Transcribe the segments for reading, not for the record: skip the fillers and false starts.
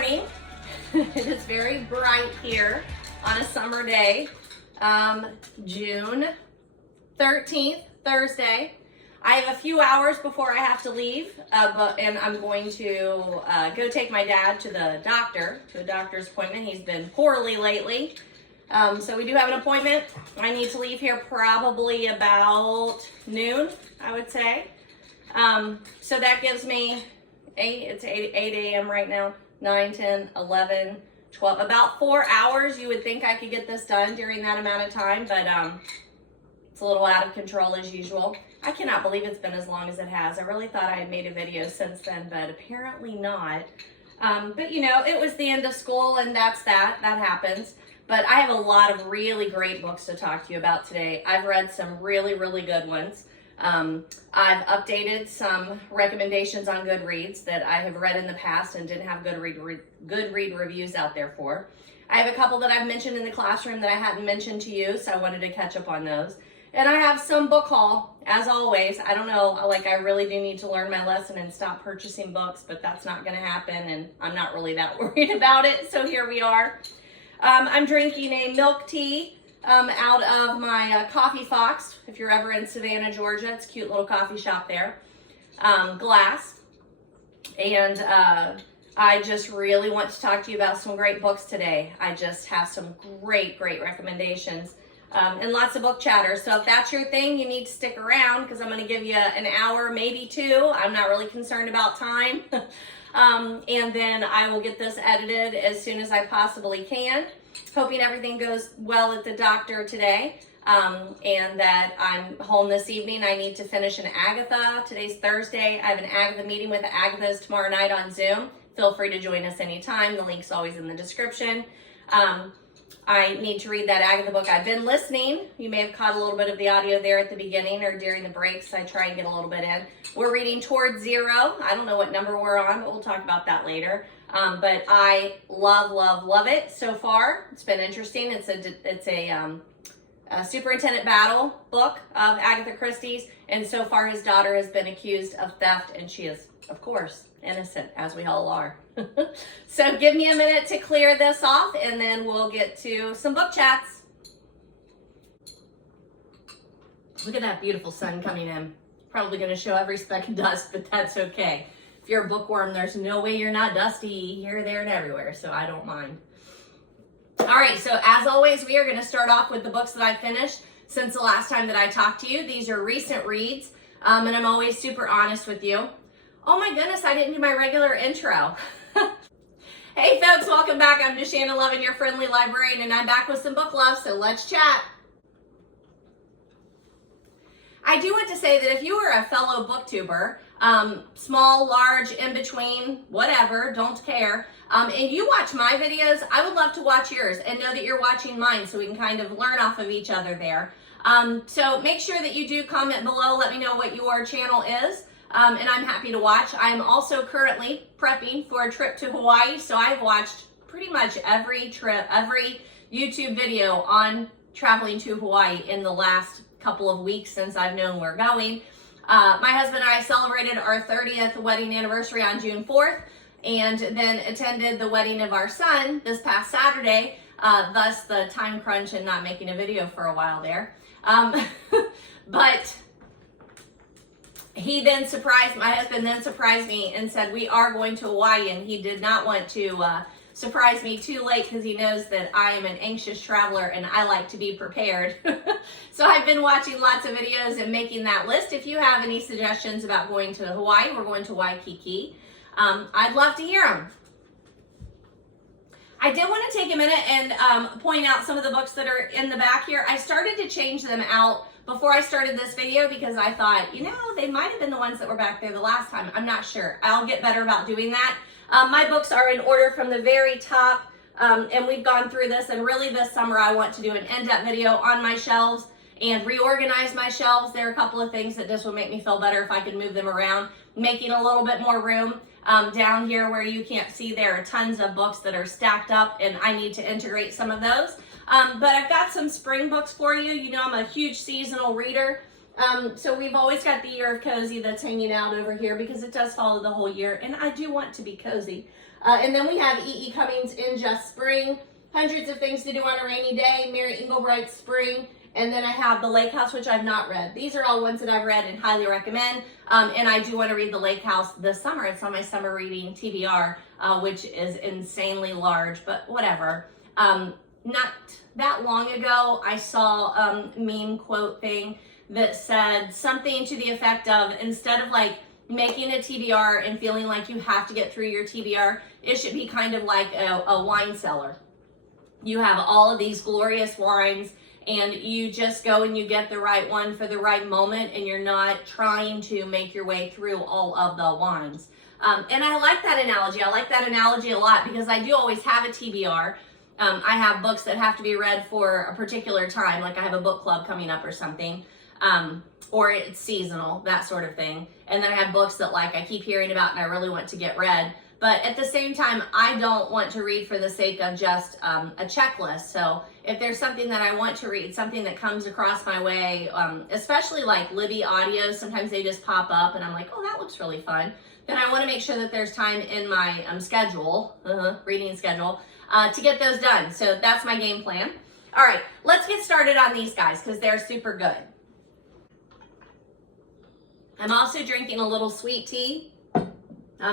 morning. It is very bright here on a summer day, June 13th, Thursday. I have a few hours before I have to leave, and I'm going to go take my dad to the doctor, to a doctor's appointment. He's been poorly lately, so we do have an appointment. I need to leave here probably about noon, I would say. So that gives me it's 8 a.m. right now, 9, 10, 11, 12, about 4 hours. You would think I could get this done during that amount of time, but it's a little out of control as usual. I cannot believe it's been as long as it has. I really thought I had made a video since then, but apparently not. But you know, it was the end of school, and that happens. But I have a lot of really great books to talk to you about today. I've read some really, really good ones. I've updated some recommendations on Goodreads that I have read in the past and didn't have good read reviews out there for. I have a couple that I've mentioned in the classroom that I hadn't mentioned to you, so I wanted to catch up on those. And I have some book haul, as always. I don't know, like I really do need to learn my lesson and stop purchasing books, but that's not going to happen, and I'm not really that worried about it, so here we are. I'm drinking a milk tea out of my Coffee Fox. If you're ever in Savannah, Georgia, it's a cute little coffee shop there. Glass. And I just really want to talk to you about some great books today. I just have some great recommendations and lots of book chatter. So if that's your thing, you need to stick around because I'm going to give you an hour, maybe two. I'm not really concerned about time. And then I will get this edited as soon as I possibly can. Hoping everything goes well at the doctor today, and that I'm home this evening. I need to finish an Agatha. Today's Thursday. I have an Agatha meeting with the Agathas tomorrow night on Zoom. Feel free to join us anytime. The link's always in the description. I need to read that Agatha book. I've been listening. You may have caught a little bit of the audio there at the beginning or during the breaks. I try and get a little bit in. We're reading Towards Zero. I don't know what number we're on, but we'll talk about that later. But I love it so far. It's been interesting. It's a superintendent battle book of Agatha Christie's, and so far his daughter has been accused of theft, and she is, of course, innocent, as we all are. So give me a minute to clear this off, and then we'll get to some book chats. Look at that beautiful sun coming in. Probably going to show every speck of dust, but that's okay. If you're a bookworm, there's no way you're not dusty here, there, and everywhere, so I don't mind. All right, so as always, we are going to start off with the books that I finished since the last time that I talked to you. These are recent reads, and I'm always super honest with you. Oh my goodness, I didn't do my regular intro. Hey folks, welcome back. I'm DaShannon Lovin, your friendly librarian, and I'm back with some book love, so let's chat. I do want to say that if you are a fellow booktuber, small, large, in between, whatever, don't care, and you watch my videos, I would love to watch yours and know that you're watching mine so we can kind of learn off of each other there. So make sure that you do comment below, let me know what your channel is, and I'm happy to watch. I'm also currently prepping for a trip to Hawaii, so I've watched pretty much every trip, every YouTube video on traveling to Hawaii in the last couple of weeks since I've known we're going. My husband and I celebrated our 30th wedding anniversary on June 4th, and then attended the wedding of our son this past Saturday, thus the time crunch and not making a video for a while there. But my husband then surprised me and said, we are going to Hawaii, and he did not want to surprise me too late because he knows that I am an anxious traveler and I like to be prepared. So I've been watching lots of videos and making that list. If you have any suggestions about going to Hawaii, we're going to Waikiki. I'd love to hear them. I did want to take a minute and point out some of the books that are in the back here. I started to change them out before I started this video because I thought, you know, they might have been the ones that were back there the last time. I'm not sure. I'll get better about doing that. My books are in order from the very top, and we've gone through this, and really this summer I want to do an in-depth video on my shelves and reorganize my shelves. There are a couple of things that just would make me feel better if I could move them around, making a little bit more room. Down here where you can't see, there are tons of books that are stacked up, and I need to integrate some of those. But I've got some spring books for you. You know I'm a huge seasonal reader. So we've always got the Year of Cozy that's hanging out over here because it does follow the whole year, and I do want to be cozy. And then we have E.E. Cummings' In Just Spring, Hundreds of Things to Do on a Rainy Day, Mary Englebright's Spring, and then I have The Lake House, which I've not read. These are all ones that I've read and highly recommend. And I do want to read The Lake House this summer. It's on my summer reading TBR, which is insanely large, but whatever. Not that long ago, I saw a meme quote thing that said something to the effect of, instead of like making a TBR and feeling like you have to get through your TBR, it should be kind of like a wine cellar. You have all of these glorious wines, and you just go and you get the right one for the right moment, and you're not trying to make your way through all of the wines. And I like that analogy. I like that analogy a lot because I do always have a TBR. I have books that have to be read for a particular time, like I have a book club coming up or something, or it's seasonal, that sort of thing. And then I have books that like I keep hearing about and I really want to get read. But at the same time, I don't want to read for the sake of just a checklist. So if there's something that I want to read, something that comes across my way, especially like Libby audios, sometimes they just pop up and I'm like, oh, that looks really fun. Then I want to make sure that there's time in my schedule, reading schedule, to get those done. So that's my game plan. All right, let's get started on these guys because they're super good. I'm also drinking a little sweet tea.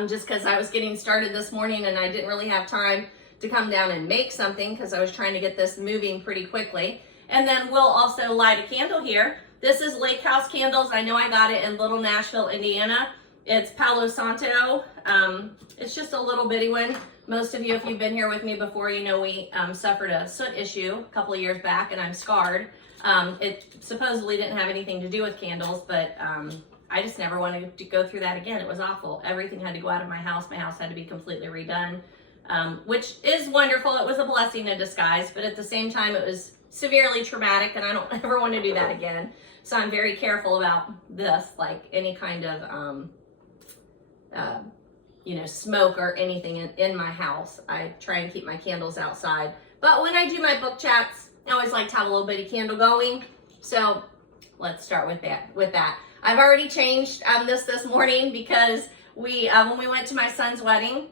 Just because I was getting started this morning and I didn't really have time to come down and make something because I was trying to get this moving pretty quickly. And then we'll also light a candle here. This is Lake House Candles. I know I got it in Little Nashville, Indiana. It's Palo Santo. It's just a little bitty one. Most of you, if you've been here with me before, you know we suffered a soot issue a couple of years back and I'm scarred. It supposedly didn't have anything to do with candles, but I just never wanted to go through that again. It was awful. Everything had to go out of my house. My house had to be completely redone, which is wonderful. It was a blessing in disguise, but at the same time, it was severely traumatic and I don't ever want to do that again. So I'm very careful about this, like any kind of, smoke or anything in my house. I try and keep my candles outside. But when I do my book chats, I always like to have a little bitty candle going. So let's start with that. I've already changed this morning because when we went to my son's wedding,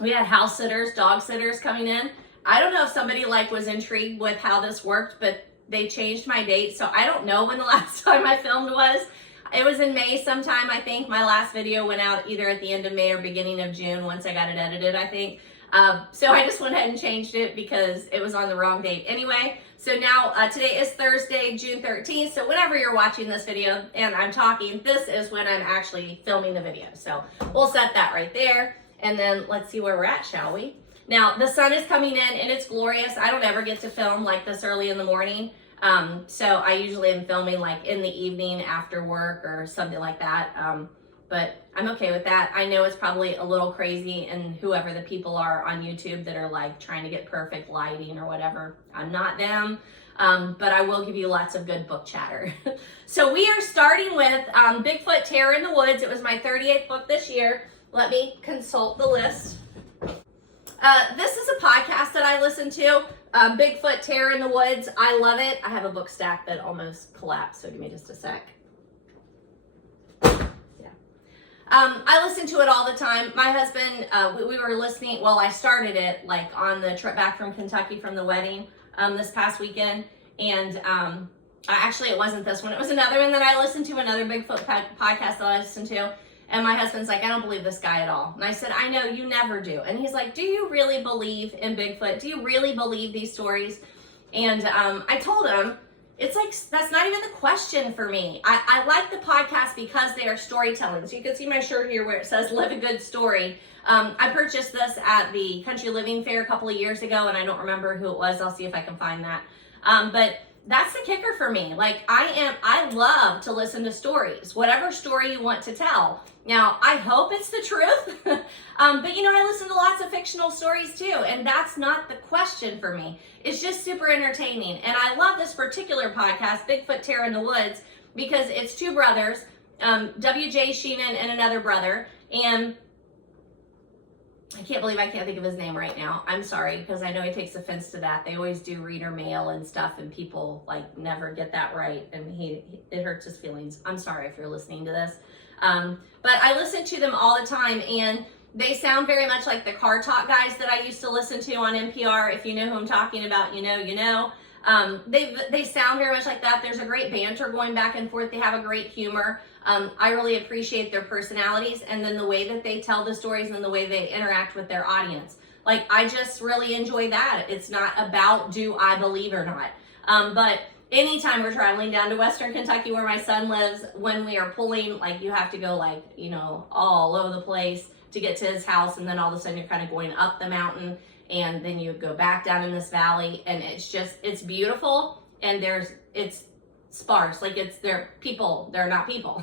we had house sitters, dog sitters coming in. I don't know if somebody was intrigued with how this worked, but they changed my date. So I don't know when the last time I filmed was. It was in May sometime, I think. My last video went out either at the end of May or beginning of June once I got it edited, I think. So I just went ahead and changed it because it was on the wrong date anyway. So now today is Thursday, June 13th. So whenever you're watching this video and I'm talking, this is when I'm actually filming the video. So we'll set that right there. And then let's see where we're at, shall we? Now the sun is coming in and it's glorious. I don't ever get to film like this early in the morning. So I usually am filming like in the evening after work or something like that. But I'm okay with that. I know it's probably a little crazy and whoever the people are on YouTube that are like trying to get perfect lighting or whatever. I'm not them, but I will give you lots of good book chatter. So we are starting with Bigfoot, Terror in the Woods. It was my 38th book this year. Let me consult the list. This is a podcast that I listen to, Bigfoot, Terror in the Woods. I love it. I have a book stack that almost collapsed, so give me just a sec. I listen to it all the time. My husband, we were listening, well, I started it like on the trip back from Kentucky from the wedding this past weekend. And actually it wasn't this one. It was another one that I listened to, another Bigfoot podcast that I listened to. And my husband's like, I don't believe this guy at all. And I said, I know, you never do. And he's like, do you really believe in Bigfoot? Do you really believe these stories? And I told him, it's like, that's not even the question for me. I like the podcast because they are storytelling. So you can see my shirt here where it says live a good story. I purchased this at the Country Living Fair a couple of years ago and I don't remember who it was. I'll see if I can find that. But that's the kicker for me. Like I love to listen to stories, whatever story you want to tell. Now, I hope it's the truth, but I listen to lots of fictional stories too, and that's not the question for me. It's just super entertaining, and I love this particular podcast, Bigfoot, Terror in the Woods, because it's two brothers, W.J. Sheehan and another brother, and I can't believe I can't think of his name right now. I'm sorry, because I know he takes offense to that. They always do reader mail and stuff, and people never get that right, and it hurts his feelings. I'm sorry if you're listening to this. But I listen to them all the time, and They sound very much like the car talk guys that I used to listen to on NPR. If you know who I'm talking about, you know, you know. They sound very much like that. There's a great banter going back and forth. They have a great humor. I really appreciate their personalities and then the way that they tell the stories and the way they interact with their audience. Like, I just really enjoy that. It's not about do I believe or not. But anytime we're traveling down to Western Kentucky where my son lives, when we are pulling, like, you have to go, like, you know, all over the place to get to his house, and then all of a sudden you're kind of going up the mountain, and then you go back down in this valley, and it's beautiful, and it's sparse, like they're not people.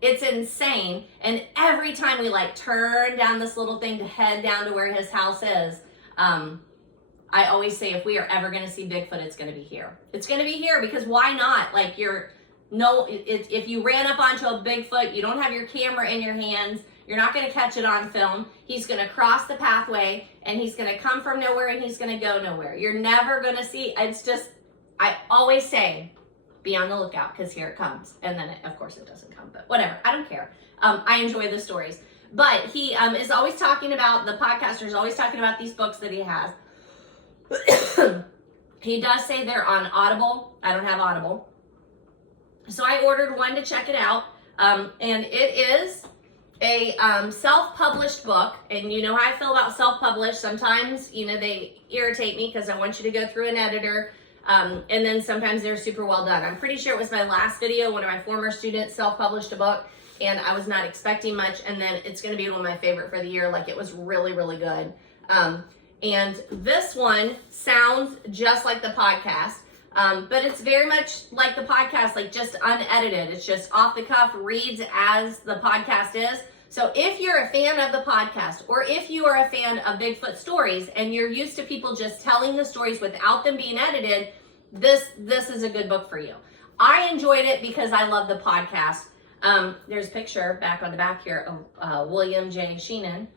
It's insane. And every time we like turn down this little thing to head down to where his house is, I always say, if we are ever going to see Bigfoot, it's going to be here. It's going to be here, because why not? Like, if you ran up onto a Bigfoot, you don't have your camera in your hands, you're not going to catch it on film. He's going to cross the pathway, and he's going to come from nowhere, and he's going to go nowhere. You're never going to see. It's just, I always say, be on the lookout, because here it comes. And then, of course, it doesn't come, but whatever. I don't care. I enjoy the stories. But he is always talking about, the podcaster is always talking about these books that he has. He does say they're on Audible. I don't have Audible. So I ordered one to check it out. And it is a self-published book. And you know how I feel about self-published. Sometimes, you know, they irritate me because I want you to go through an editor. And then sometimes they're super well done. I'm pretty sure it was my last video. One of my former students self-published a book, and I was not expecting much. And then it's going to be one of my favorite for the year. Like, it was really, really good. And this one sounds just like the podcast, but it's very much like the podcast, like just unedited. It's just off the cuff, reads as the podcast is. So if you're a fan of the podcast, or if you are a fan of Bigfoot stories and you're used to people just telling the stories without them being edited, this is a good book for you. I enjoyed it because I love the podcast. There's a picture back on the back here of William J. Sheehan.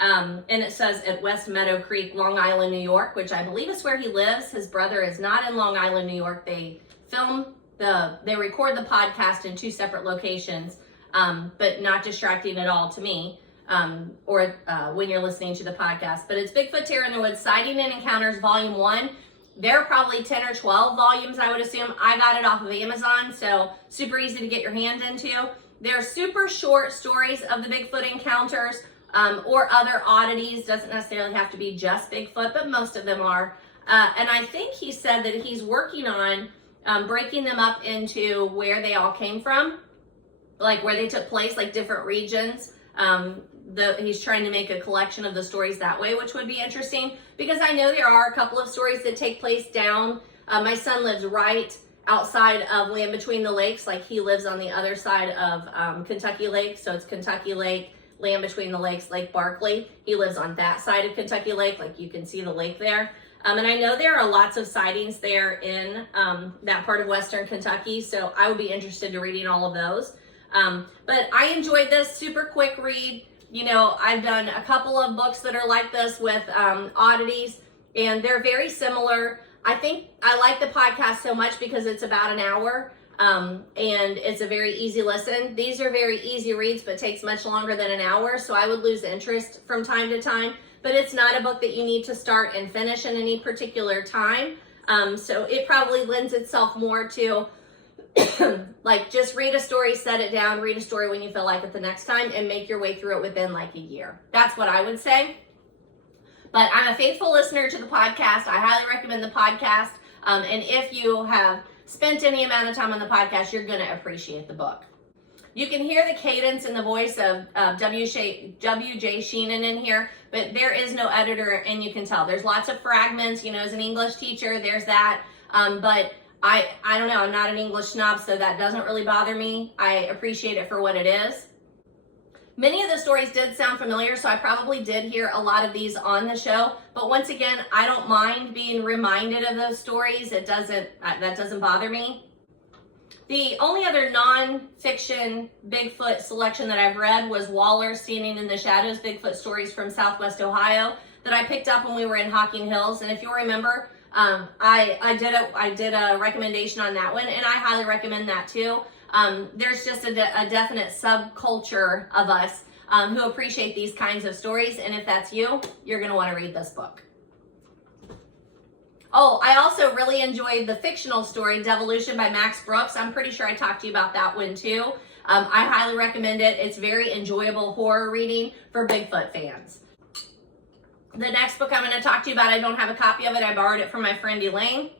And it says at West Meadow Creek, Long Island, New York, which I believe is where he lives. His brother is not in Long Island, New York. They record the podcast in two separate locations, but not distracting at all to me, or when you're listening to the podcast. But it's Bigfoot Terror in the Woods, Sighting and Encounters, Volume 1. There are probably 10 or 12 volumes, I would assume. I got it off of Amazon, so super easy to get your hand into. They're super short stories of the Bigfoot encounters, or other oddities. Doesn't necessarily have to be just Bigfoot, but most of them are. And I think he said that he's working on breaking them up into where they all came from, like where they took place, like different regions. He's trying to make a collection of the stories that way, which would be interesting, because I know there are a couple of stories that take place down. My son lives right outside of Land Between the Lakes. Like, he lives on the other side of Kentucky Lake. So it's Kentucky Lake, Land Between the Lakes, Lake Barkley. He lives on that side of Kentucky Lake. Like, you can see the lake there. And I know there are lots of sightings there in that part of Western Kentucky. So I would be interested in reading all of those. But I enjoyed this, super quick read. You know, I've done a couple of books that are like this with oddities, and they're very similar. I think I like the podcast so much because it's about an hour, and it's a very easy listen. These are very easy reads, but takes much longer than an hour, so I would lose interest from time to time. But it's not a book that you need to start and finish in any particular time. So it probably lends itself more to like, just read a story, set it down, read a story when you feel like it the next time, and make your way through it within like a year. That's what I would say. But I'm a faithful listener to the podcast. I highly recommend the podcast. And if you have spent any amount of time on the podcast, you're going to appreciate the book. You can hear the cadence in the voice of W.J. Sheehan in here, but there is no editor, and you can tell. There's lots of fragments. You know, as an English teacher, there's that. But I don't know, I'm not an English snob, so that doesn't really bother me. I appreciate it for what it is. Many of the stories did sound familiar, so I probably did hear a lot of these on the show. But once again, I don't mind being reminded of those stories. That doesn't bother me. The only other non-fiction Bigfoot selection that I've read was Waller's Standing in the Shadows, Bigfoot Stories from Southwest Ohio, that I picked up when we were in Hocking Hills. And if you'll remember, I did a recommendation on that one, and I highly recommend that too. There's just a definite subculture of us who appreciate these kinds of stories. And if that's you, you're going to want to read this book. Oh, I also really enjoyed the fictional story, Devolution by Max Brooks. I'm pretty sure I talked to you about that one too. I highly recommend it. It's very enjoyable horror reading for Bigfoot fans. The next book I'm going to talk to you about, I don't have a copy of it. I borrowed it from my friend Elaine,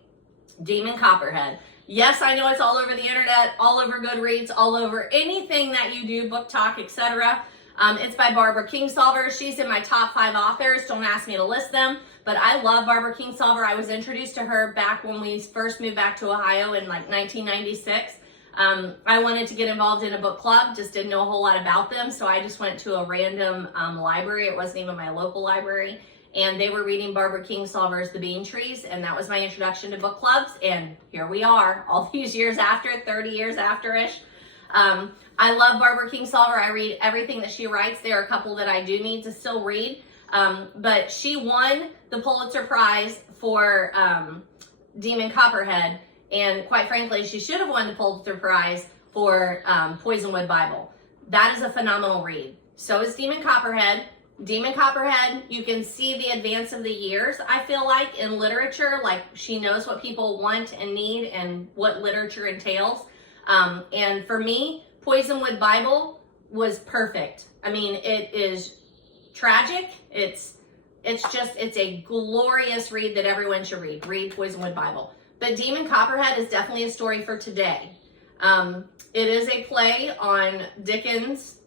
Demon Copperhead. Yes, I know it's all over the internet, all over Goodreads, all over anything that you do, book talk, etc. It's by Barbara Kingsolver. She's in my top 5 authors. Don't ask me to list them, but I love Barbara Kingsolver. I was introduced to her back when we first moved back to Ohio in like 1996. I wanted to get involved in a book club, just didn't know a whole lot about them, so I just went to a random library. It wasn't even my local library, and they were reading Barbara Kingsolver's The Bean Trees, and that was my introduction to book clubs, and here we are, all these years after, 30 years after-ish. I love Barbara Kingsolver. I read everything that she writes. There are a couple that I do need to still read, but she won the Pulitzer Prize for Demon Copperhead, and quite frankly, she should have won the Pulitzer Prize for Poisonwood Bible. That is a phenomenal read. So is Demon Copperhead. Demon Copperhead, you can see the advance of the years, I feel like, in literature. Like, she knows what people want and need and what literature entails. And for me, Poisonwood Bible was perfect. I mean, it is tragic. It's a glorious read that everyone should read. Read Poisonwood Bible. But Demon Copperhead is definitely a story for today. It is a play on Dickens.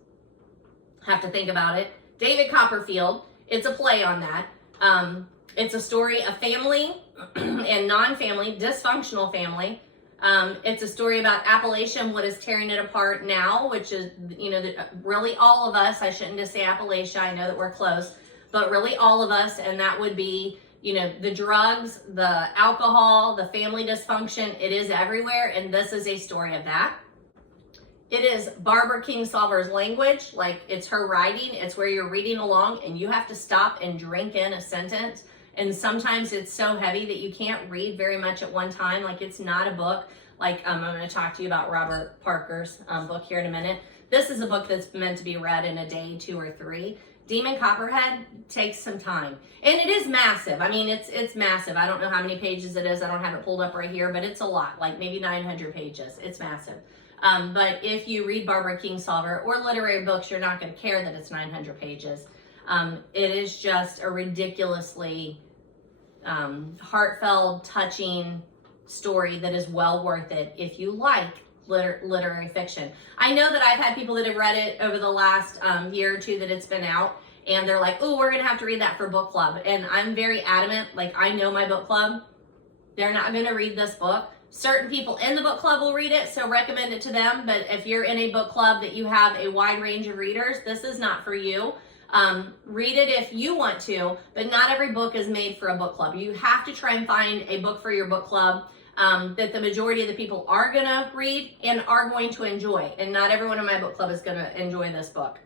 Have to think about it. David Copperfield. It's a play on that. It's a story of family and non-family, dysfunctional family. It's a story about Appalachia, what is tearing it apart now, which is, really all of us. I shouldn't just say Appalachia. I know that we're close, but really all of us, and that would be, the drugs, the alcohol, the family dysfunction. It is everywhere, and this is a story of that. It is Barbara Kingsolver's language, like it's her writing. It's where you're reading along and you have to stop and drink in a sentence. And sometimes it's so heavy that you can't read very much at one time. Like, it's not a book. Like, I'm going to talk to you about Robert Parker's book here in a minute. This is a book that's meant to be read in a day, 2 or 3. Demon Copperhead takes some time. And it is massive. I mean, it's massive. I don't know how many pages it is. I don't have it pulled up right here, but it's a lot, like maybe 900 pages. It's massive. But if you read Barbara Kingsolver or literary books, you're not going to care that it's 900 pages. It is just a ridiculously heartfelt, touching story that is well worth it if you like literary fiction. I know that I've had people that have read it over the last year or two that it's been out, and they're like, oh, we're going to have to read that for book club. And I'm very adamant, like, I know my book club, they're not going to read this book. Certain people in the book club will read it, so recommend it to them. But if you're in a book club that you have a wide range of readers, this is not for you. Read it if you want to, but not every book is made for a book club. You have to try and find a book for your book club that the majority of the people are going to read and are going to enjoy. And not everyone in my book club is going to enjoy this book.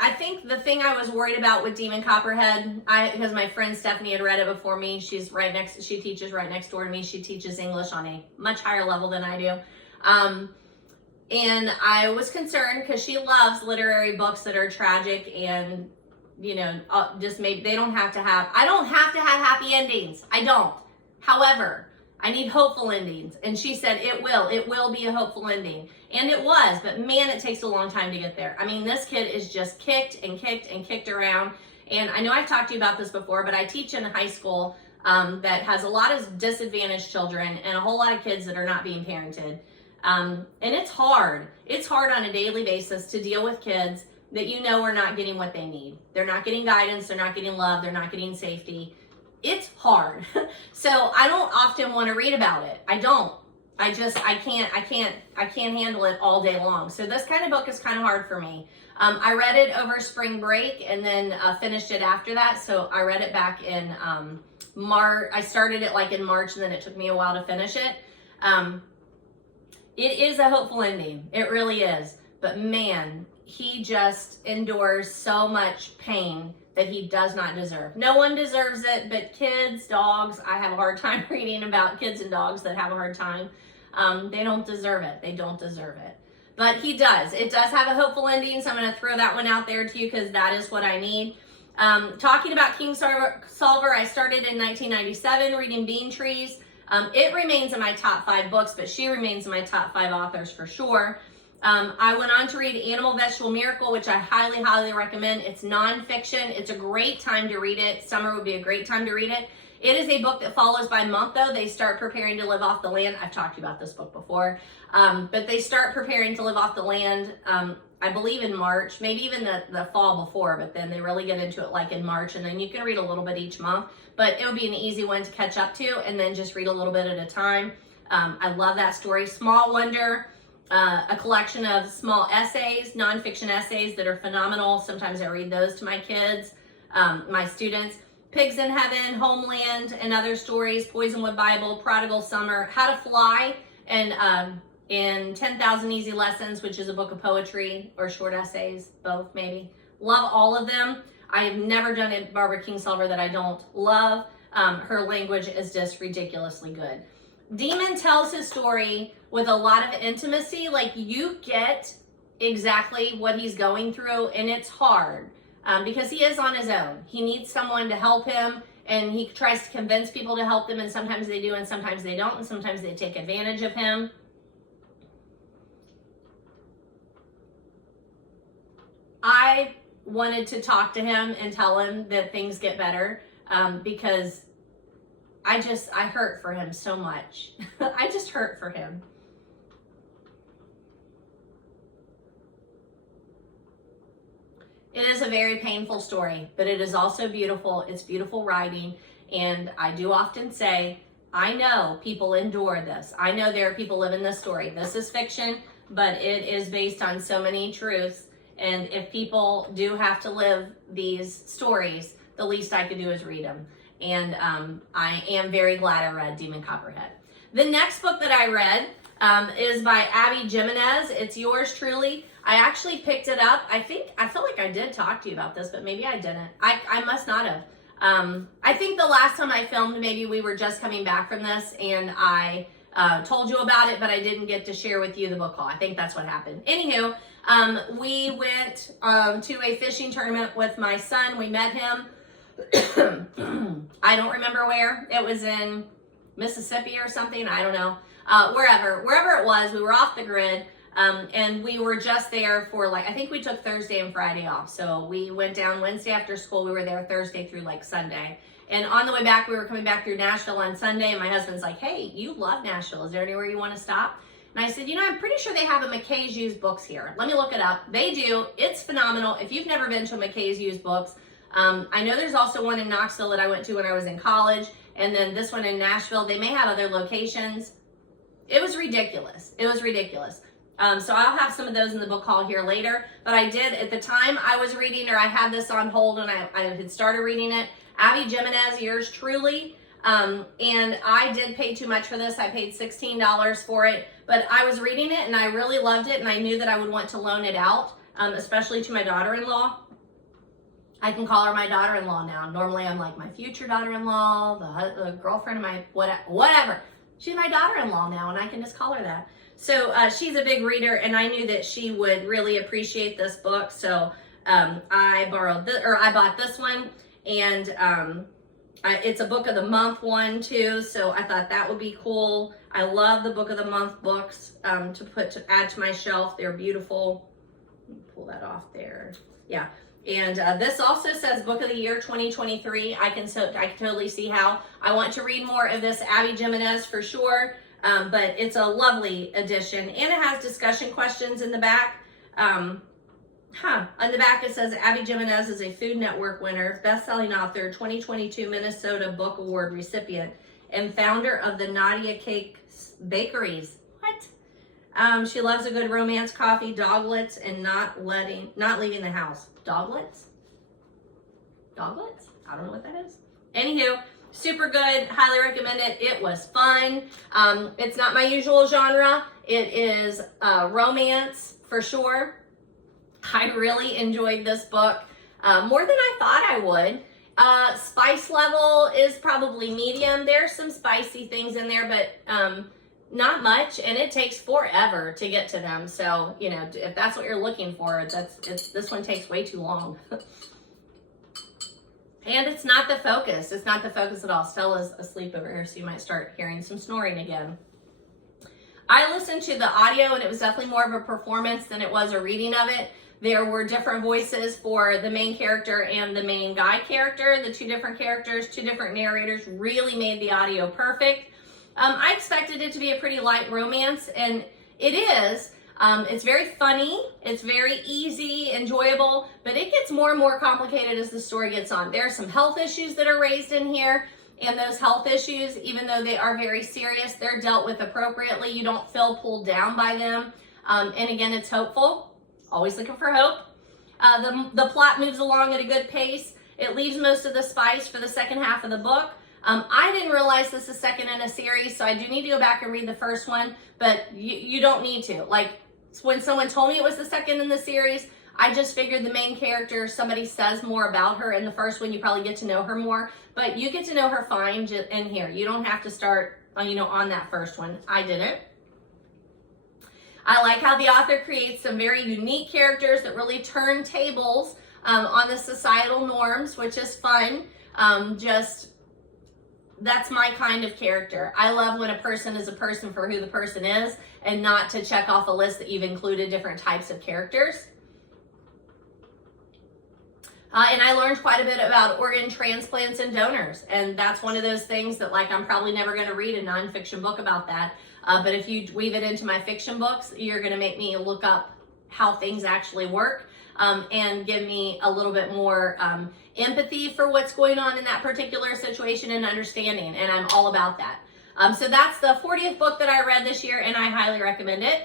I think the thing I was worried about with Demon Copperhead, because my friend Stephanie had read it before me. She teaches right next door to me. She teaches English on a much higher level than I do. And I was concerned because she loves literary books that are tragic and, just maybe they don't have to have, I don't have to have happy endings. I don't. However, I need hopeful endings. And she said, it will be a hopeful ending. And it was, but man, it takes a long time to get there. I mean, this kid is just kicked and kicked and kicked around. And I know I've talked to you about this before, but I teach in a high school that has a lot of disadvantaged children and a whole lot of kids that are not being parented. And it's hard. It's hard on a daily basis to deal with kids that are not getting what they need. They're not getting guidance. They're not getting love. They're not getting safety. It's hard. So I don't often want to read about it. I don't. I can't handle it all day long. So this kind of book is kind of hard for me. I read it over spring break and then finished it after that. So I read it back in March. I started it like in March and then it took me a while to finish it. It is a hopeful ending. It really is. But man, he just endures so much pain that he does not deserve. No one deserves it, but kids, dogs, I have a hard time reading about kids and dogs that have a hard time. They don't deserve it. They don't deserve it. But he does. It does have a hopeful ending, so I'm going to throw that one out there to you because that is what I need. Talking about Kingsolver, I started in 1997 reading Bean Trees. It remains in my top 5 books, but she remains in my top 5 authors for sure. I went on to read Animal Vegetable Miracle, which I highly, highly recommend. It's nonfiction. It's a great time to read it. Summer would be a great time to read it. It is a book that follows by month, though. They start preparing to live off the land. I've talked to you about this book before. But they start preparing to live off the land, I believe in March, maybe even the fall before, but then they really get into it like in March, and then you can read a little bit each month. But it would be an easy one to catch up to, and then just read a little bit at a time. I love that story. Small Wonder, a collection of small essays, nonfiction essays that are phenomenal. Sometimes I read those to my kids, my students. Pigs in Heaven, Homeland, and Other Stories, Poisonwood Bible, Prodigal Summer, How to Fly, and in 10,000 Easy Lessons, which is a book of poetry or short essays, both maybe. Love all of them. I have never done a Barbara Kingsolver that I don't love. Her language is just ridiculously good. Demon tells his story with a lot of intimacy. Like, you get exactly what he's going through, and it's hard. Because he is on his own. He needs someone to help him, and he tries to convince people to help them, and sometimes they do and sometimes they don't, and sometimes they take advantage of him. I wanted to talk to him and tell him that things get better, because I hurt for him so much. I just hurt for him. It is a very painful story, but it is also beautiful. It's beautiful writing, and I do often say, I know people endure this. I know there are people living this story. This is fiction, but it is based on so many truths, and if people do have to live these stories, the least I could do is read them. And I am very glad I read Demon Copperhead. The next book that I read is by Abby Jimenez. It's yours truly. I actually picked it up. I feel like I did talk to you about this, but maybe I didn't. I must not have. I think the last time I filmed, maybe we were just coming back from this, and I told you about it, but I didn't get to share with you the book haul. I think that's what happened. Anywho, we went to a fishing tournament with my son. We met him. I don't remember where. It was in Mississippi or something. I don't know. Wherever it was, we were off the grid. And we were just there for I think we took Thursday and Friday off. So we went down Wednesday after school. We were there Thursday through Sunday. And on the way back, we were coming back through Nashville on Sunday. And my husband's like, hey, you love Nashville. Is there anywhere you want to stop? And I said, I'm pretty sure they have a McKay's Used Books here. Let me look it up. They do. It's phenomenal. If you've never been to a McKay's Used Books, I know there's also one in Knoxville that I went to when I was in college. And then this one in Nashville. They may have other locations. It was ridiculous. It was ridiculous. So I'll have some of those in the book haul here later. But I did, at the time I was reading, or I had this on hold and I had started reading it, Abby Jimenez, yours truly. And I did pay too much for this. I paid $16 for it. But I was reading it and I really loved it. And I knew that I would want to loan it out, especially to my daughter-in-law. I can call her my daughter-in-law now. Normally I'm like my future daughter-in-law, the girlfriend of my whatever. She's my daughter-in-law now, and I can just call her that. So she's a big reader, and I knew that she would really appreciate this book. So I bought this one, and it's a book of the month one too. So I thought that would be cool. I love the book of the month books to add to my shelf. They're beautiful. Let me pull that off there. Yeah. And this also says Book of the Year 2023. I can totally see how. I want to read more of this Abby Jimenez for sure. But it's a lovely edition, and it has discussion questions in the back. On the back it says Abby Jimenez is a Food Network winner, best-selling author, 2022 Minnesota Book Award recipient, and founder of the Nadia Cake Bakeries. What? She loves a good romance coffee, doglets, and not leaving the house. Doglets? Doglets? I don't know what that is. Anywho, super good. Highly recommend it. It was fun. It's not my usual genre. It is romance for sure. I really enjoyed this book more than I thought I would. Spice level is probably medium. There's some spicy things in there, but not much, and it takes forever to get to them. So, you know, if that's what you're looking for, this one takes way too long. And it's not the focus. It's not the focus at all. Stella's asleep over here, so you might start hearing some snoring again. I listened to the audio, and it was definitely more of a performance than it was a reading of it. There were different voices for the main character and the main guy character. The two different characters, two different narrators really made the audio perfect. I expected it to be a pretty light romance, and it is. It's very funny, it's very easy, enjoyable, but it gets more and more complicated as the story gets on. There are some health issues that are raised in here, and those health issues, even though they are very serious, they're dealt with appropriately. You don't feel pulled down by them. And again, it's hopeful. Always looking for hope. The plot moves along at a good pace. It leaves most of the spice for the second half of the book. I didn't realize this is second in a series, so I do need to go back and read the first one, but you don't need to. Like, when someone told me it was the second in the series, I just figured the main character, somebody says more about her. In the first one, you probably get to know her more, but you get to know her fine in here. You don't have to start, you know, on that first one. I didn't. I like how the author creates some very unique characters that really turn tables on the societal norms, which is fun. That's my kind of character. I love when a person is a person for who the person is, and not to check off a list that you've included different types of characters. And I learned quite a bit about organ transplants and donors. And that's one of those things that, like, I'm probably never going to read a nonfiction book about that. But if you weave it into my fiction books, you're going to make me look up how things actually work, and give me a little bit more empathy for what's going on in that particular situation and understanding. And I'm all about that. So that's the 40th book that I read this year, and I highly recommend it.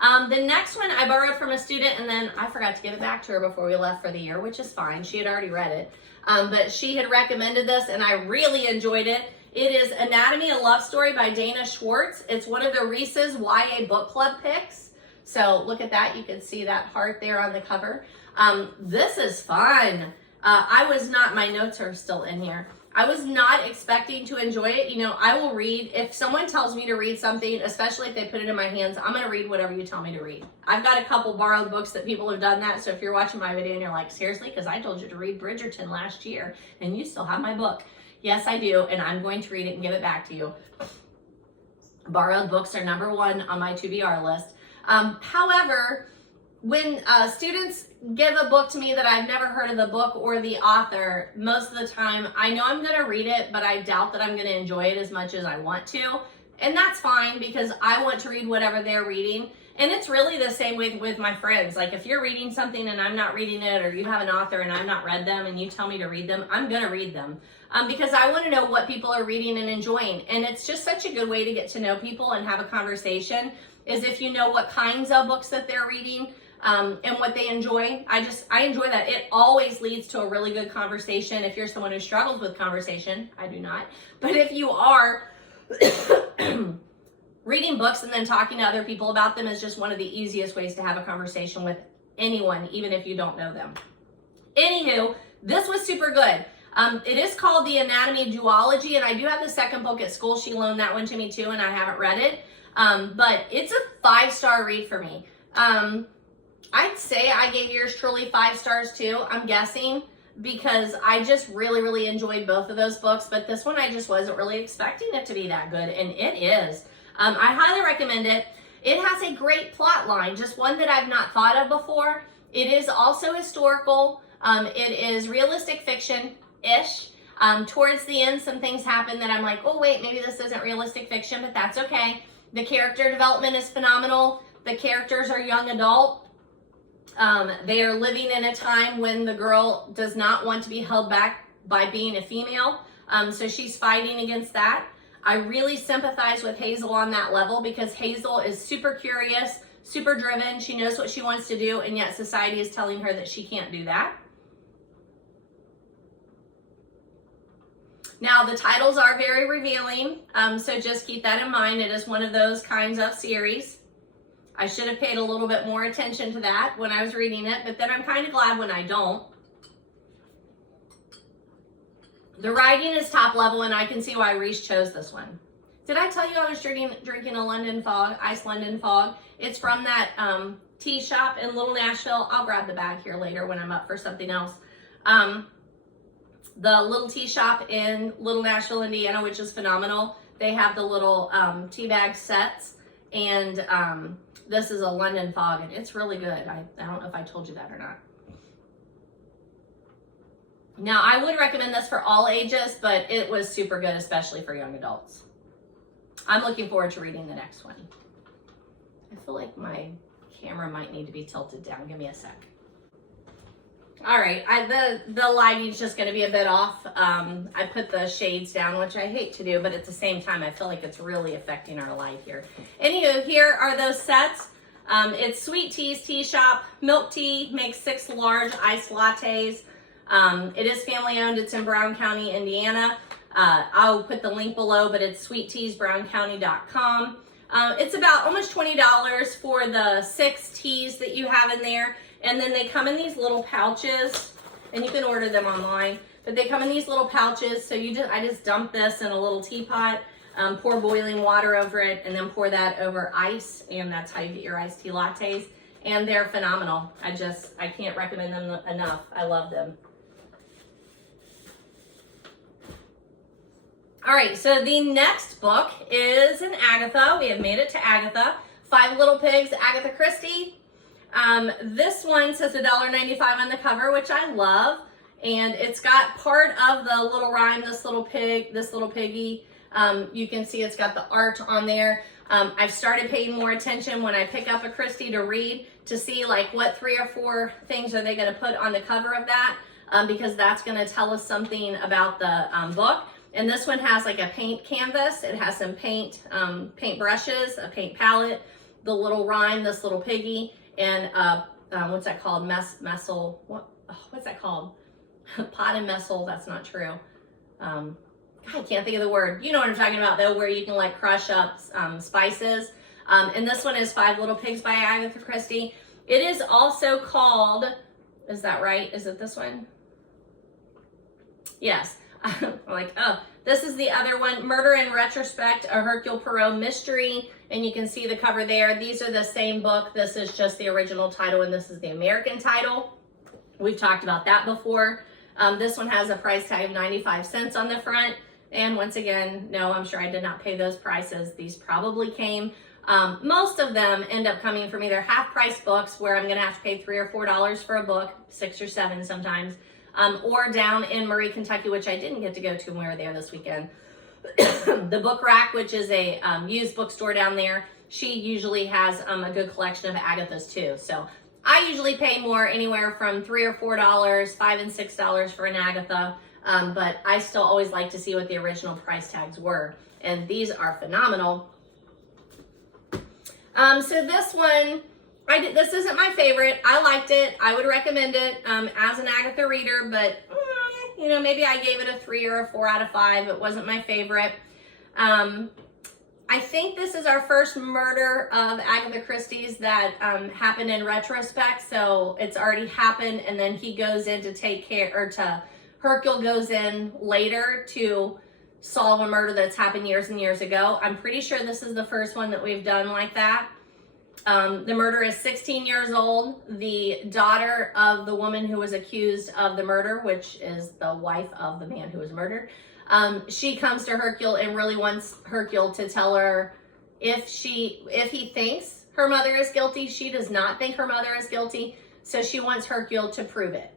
The next one I borrowed from a student, and then I forgot to give it back to her before we left for the year, which is fine. She had already read it. But she had recommended this, and I really enjoyed it. It is Anatomy, a Love Story by Dana Schwartz. It's one of the Reese's YA Book Club picks. So look at that. You can see that heart there on the cover. This is fun. My notes are still in here. I was not expecting to enjoy it. You know, I will read, if someone tells me to read something, especially if they put it in my hands, I'm going to read whatever you tell me to read. I've got a couple borrowed books that people have done that. So if you're watching my video and you're like, seriously, because I told you to read Bridgerton last year and you still have my book. Yes, I do. And I'm going to read it and give it back to you. Borrowed books are number one on my TBR list. However, when students give a book to me that I've never heard of the book or the author, most of the time I know I'm going to read it, but I doubt that I'm going to enjoy it as much as I want to. And that's fine, because I want to read whatever they're reading. And it's really the same with my friends. Like, if you're reading something and I'm not reading it, or you have an author and I've not read them and you tell me to read them, I'm going to read them. Because I want to know what people are reading and enjoying. And it's just such a good way to get to know people and have a conversation, is if you know what kinds of books that they're reading. And what they enjoy. I enjoy that. It always leads to a really good conversation. If you're someone who struggles with conversation, I do not. But if you are, reading books and then talking to other people about them is just one of the easiest ways to have a conversation with anyone, even if you don't know them. Anywho, this was super good. It is called The Anatomy Duology, and I do have the second book at school. She loaned that one to me too, and I haven't read it. But it's a 5-star read for me. I'd say I gave yours truly 5 stars too, I'm guessing, because I just really, really enjoyed both of those books. But this one, I just wasn't really expecting it to be that good, and it is. I highly recommend it. It has a great plot line, just one that I've not thought of before. It is also historical. It is realistic fiction-ish. Towards the end, some things happen that I'm like, oh wait, maybe this isn't realistic fiction, but that's okay. The character development is phenomenal. The characters are young adult. They are living in a time when the girl does not want to be held back by being a female. So she's fighting against that. I really sympathize with Hazel on that level, because Hazel is super curious, super driven. She knows what she wants to do, and yet society is telling her that she can't do that. Now, the titles are very revealing, so just keep that in mind. It is one of those kinds of series. I should have paid a little bit more attention to that when I was reading it, but then I'm kind of glad when I don't. The writing is top level, and I can see why Reese chose this one. Did I tell you I was drinking a London Fog, iced London Fog? It's from that tea shop in Little Nashville. I'll grab the bag here later when I'm up for something else. The little tea shop in Little Nashville, Indiana, which is phenomenal. They have the little tea bag sets, and this is a London Fog, and it's really good. I don't know if I told you that or not. Now, I would recommend this for all ages, but it was super good, especially for young adults. I'm looking forward to reading the next one. I feel like my camera might need to be tilted down. Give me a sec. All right, the lighting's just gonna be a bit off. I put the shades down, which I hate to do, but at the same time, I feel like it's really affecting our light here. Anywho, here are those sets. It's Sweet Tea's Tea Shop. Milk tea, makes 6 large iced lattes. It is family owned. It's in Brown County, Indiana. I'll put the link below, but it's sweetteasbrowncounty.com. It's about almost $20 for the 6 teas that you have in there. And then they come in these little pouches, and you can order them online, but they come in these little pouches. So I just dump this in a little teapot, pour boiling water over it, and then pour that over ice. And that's how you get your iced tea lattes. And they're phenomenal. I can't recommend them enough. I love them. All right, so the next book is an Agatha. We have made it to Agatha. 5 Little Pigs, Agatha Christie. This one says $1.95 on the cover, which I love. And it's got part of the little rhyme, this little pig, this little piggy. You can see it's got the art on there. I've started paying more attention when I pick up a Christie to read to see like what 3 or 4 things are they going to put on the cover of that, because that's going to tell us something about the book. And this one has like a paint canvas. It has some paint brushes, a paint palette, the little rhyme, this little piggy, and what's that called? What's that called? Pot and messel. That's not true. I can't think of the word. You know what I'm talking about though, where you can like crush up spices. And this one is 5 Little Pigs by Agatha Christie. It is also called, is that right? Is it this one? Yes. I'm like, oh, this is the other one, Murder in Retrospect, a Hercule Poirot mystery. And you can see the cover there. These are the same book. This is just the original title, and this is the American title. We've talked about that before. This one has a price tag of 95 cents on the front. And once again, no, I'm sure I did not pay those prices. These probably came. Most of them end up coming from either half-price books where I'm going to have to pay $3 or $4 for a book, 6 or 7 sometimes, or down in Murray, Kentucky, which I didn't get to go to when we were there this weekend. The Book Rack, which is a used bookstore down there, she usually has a good collection of Agathas too. So I usually pay more, anywhere from $3 or $4, $5 and $6 for an Agatha. But I still always like to see what the original price tags were. And these are phenomenal. So this one, this isn't my favorite. I liked it. I would recommend it as an Agatha reader, but you know, maybe I gave it a 3 or a 4 out of 5. It wasn't my favorite. I think this is our first murder of Agatha Christie's that happened in retrospect. So it's already happened, and then he goes in to take care, or Hercule goes in later to solve a murder that's happened years and years ago. I'm pretty sure this is the first one that we've done like that. The murderer is 16 years old. The daughter of the woman who was accused of the murder, which is the wife of the man who was murdered, she comes to Hercule and really wants Hercule to tell her if he thinks her mother is guilty. She does not think her mother is guilty, so she wants Hercule to prove it.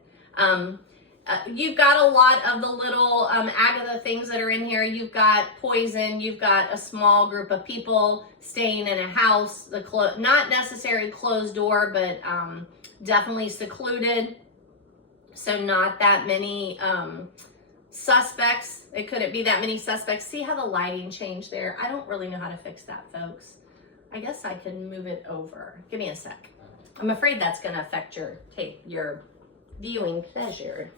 You've got a lot of the little Agatha things that are in here. You've got poison. You've got a small group of people staying in a house. Not necessarily closed door, but definitely secluded. So not that many suspects. It couldn't be that many suspects. See how the lighting changed there? I don't really know how to fix that, folks. I guess I can move it over. Give me a sec. I'm afraid that's going to affect your viewing pleasure.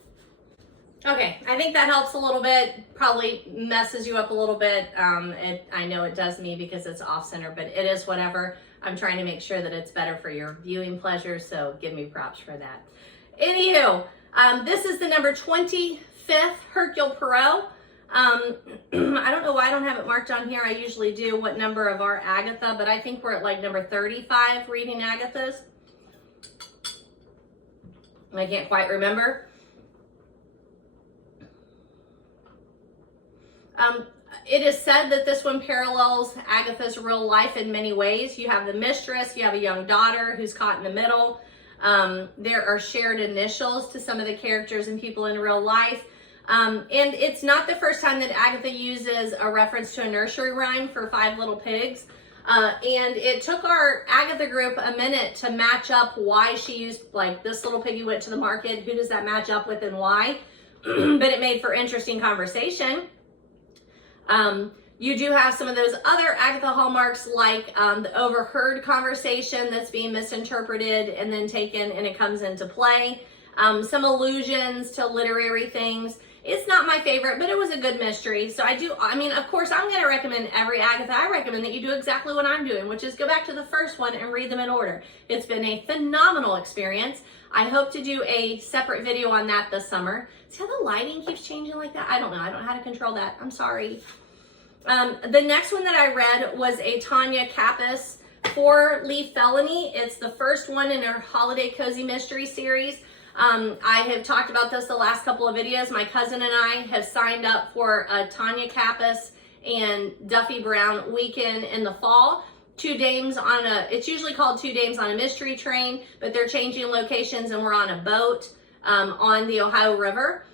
Okay, I think that helps a little bit. Probably messes you up a little bit. I know it does me because it's off-center, but it is whatever. I'm trying to make sure that it's better for your viewing pleasure, so give me props for that. Anywho, this is the number 25th Hercule Poirot. I don't know why I don't have it marked on here. I usually do what number of our Agatha, but I think we're at like number 35 reading Agathas. I can't quite remember. It is said that this one parallels Agatha's real life in many ways. You have the mistress, you have a young daughter who's caught in the middle. There are shared initials to some of the characters and people in real life. And it's not the first time that Agatha uses a reference to a nursery rhyme for Five Little Pigs. And it took our Agatha group a minute to match up why she used, like, this little piggy went to the market. Who does that match up with and why? But it made for interesting conversation. You do have some of those other Agatha hallmarks, like the overheard conversation that's being misinterpreted and then taken and it comes into play. Some allusions to literary things. It's not my favorite, but it was a good mystery. So I mean, of course, I'm going to recommend every Agatha. I recommend that you do exactly what I'm doing, which is go back to the first one and read them in order. It's been a phenomenal experience. I hope to do a separate video on that this summer. See how the lighting keeps changing like that? I don't know. I don't know how to control that. I'm sorry. The next one that I read was a Tanya Kappes 4-leaf Felony. It's the first one in her Holiday Cozy Mystery series. I have talked about this the last couple of videos. My cousin and I have signed up for a Tanya Kappes and Duffy Brown weekend in the fall. It's usually called Two Dames on a Mystery Train, but they're changing locations and we're on a boat on the Ohio River.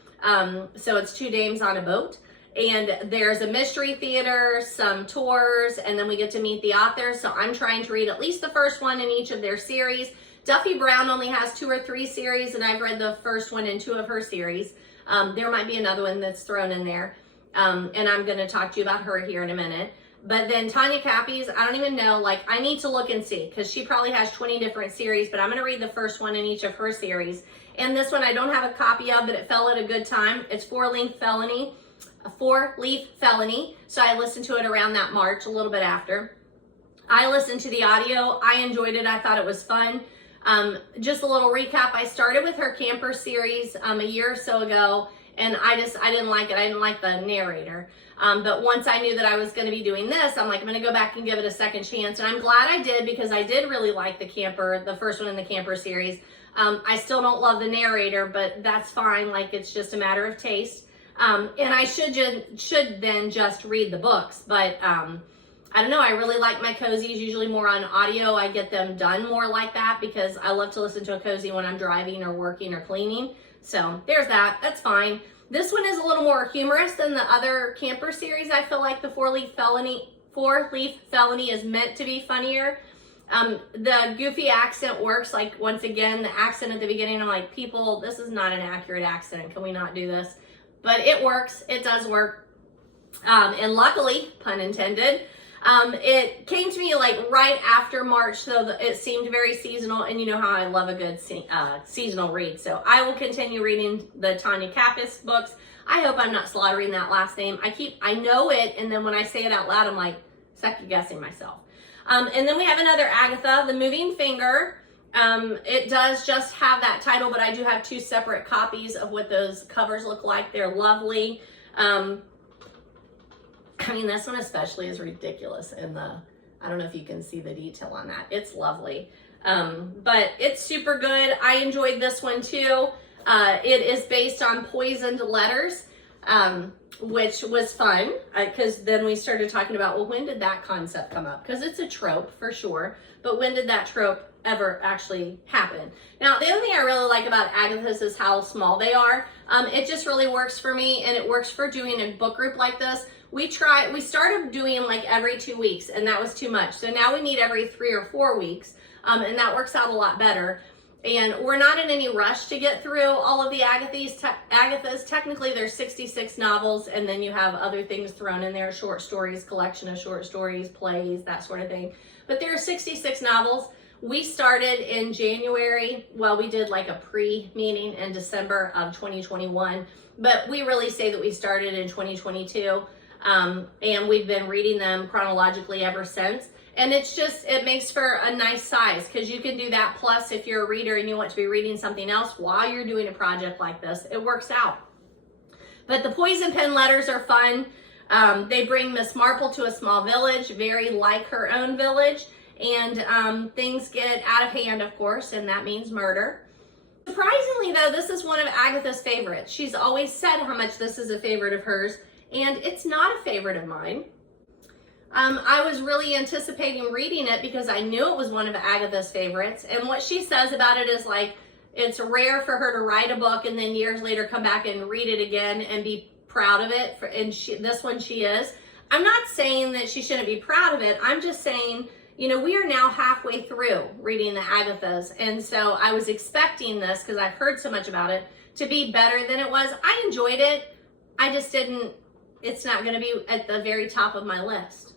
So it's 2 dames on a boat. And there's a mystery theater, some tours, and then we get to meet the authors. So I'm trying to read at least the first one in each of their series. Duffy Brown only has 2 or 3 series, and I've read the first one in 2 of her series. There might be another one that's thrown in there, and I'm going to talk to you about her here in a minute. But then Tanya Kappes, I don't even know, like, I need to look and see, because she probably has 20 different series, but I'm going to read the first one in each of her series. And this one I don't have a copy of, but it fell at a good time. It's 4-leaf Felony. So I listened to it around that March, a little bit after. I listened to the audio. I enjoyed it. I thought it was fun. Just a little recap. I started with her camper series a year or so ago, and I didn't like it. I didn't like the narrator. But once I knew that I was going to be doing this, I'm like, I'm going to go back and give it a second chance. And I'm glad I did, because I did really like the first one in the camper series. I still don't love the narrator, but that's fine. Like, it's just a matter of taste. And I should then just read the books, but I don't know. I really like my cozies, usually more on audio. I get them done more like that because I love to listen to a cozy when I'm driving or working or cleaning. So there's that. That's fine. This one is a little more humorous than the other camper series. I feel like the 4-leaf Felony is meant to be funnier. The goofy accent works. Like, once again, the accent at the beginning, I'm like, people, this is not an accurate accent. Can we not do this? But it works. It does work. And luckily, pun intended, it came to me like right after March, so it seemed very seasonal, and you know how I love a good seasonal read. So I will continue reading the Tanya Kappes books. I hope I'm not slaughtering that last name. I know it, and then when I say it out loud, I'm like second guessing myself. And then we have another Agatha, The Moving Finger. It does just have that title, but I do have 2 separate copies of what those covers look like. They're lovely. I mean, this one especially is ridiculous in I don't know if you can see the detail on that. It's lovely. But it's super good. I enjoyed this one too. It is based on poisoned letters, which was fun, because then we started talking about, well, when did that concept come up? Because it's a trope for sure, but when did that trope ever actually happen? Now, the other thing I really like about Agatha's is how small they are. It just really works for me, and it works for doing a book group like this. We started doing like every 2 weeks, and that was too much. So now we meet every 3 or 4 weeks, and that works out a lot better. And we're not in any rush to get through all of the Agathas. Technically, there's 66 novels, and then you have other things thrown in there, short stories, collection of short stories, plays, that sort of thing. But there are 66 novels. We started in January. Well, we did like a pre-meeting in December of 2021, but we really say that we started in 2022. And we've been reading them chronologically ever since. And it makes for a nice size, because you can do that. Plus, if you're a reader and you want to be reading something else while you're doing a project like this, it works out. But the poison pen letters are fun. They bring Miss Marple to a small village, very like her own village, and things get out of hand, of course, and that means murder. Surprisingly, though, this is one of Agatha's favorites. She's always said how much this is a favorite of hers, and it's not a favorite of mine. I was really anticipating reading it because I knew it was one of Agatha's favorites, and what she says about it is like, it's rare for her to write a book and then years later come back and read it again and be proud of it, and this one she is. I'm not saying that she shouldn't be proud of it. I'm just saying, you know, we are now halfway through reading the Agathas, and so I was expecting this, because I've heard so much about it, to be better than it was. I enjoyed it. I just didn't, it's not going to be at the very top of my list.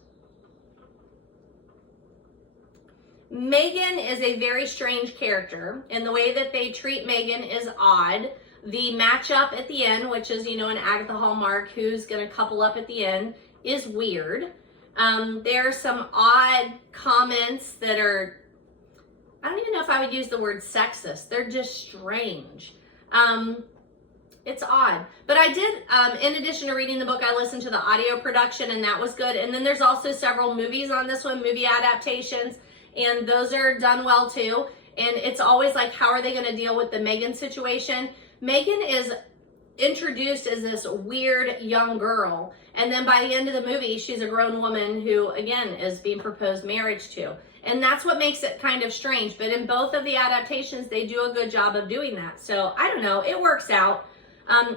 Megan is a very strange character, and the way that they treat Megan is odd. The matchup at the end, which is, you know, an Agatha Hallmark, who's going to couple up at the end, is weird. There are some odd comments that are, I don't even know if I would use the word sexist. They're just strange. It's odd. But I did, in addition to reading the book, I listened to the audio production, and that was good. And then there's also several movies on this one, movie adaptations, and those are done well too. And it's always like, how are they going to deal with the Megan situation? Megan is introduced as this weird young girl, and then by the end of the movie she's a grown woman who again is being proposed marriage to, and that's what makes it kind of strange. But in both of the adaptations they do a good job of doing that, so I don't know, it works out.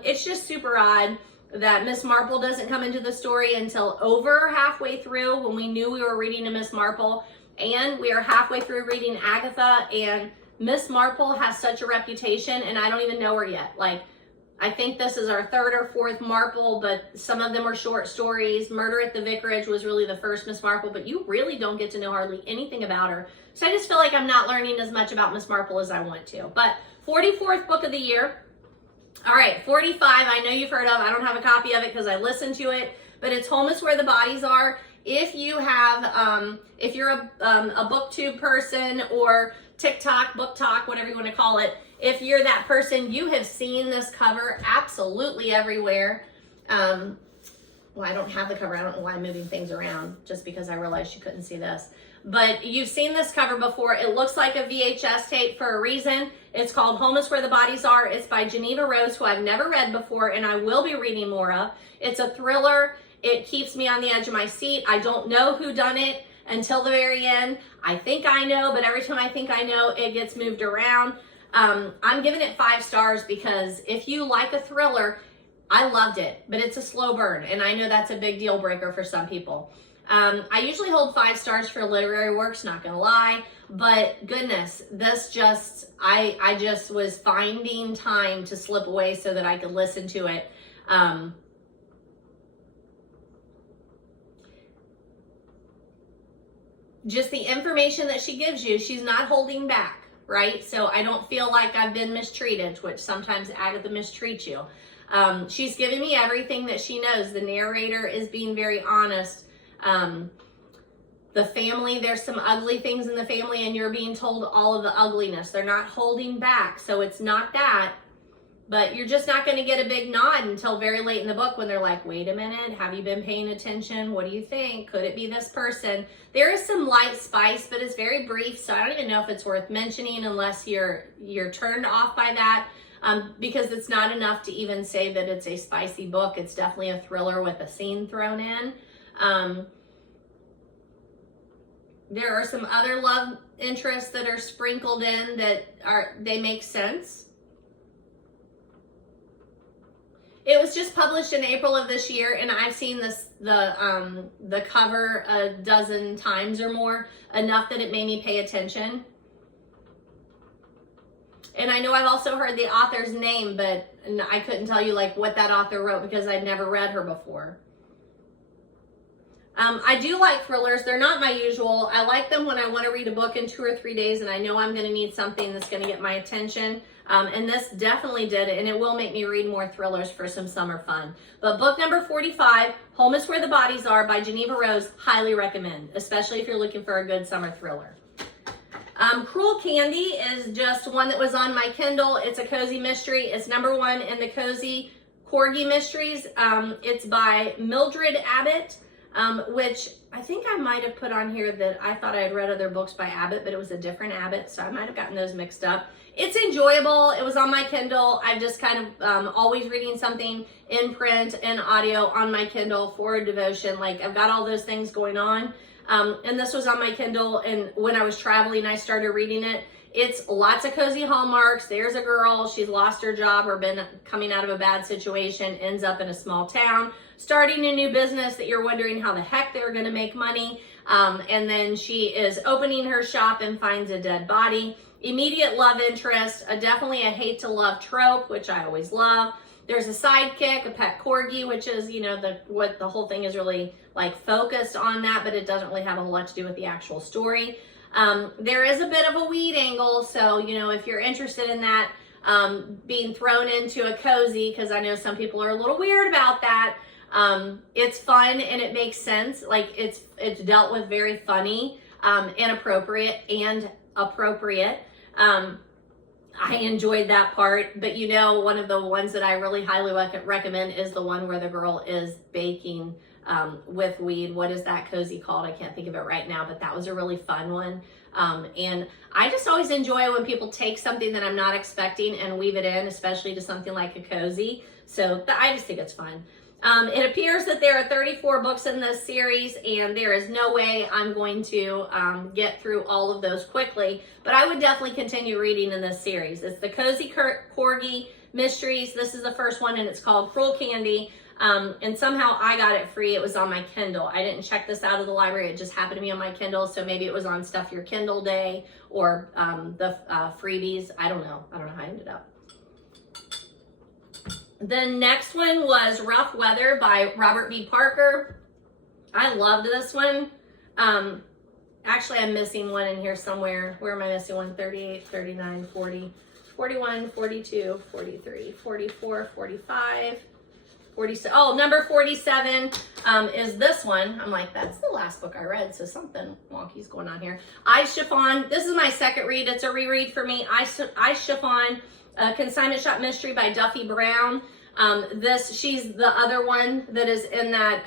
It's just super odd that Miss Marple doesn't come into the story until over halfway through, when we knew we were reading a Miss Marple, and we are halfway through reading Agatha, and Miss Marple has such a reputation and I don't even know her yet. Like, I think this is our third or fourth Marple, but some of them are short stories. Murder at the Vicarage was really the first Miss Marple, but you really don't get to know hardly anything about her. So I just feel like I'm not learning as much about Miss Marple as I want to. But 44th book of the year. All right, 45, I know you've heard of. I don't have a copy of it because I listened to it, but it's Home is Where the Bodies Are. If you have, if you're a BookTube person or TikTok, Book Talk, whatever you want to call it, if you're that person, you have seen this cover absolutely everywhere. Well, I don't have the cover. I don't know why I'm moving things around, just because I realized you couldn't see this. But you've seen this cover before. It looks like a VHS tape for a reason. It's called Home is Where the Bodies Are. It's by Geneva Rose, who I've never read before and I will be reading more of. It's a thriller. It keeps me on the edge of my seat. I don't know who done it until the very end. I think I know, but every time I think I know, it gets moved around. I'm giving it 5 stars because if you like a thriller, I loved it, but it's a slow burn, and I know that's a big deal breaker for some people. I usually hold 5 stars for literary works, not gonna lie, but goodness, this just, I just was finding time to slip away so that I could listen to it. Just the information that she gives you, she's not holding back, right? So I don't feel like I've been mistreated, which sometimes Agatha mistreats you. She's giving me everything that she knows. The narrator is being very honest. The family, there's some ugly things in the family and you're being told all of the ugliness. They're not holding back, so it's not that. But you're just not going to get a big nod until very late in the book when they're like, wait a minute, have you been paying attention? What do you think? Could it be this person? There is some light spice, but it's very brief, so I don't even know if it's worth mentioning unless you're turned off by that, because it's not enough to even say that it's a spicy book. It's definitely a thriller with a scene thrown in. There are some other love interests that are sprinkled in that they make sense. It was just published in April of this year, and I've seen the cover a dozen times or more, enough that it made me pay attention. And I know I've also heard the author's name, but I couldn't tell you like what that author wrote because I'd never read her before. I do like thrillers. They're not my usual. I like them when I want to read a book in 2 or 3 days and I know I'm going to need something that's going to get my attention. And this definitely did it, and it will make me read more thrillers for some summer fun. But book number 45, Home is Where the Bodies Are by Geneva Rose, highly recommend, especially if you're looking for a good summer thriller. Cruel Candy is just one that was on my Kindle. It's a cozy mystery. It's #1 in the cozy Corgi Mysteries. It's by Mildred Abbott, which I think I might have put on here that I thought I had read other books by Abbott, but it was a different Abbott, so I might have gotten those mixed up. It's enjoyable. It was on my Kindle. I'm just kind of always reading something in print and audio on my Kindle for a devotion. Like, I've got all those things going on. And this was on my Kindle, and when I was traveling, I started reading it. It's lots of cozy hallmarks. There's a girl, she's lost her job or been coming out of a bad situation, ends up in a small town, starting a new business that you're wondering how the heck they're gonna make money. And then she is opening her shop and finds a dead body. Immediate love interest, definitely a hate to love trope, which I always love. There's a sidekick, a pet corgi, which is, you know, what the whole thing is really like focused on that, but it doesn't really have a whole lot to do with the actual story. There is a bit of a weed angle, so, you know, if you're interested in that, being thrown into a cozy, because I know some people are a little weird about that, it's fun and it makes sense. Like, it's dealt with very funny, inappropriate and appropriate. I enjoyed that part, but you know, one of the ones that I really highly recommend is the one where the girl is baking with weed. What is that cozy called? I can't think of it right now, but that was a really fun one. And I just always enjoy when people take something that I'm not expecting and weave it in, especially to something like a cozy. So I just think it's fun. It appears that there are 34 books in this series, and there is no way I'm going to get through all of those quickly, but I would definitely continue reading in this series. It's the Cozy Corgi Mysteries. This is the first one, and it's called Cruel Candy. And somehow I got it free. It was on my Kindle. I didn't check this out of the library. It just happened to be on my Kindle. So maybe it was on Stuff Your Kindle Day or the freebies. I don't know. I don't know how I ended up. The next one was Rough Weather by Robert B. Parker. I loved this one. Actually, I'm missing one in here somewhere. Where am I missing one? 38, 39, 40, 41, 42, 43, 44, 45. 47. Oh, number 47 is this one. I'm like, that's the last book I read, so something wonky's going on here. Chiffon. This is my second read. It's a reread for me. Chiffon, Consignment Shop Mystery by Duffy Brown. She's the other one that is in that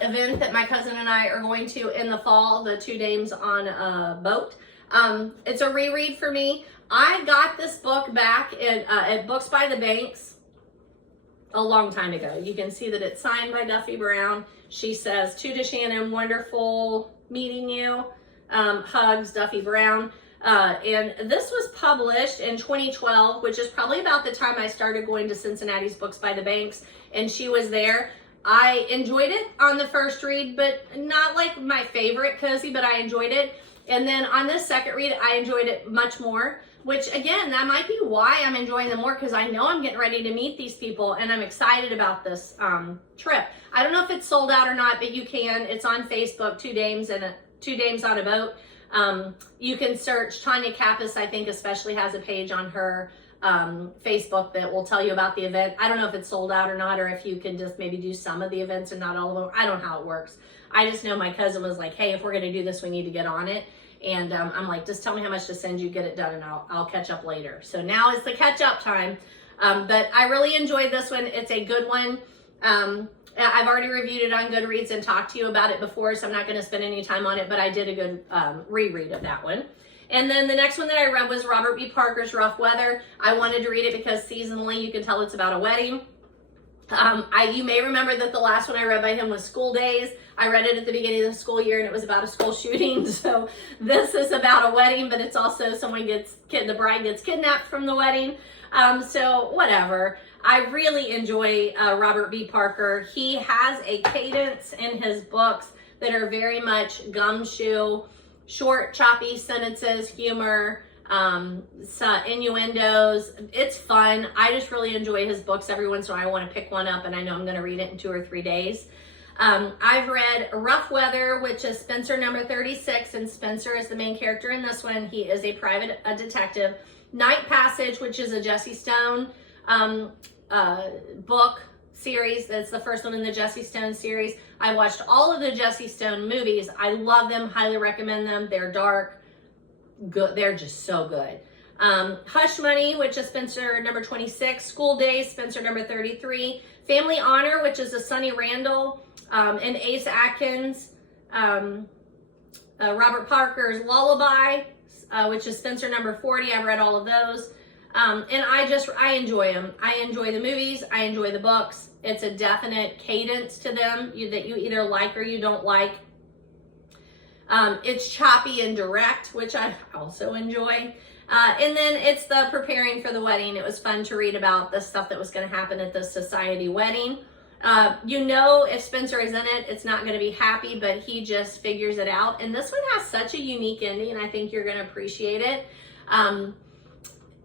event that my cousin and I are going to in the fall, the Two Dames on a Boat. It's a reread for me. I got this book back at Books by the Banks a long time ago. You can see that it's signed by Duffy Brown. She says, "To DaShannon, wonderful meeting you. Hugs, Duffy Brown." And this was published in 2012, which is probably about the time I started going to Cincinnati's Books by the Banks, and she was there. I enjoyed it on the first read, but not like my favorite cozy, but I enjoyed it. And then on this second read, I enjoyed it much more, which again, that might be why I'm enjoying them more, because I know I'm getting ready to meet these people and I'm excited about this trip. I don't know if it's sold out or not, but you can. It's on Facebook, Two Dames on a Boat. You can search Tanya Kappes, I think especially has a page on her Facebook that will tell you about the event. I don't know if it's sold out or not, or if you can just maybe do some of the events and not all of them. I don't know how it works. I just know my cousin was like, hey, if we're going to do this, we need to get on it. And I'm like, just tell me how much to send you, get it done, and I'll catch up later. So now is the catch up time. But I really enjoyed this one. It's a good one. I've already reviewed it on Goodreads and talked to you about it before, so I'm not going to spend any time on it, but I did a good reread of that one. And then the next one that I read was Robert B. Parker's Rough Weather. I wanted to read it because seasonally you can tell it's about a wedding. You may remember that the last one I read by him was School Days. I read it at the beginning of the school year and it was about a school shooting. So this is about a wedding, but it's also the bride gets kidnapped from the wedding. So whatever. I really enjoy Robert B. Parker. He has a cadence in his books that are very much gumshoe, short, choppy sentences, humor, innuendos. It's fun. I just really enjoy his books. Every once in a while I want to pick one up and I know I'm going to read it in 2 or 3 days. I've read Rough Weather, which is Spencer number 36, and Spencer is the main character in this one. He is a private detective. Night Passage, which is a Jesse Stone book series. That's the first one in the Jesse Stone series. I watched all of the Jesse Stone movies. I love them, highly recommend them. They're dark, good. They're just so good. Hush Money, which is Spencer number 26. School Days, Spencer number 33. Family Honor, which is a Sonny Randall and Ace Atkins. Robert Parker's Lullaby, which is Spencer number 40. I've read all of those. And I enjoy them. I enjoy the movies. I enjoy the books. It's a definite cadence to them that you either like or you don't like. It's choppy and direct, which I also enjoy. And then it's the preparing for the wedding. It was fun to read about the stuff that was going to happen at the society wedding. You know, if Spencer is in it, it's not going to be happy, but he just figures it out. And this one has such a unique ending. I think you're going to appreciate it.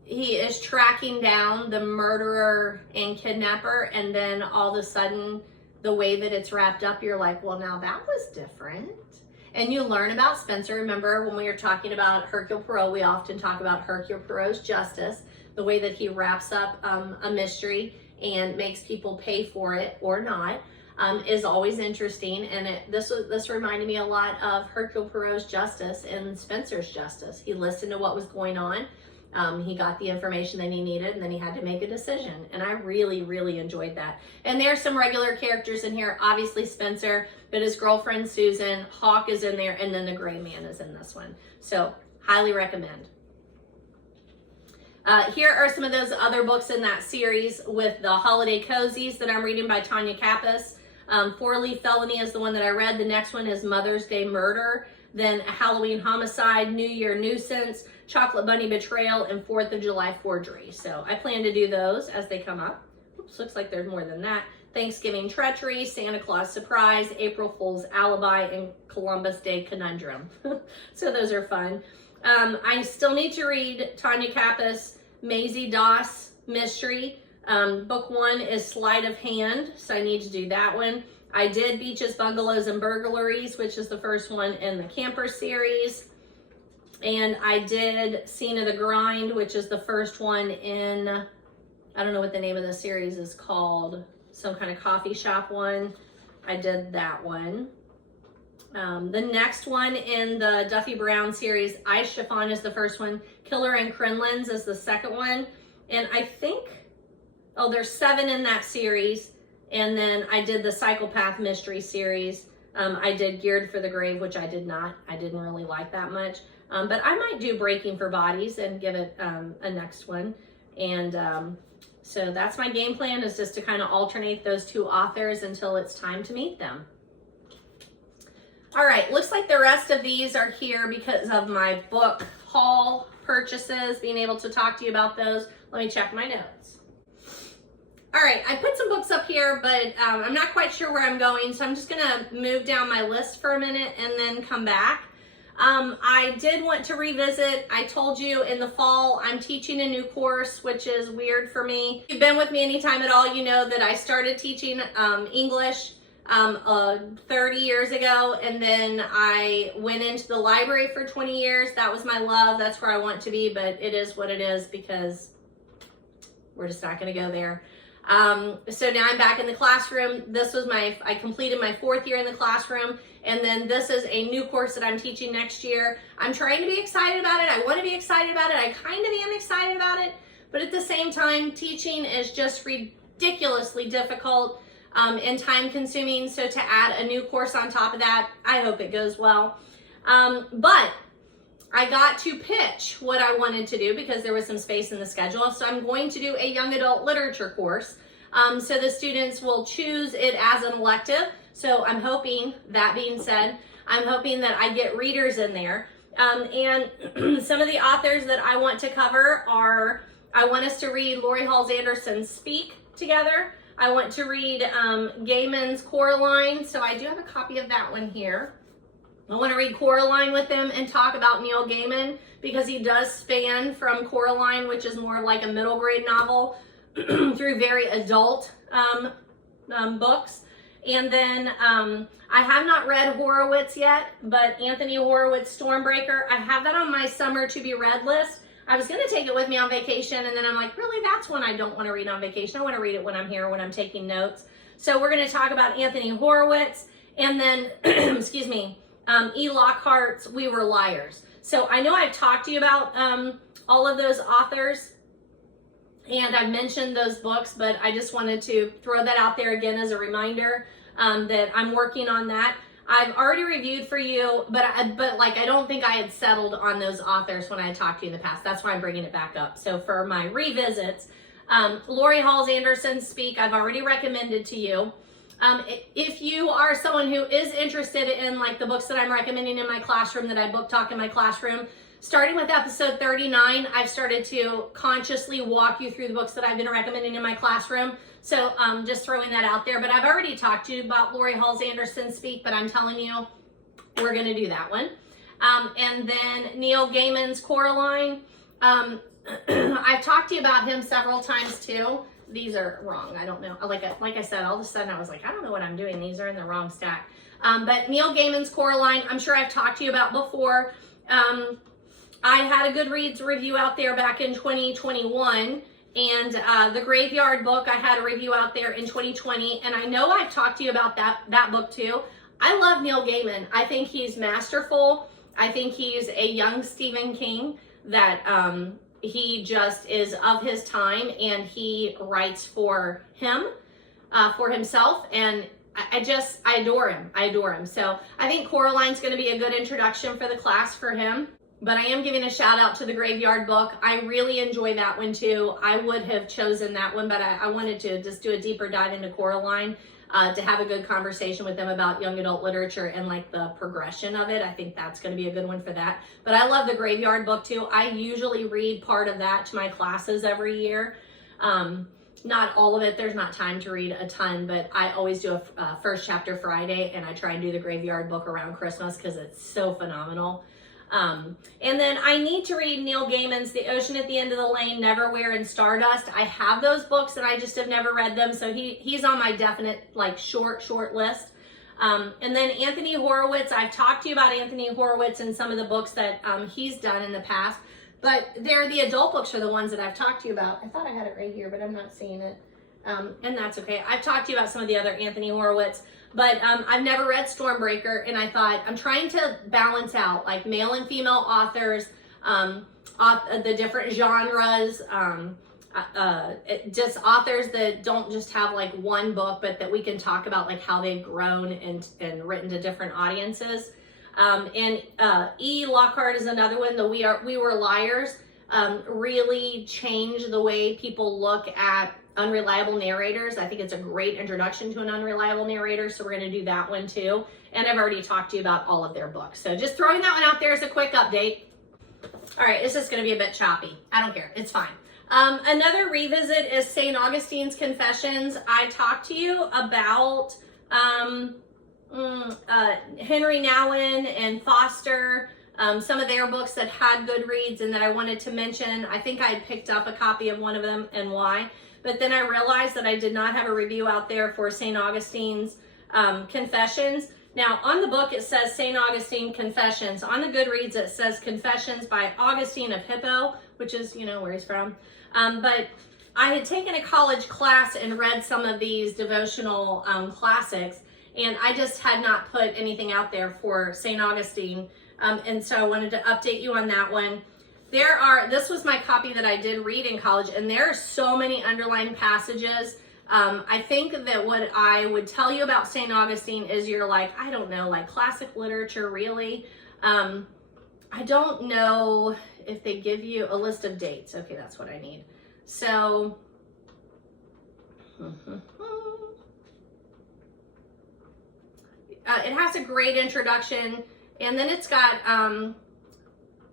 He is tracking down the murderer and kidnapper, and then all of a sudden, the way that it's wrapped up, you're like, well, now that was different. And you learn about Spencer. Remember when we were talking about Hercule Poirot, we often talk about Hercule Poirot's justice, the way that he wraps up a mystery and makes people pay for it or not, is always interesting. And this reminded me a lot of Hercule Poirot's justice and Spencer's justice. He listened to what was going on. He got the information that he needed, and then he had to make a decision. And I really, really enjoyed that. And there's some regular characters in here. Obviously Spencer, but his girlfriend Susan, Hawk is in there, and then the Gray Man is in this one. So highly recommend. Here are some of those other books in that series with the holiday cozies that I'm reading by Tanya Kappes. 4-Leaf Felony is the one that I read. The next one is Mother's Day Murder, then Halloween Homicide, New Year Nuisance, Chocolate Bunny Betrayal, and 4th of July Forgery. So I plan to do those as they come up. Oops, looks like there's more than that. Thanksgiving Treachery, Santa Claus Surprise, April Fool's Alibi, and Columbus Day Conundrum. So those are fun. I still need to read Tanya Kappes' Maisie Doss Mystery. Book 1 is Sleight of Hand, so I need to do that one. I did Beaches, Bungalows, and Burglaries, which is the first one in the Camper series. And I did Scene of the Grind, which is the first one in, I don't know what the name of the series is called, some kind of coffee shop one. I did that one. The next one in the Duffy Brown series, Ice Chiffon, is the first one. Killer and Crinlands is the second one. And I think, oh, there's 7 in that series. And then I did the Psychopath Mystery series. I did Geared for the Grave, which I did not. I didn't really like that much. But I might do Breaking for Bodies and give it a next one. And so that's my game plan, is just to kind of alternate those 2 authors until it's time to meet them. All right, looks like the rest of these are here because of my book haul purchases, being able to talk to you about those. Let me check my notes. All right, I put some books up here, but I'm not quite sure where I'm going, so I'm just gonna move down my list for a minute and then come back. I did want to revisit, I told you in the fall, I'm teaching a new course, which is weird for me. If you've been with me anytime at all, you know that I started teaching English 30 years ago, and then I went into the library for 20 years. That was my love. That's where I want to be, but it is what it is because we're just not going to go there. So now I'm back in the classroom. This was I completed my 4th year in the classroom, and then this is a new course that I'm teaching next year. I'm trying to be excited about it. I want to be excited about it. I kind of am excited about it, but at the same time, teaching is just ridiculously difficult and time consuming. So to add a new course on top of that, I hope it goes well. But I got to pitch what I wanted to do because there was some space in the schedule. So I'm going to do a young adult literature course. So the students will choose it as an elective. So I'm hoping, that being said, I'm hoping that I get readers in there. And some of the authors that I want to cover are, I want us to read Lori Halls Anderson's Speak together. I want to read Gaiman's Coraline. So I do have a copy of that one here. I want to read Coraline with him and talk about Neil Gaiman because he does span from Coraline, which is more like a middle grade novel, through very adult books. And then I have not read Horowitz yet, but Anthony Horowitz Stormbreaker, I have that on my summer to be read list. I was going to take it with me on vacation, and then I'm like, really, that's one I don't want to read on vacation. I want to read it when I'm here, when I'm taking notes. So we're going to talk about Anthony Horowitz, and then, excuse me, E. Lockhart's We Were Liars. So I know I've talked to you about all of those authors, and I've mentioned those books, but I just wanted to throw that out there again as a reminder that I'm working on that. I've already reviewed for you, but like I don't think I had settled on those authors when I had talked to you in the past. That's why I'm bringing it back up. So for my revisits, Lori Halls Anderson's Speak, I've already recommended to you. If you are someone who is interested in like the books that I'm recommending in my classroom, that I book talk in my classroom, starting with episode 39, I've started to consciously walk you through the books that I've been recommending in my classroom. So just throwing that out there. But I've already talked to you about Lori Halls Anderson's Speak, but I'm telling you, we're going to do that one. And then Neil Gaiman's Coraline. I've talked to you about him several times too. These are wrong. I don't know. Like I said, all of a sudden I was like, I don't know what I'm doing. These are in the wrong stack. But Neil Gaiman's Coraline, I'm sure I've talked to you about before. I had a Goodreads review out there back in 2021, and the Graveyard book, I had a review out there in 2020, and I know I've talked to you about that book too. I love Neil Gaiman. I think he's masterful. I think he's a young Stephen King that he just is of his time, and he writes for him, for himself, and I adore him. I adore him. So I think Coraline's going to be a good introduction for the class for him. But I am giving a shout out to the Graveyard book. I really enjoy that one too. I would have chosen that one, but I wanted to just do a deeper dive into Coraline to have a good conversation with them about young adult literature and like the progression of it. I think that's going to be a good one for that. But I love the Graveyard book too. I usually read part of that to my classes every year. Not all of it. There's not time to read a ton, but I always do a first chapter Friday, and I try and do the Graveyard book around Christmas because it's so phenomenal. And then I need to read Neil Gaiman's The Ocean at the End of the Lane, Neverwhere, and Stardust. I have those books and I just have never read them. So he's on my definite like short list. And then Anthony Horowitz, I've talked to you about Anthony Horowitz and some of the books that he's done in the past, but the adult books are the ones that I've talked to you about. I thought I had it right here, but I'm not seeing it. And that's okay. I've talked to you about some of the other Anthony Horowitz, but I've never read Stormbreaker, and I thought I'm trying to balance out like male and female authors, the different genres, just authors that don't just have like one book, but that we can talk about like how they've grown and written to different audiences. And E. Lockhart is another one. The We Were Liars really changed the way people look at unreliable narrators. I think it's a great introduction to an unreliable narrator, so we're going to do that one too. And I've already talked to you about all of their books, so just throwing that one out there as a quick update. All right, it's just going to be a bit choppy. I don't care, it's fine. Another revisit is St. Augustine's Confessions. I talked to you about Henry Nouwen and Foster, some of their books that had Goodreads and that I wanted to mention. I think I had picked up a copy of one of them and why. But then I realized that I did not have a review out there for St. Augustine's Confessions. Now, on the book, it says St. Augustine Confessions. On the Goodreads, it says Confessions by Augustine of Hippo, which is, you know, where he's from. But I had taken a college class and read some of these devotional classics, and I just had not put anything out there for St. Augustine. And so I wanted to update you on that one. This was my copy that I did read in college, and there are so many underlined passages. I think that what I would tell you about St. Augustine is you're like, I don't know, like classic literature, really? I don't know if they give you a list of dates. Okay, that's what I need. So, it has a great introduction, and then it's got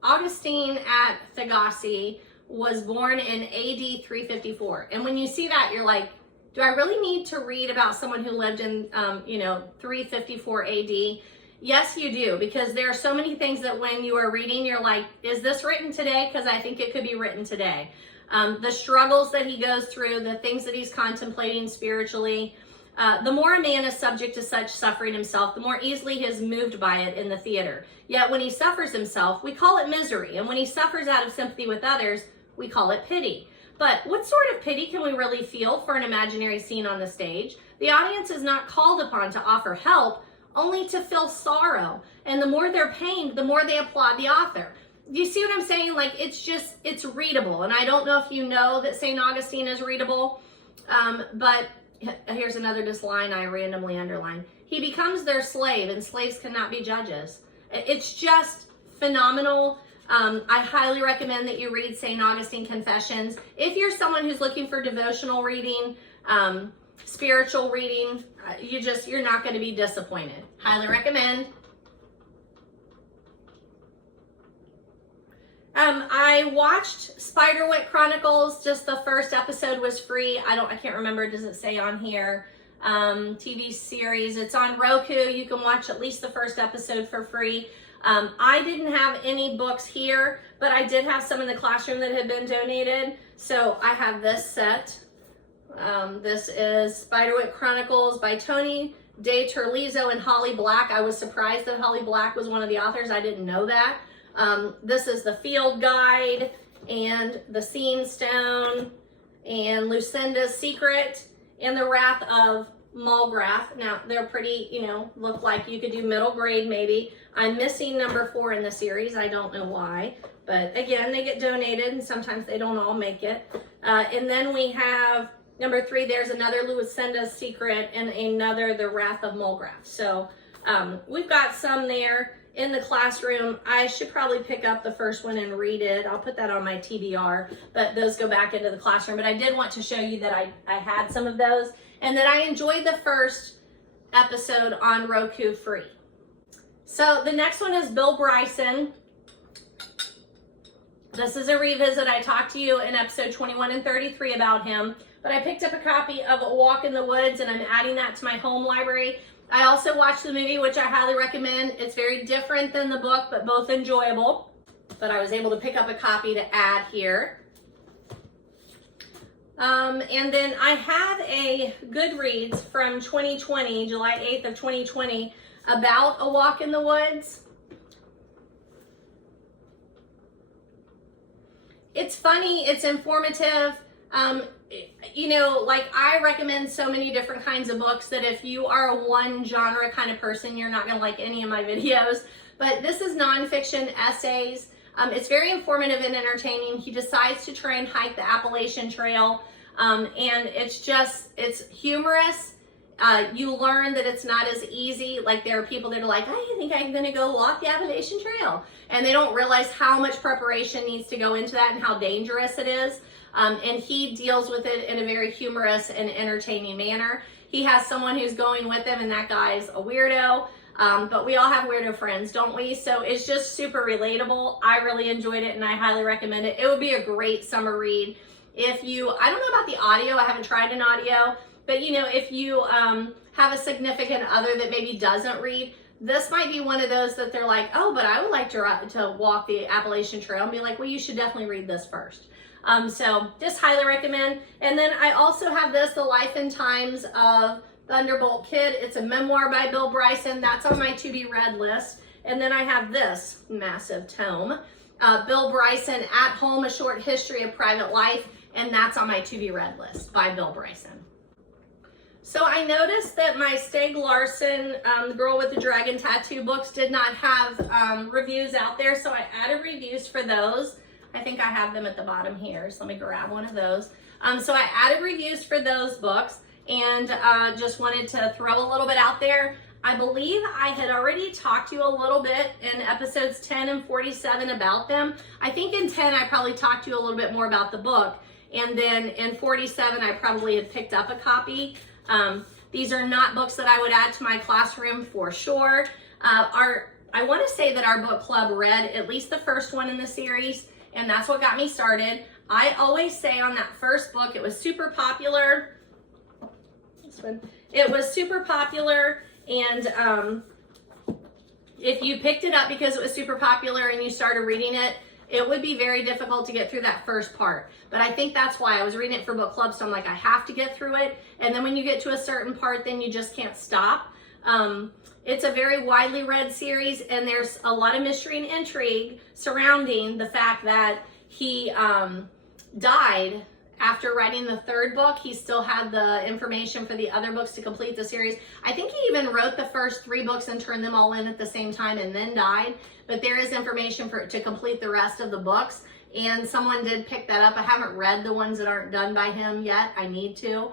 Augustine at Thagasse was born in AD 354. And when you see that, you're like, do I really need to read about someone who lived in, 354 AD? Yes, you do, because there are so many things that when you are reading, you're like, is this written today? Because I think it could be written today. The struggles that he goes through, the things that he's contemplating spiritually. The more a man is subject to such suffering himself, the more easily he is moved by it in the theater. Yet when he suffers himself, we call it misery. And when he suffers out of sympathy with others, we call it pity. But what sort of pity can we really feel for an imaginary scene on the stage? The audience is not called upon to offer help, only to feel sorrow. And the more they're pained, the more they applaud the author. you see what I'm saying? Like, it's readable. And I don't know if you know that St. Augustine is readable, but here's another just line I randomly underlined. He becomes their slave, and slaves cannot be judges. It's just phenomenal. I highly recommend that you read St. Augustine Confessions. If you're someone who's looking for devotional reading, spiritual reading, you're not going to be disappointed. Highly recommend. I watched Spiderwick Chronicles. Just the first episode was free. I can't remember. Does it say on here? TV series. It's on Roku. You can watch at least the first episode for free. I didn't have any books here, but I did have some in the classroom that had been donated. So I have this set. This is Spiderwick Chronicles by Tony De Turlizo and Holly Black. I was surprised that Holly Black was one of the authors. I didn't know that. This is the Field Guide and the Scene Stone and Lucinda's Secret and the Wrath of Mulgrath. Now, they're pretty, look like you could do middle grade maybe. I'm missing number 4 in the series. I don't know why. But again, they get donated and sometimes they don't all make it. And then we have number 3, there's another Lucinda's Secret and another The Wrath of Mulgrath. So we've got some there in the classroom. I should probably pick up the first one and read it. I'll put that on my TBR, but those go back into the classroom. But I did want to show you that I had some of those and that I enjoyed the first episode on Roku free. So the next one is Bill Bryson. This is a revisit. I talked to you in episode 21 and 33 about him, but I picked up a copy of A Walk in the Woods and I'm adding that to my home library. I also watched the movie, which I highly recommend. It's very different than the book, but both enjoyable. But I was able to pick up a copy to add here. And then I have a Goodreads from 2020, July 8th of 2020, about A Walk in the Woods. It's funny, it's informative. Like I recommend so many different kinds of books that if you are a one genre kind of person, you're not going to like any of my videos. But this is nonfiction essays. It's very informative and entertaining. He decides to try and hike the Appalachian Trail. And it's humorous. You learn that it's not as easy. Like there are people that are like, I think I'm going to go walk the Appalachian Trail. And they don't realize how much preparation needs to go into that and how dangerous it is. And he deals with it in a very humorous and entertaining manner. He has someone who's going with him, and that guy's a weirdo. But we all have weirdo friends, don't we? So it's just super relatable. I really enjoyed it, and I highly recommend it. It would be a great summer read. If you, I don't know about the audio, I haven't tried an audio, but if you have a significant other that maybe doesn't read, this might be one of those that they're like, oh, but I would like to walk the Appalachian Trail, and be like, well, you should definitely read this first. So just highly recommend. And then I also have this, The Life and Times of Thunderbolt Kid. It's a memoir by Bill Bryson. That's on my to be read list. And then I have this massive tome, Bill Bryson, At Home, A Short History of Private Life. And that's on my to be read list by Bill Bryson. So I noticed that my Steg Larsson, The Girl with the Dragon Tattoo books did not have reviews out there. So I added reviews for those. I think I have them at the bottom here, so let me grab one of those. So I added reviews for those books and just wanted to throw a little bit out there. I believe I had already talked to you a little bit in episodes 10 and 47 about them. I think in 10 I probably talked to you a little bit more about the book, and then in 47 I probably had picked up a copy. These are not books that I would add to my classroom for sure. I want to say that our book club read at least the first one in the series, and that's what got me started. I always say on that first book, it was super popular. This one. It was super popular, and if you picked it up because it was super popular and you started reading it, it would be very difficult to get through that first part. But I think that's why I was reading it for book club, so I'm like, I have to get through it. And then when you get to a certain part, then you just can't stop. It's a very widely read series, and there's a lot of mystery and intrigue surrounding the fact that he died after writing the third book, he still had the information for the other books to complete the series. I think he even wrote the first 3 books and turned them all in at the same time and then died. But there is information to complete the rest of the books. And someone did pick that up. I haven't read the ones that aren't done by him yet. I need to.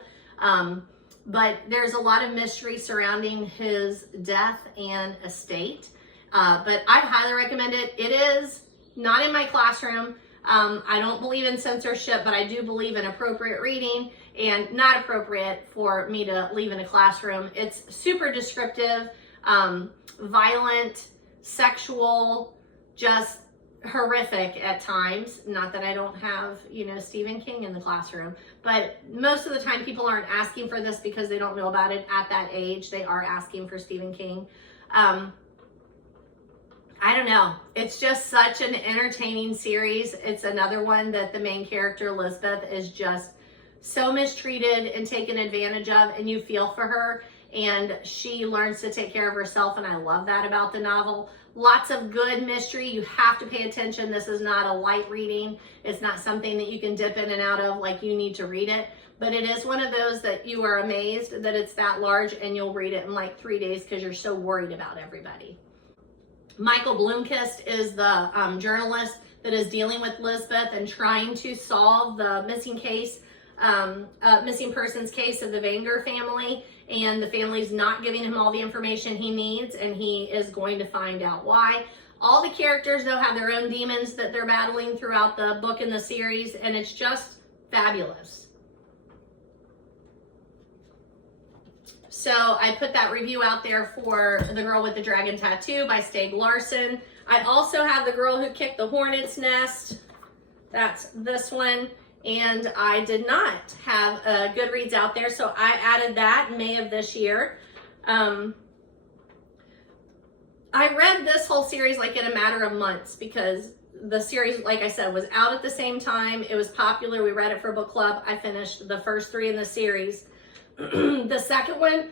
But there's a lot of mystery surrounding his death and estate. But I highly recommend it. It is not in my classroom. I don't believe in censorship, but I do believe in appropriate reading and not appropriate for me to leave in a classroom. It's super descriptive, violent, sexual, just horrific at times. Not that I don't have, Stephen King in the classroom, but most of the time people aren't asking for this because they don't know about it at that age. They are asking for Stephen King. I don't know. It's just such an entertaining series. It's another one that the main character, Elizabeth, is just so mistreated and taken advantage of, and you feel for her, and she learns to take care of herself, and I love that about the novel. Lots of good mystery. You have to pay attention. This is not a light reading. It's not something that you can dip in and out of like you need to read it, but it is one of those that you are amazed that it's that large and you'll read it in like 3 days because you're so worried about everybody. Michael Bloomquist is the journalist that is dealing with Lisbeth and trying to solve the missing persons case of the Vanger family, and the family's not giving him all the information he needs, and he is going to find out why. All the characters, though, have their own demons that they're battling throughout the book and the series, and it's just fabulous. So I put that review out there for The Girl with the Dragon Tattoo by Stieg Larsson. I also have The Girl Who Kicked the Hornet's Nest. That's this one. And I did not have Goodreads out there, so I added that in May of this year. I read this whole series like in a matter of months because the series, like I said, was out at the same time. It was popular. We read it for book club. I finished the first 3 in the series. The second one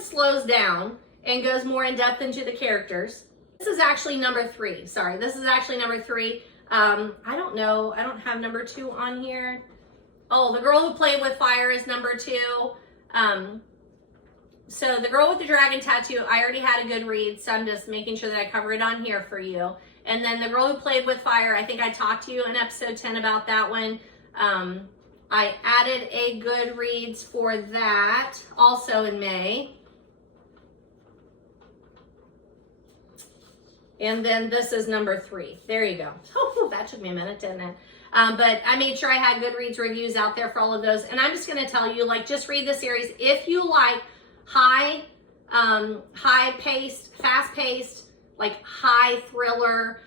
slows down and goes more in depth into the characters. This is actually number 3. Sorry, this is actually number 3. I don't know. I don't have number 2 on here. Oh, The Girl Who Played with Fire is number 2. So The Girl with the Dragon Tattoo, I already had a good read, so I'm just making sure that I cover it on here for you. And then The Girl Who Played with Fire, I think I talked to you in episode 10 about that one. I added a Goodreads for that also in May. And then this is number 3. There you go. Oh, that took me a minute, didn't it? But I made sure I had Goodreads reviews out there for all of those. And I'm just going to tell you, like, just read the series. If you like high-paced, fast-paced, like high thriller,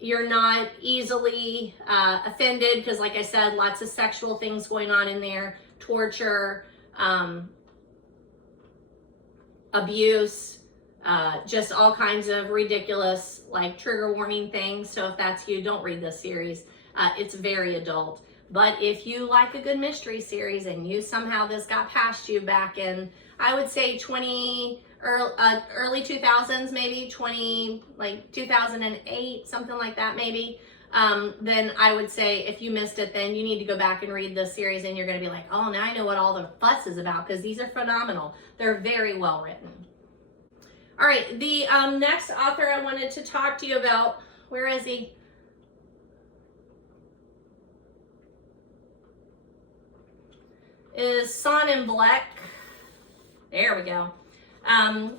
you're not easily offended because, like I said, lots of sexual things going on in there, torture, abuse, just all kinds of ridiculous, like, trigger warning things. So if that's you, don't read this series. It's very adult. But if you like a good mystery series and you somehow this got past you back in, I would say early 2000s, maybe 2008, something like that, maybe, then I would say if you missed it, then you need to go back and read this series and you're going to be like, oh, now I know what all the fuss is about because these are phenomenal. They're very well written. All right, the next author I wanted to talk to you about, where is he? Is Son Black. There we go.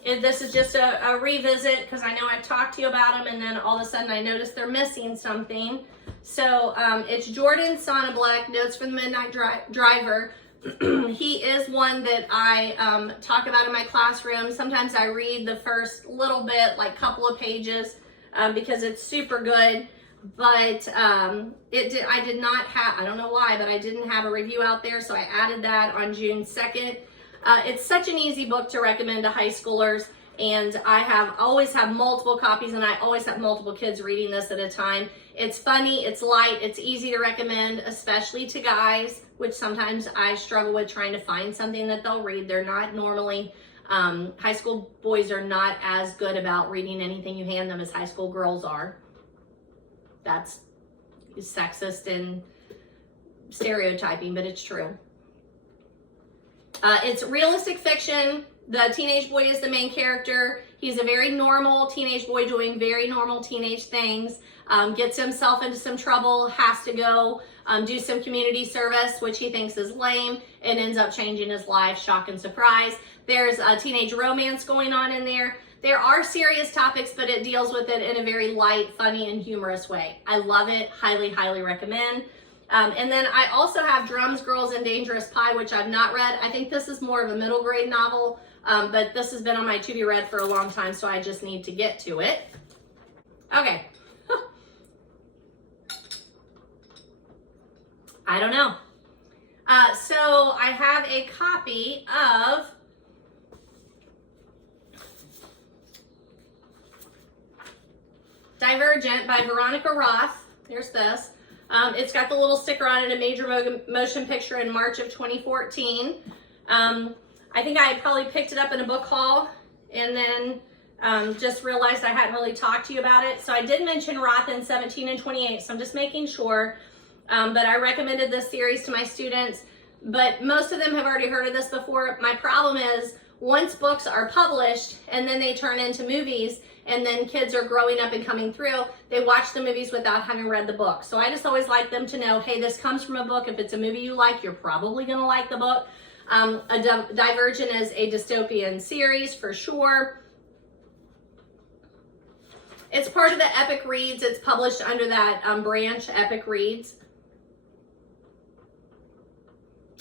This is just a revisit because I know I talked to you about them and then all of a sudden I noticed they're missing something. So it's Jordan Sonnenbleck, Notes from the Midnight Driver. He is one that I talk about in my classroom. Sometimes I read the first little bit, like couple of pages, because it's super good. But I did not have, I don't know why, but I didn't have a review out there, so I added that on June 2nd. It's such an easy book to recommend to high schoolers, and I always have multiple copies, and I always have multiple kids reading this at a time. It's funny, it's light, it's easy to recommend, especially to guys, which sometimes I struggle with trying to find something that they'll read. They're not normally, high school boys are not as good about reading anything you hand them as high school girls are. That's sexist and stereotyping, but it's true. It's realistic fiction. The teenage boy is the main character. He's a very normal teenage boy doing very normal teenage things. Gets himself into some trouble, has to go do some community service, which he thinks is lame, and ends up changing his life. Shock and surprise. There's a teenage romance going on in there. There are serious topics, but it deals with it in a very light, funny, and humorous way. I love it. Highly, highly recommend. And then I also have Drums, Girls, and Dangerous Pie, which I've not read. I think this is more of a middle grade novel, but this has been on my to be read for a long time, so I just need to get to it. Okay. I don't know. So I have a copy of Divergent by Veronica Roth. Here's this. It's got the little sticker on it, a major motion picture in March of 2014. I think I had probably picked it up in a book haul and then just realized I hadn't really talked to you about it. So I did mention Roth in 17 and 28, so I'm just making sure. But I recommended this series to my students, but most of them have already heard of this before. My problem is once books are published and then they turn into movies and then kids are growing up and coming through, they watch the movies without having read the book. So I just always like them to know, hey, this comes from a book. If it's a movie you like, you're probably gonna like the book. Divergent is a dystopian series for sure. It's part of the Epic Reads. It's published under that branch, Epic Reads.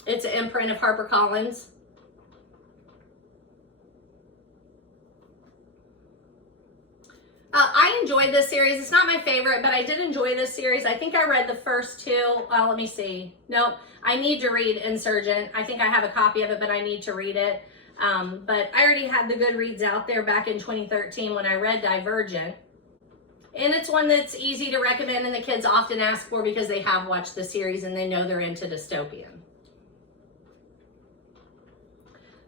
It's an imprint of HarperCollins. I enjoyed this series. It's not my favorite, but I did enjoy this series. I think I read the first two. Well, let me see. Nope. I need to read Insurgent. I think I have a copy of it, but I need to read it. But I already had the Goodreads out there back in 2013 when I read Divergent. And it's one that's easy to recommend and the kids often ask for because they have watched the series and they know they're into dystopian.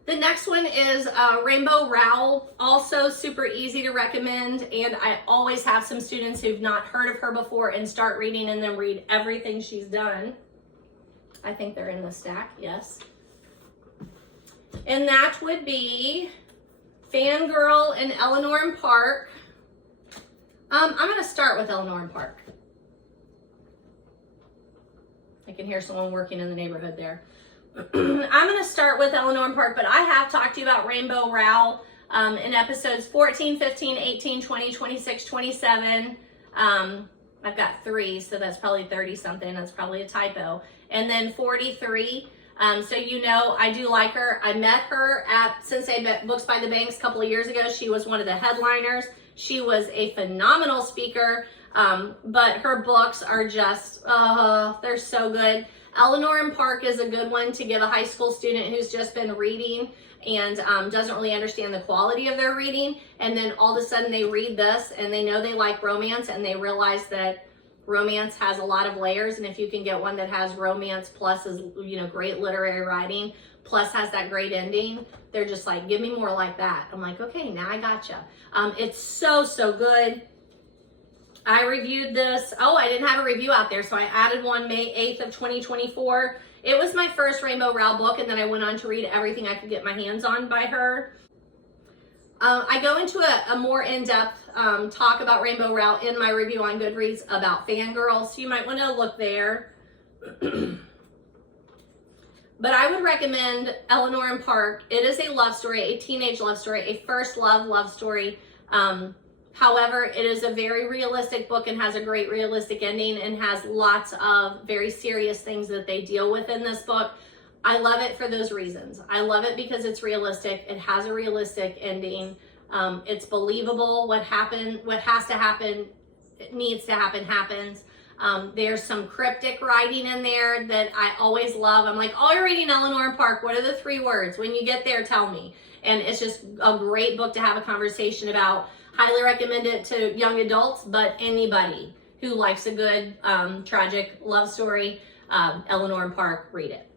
The next one is Rainbow Rowell, also super easy to recommend, and I always have some students who've not heard of her before and start reading and then read everything she's done. I think they're in the stack, yes. And that would be Fangirl and Eleanor and Park. I'm going to start with Eleanor and Park. I can hear someone working in the neighborhood there. I'm going to start with Eleanor and Park, but I have talked to you about Rainbow Rowell in episodes 14, 15, 18, 20, 26, 27. I've got 3, so that's probably 30 something. That's probably a typo. And then 43. So you know I do like her. I met her at Sensei Books by the Banks a couple of years ago. She was one of the headliners. She was a phenomenal speaker, but her books are just, they're so good. Eleanor and Park is a good one to give a high school student who's just been reading and doesn't really understand the quality of their reading. And then all of a sudden they read this and they know they like romance and they realize that romance has a lot of layers. And if you can get one that has romance plus is, you know, great literary writing, plus has that great ending, they're just like, give me more like that. I'm like, okay, now I gotcha. It's so, so good. I reviewed this. Oh, I didn't have a review out there, so I added one May 8th of 2024. It was my first Rainbow Rowell book, and then I went on to read everything I could get my hands on by her. I go into a more in-depth talk about Rainbow Rowell in my review on Goodreads about Fangirl, so you might want to look there. But I would recommend Eleanor and Park. It is a love story, a teenage love story, a first love story. However, it is a very realistic book and has a great realistic ending and has lots of very serious things that they deal with in this book. I love it for those reasons. I love it because it's realistic. It has a realistic ending. It's believable. What has to happen, it needs to happen, happens. There's some cryptic writing in there that I always love. I'm like, oh, you're reading Eleanor and Park. What are the 3 words? When you get there, tell me. And it's just a great book to have a conversation about. Highly recommend it to young adults, but anybody who likes a good tragic love story, Eleanor and Park, read it.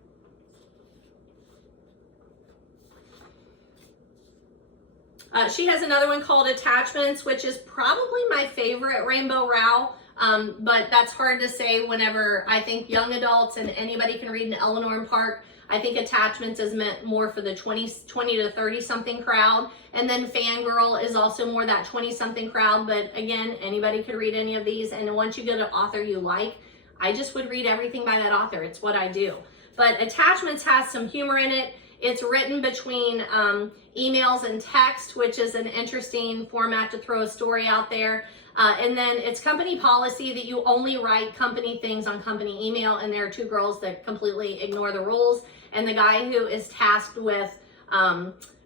She has another one called Attachments, which is probably my favorite Rainbow Rowell. But that's hard to say whenever I think young adults and anybody can read an Eleanor Park. I think Attachments is meant more for the 20 to 30 something crowd. And then Fangirl is also more that 20 something crowd. But again, anybody could read any of these. And once you get an author you like, I just would read everything by that author. It's what I do. But Attachments has some humor in it. It's written between emails and text, which is an interesting format to throw a story out there. And then it's company policy that you only write company things on company email. And there are two girls that completely ignore the rules. And the guy who is tasked with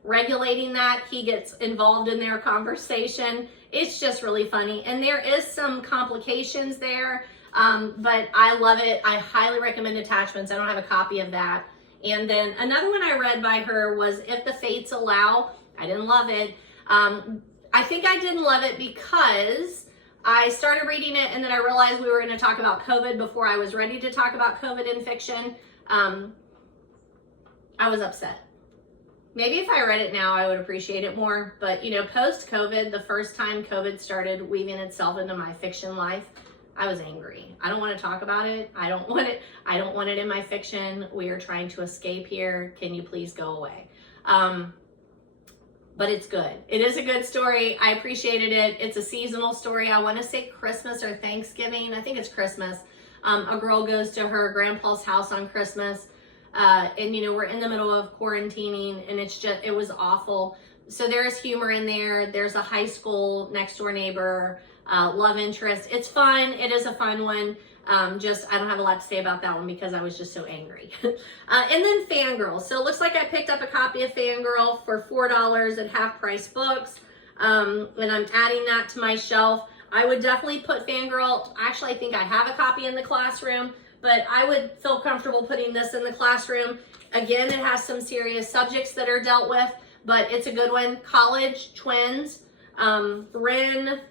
regulating that, he gets involved in their conversation. It's just really funny. And there is some complications there, but I love it. I highly recommend Attachments. I don't have a copy of that. And then another one I read by her was If the Fates Allow. I didn't love it. I think I didn't love it because I started reading it and then I realized we were going to talk about COVID before I was ready to talk about COVID in fiction. I was upset. Maybe if I read it now, I would appreciate it more. But, you know, post-COVID, the first time COVID started weaving itself into my fiction life, I was angry. I don't want to talk about it. I don't want it. I don't want it in my fiction. We are trying to escape here. Can you please go away? But it's good. It is a good story. I appreciated it. It's a seasonal story. I want to say Christmas or Thanksgiving. I think it's Christmas. A girl goes to her grandpa's house on Christmas. And you know, we're in the middle of quarantining and it was awful. So there's humor in there. There's a high school next door neighbor, love interest. It's fun. It is a fun one. I don't have a lot to say about that one because I was just so angry. And then Fangirl. So it looks like I picked up a copy of Fangirl for $4 at Half Price Books. And I'm adding that to my shelf. I would definitely put Fangirl. Actually, I think I have a copy in the classroom. But I would feel comfortable putting this in the classroom. Again, it has some serious subjects that are dealt with, but it's a good one. College, Twins, Ren,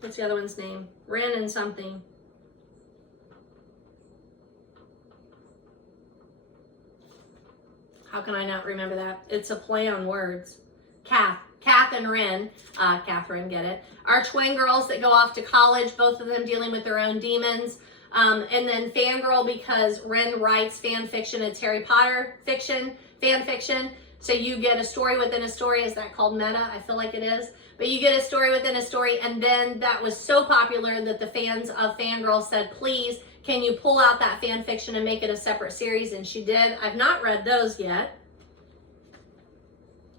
what's the other one's name? Ren and something. How can I not remember that? It's a play on words. Kath and Ren, Catherine, get it, are twin girls that go off to college, both of them dealing with their own demons. And then Fangirl, because Ren writes fan fiction, it's Harry Potter fiction, fan fiction. So you get a story within a story. Is that called meta? I feel like it is. But you get a story within a story. And then that was so popular that the fans of Fangirl said, please, can you pull out that fan fiction and make it a separate series? And she did. I've not read those yet.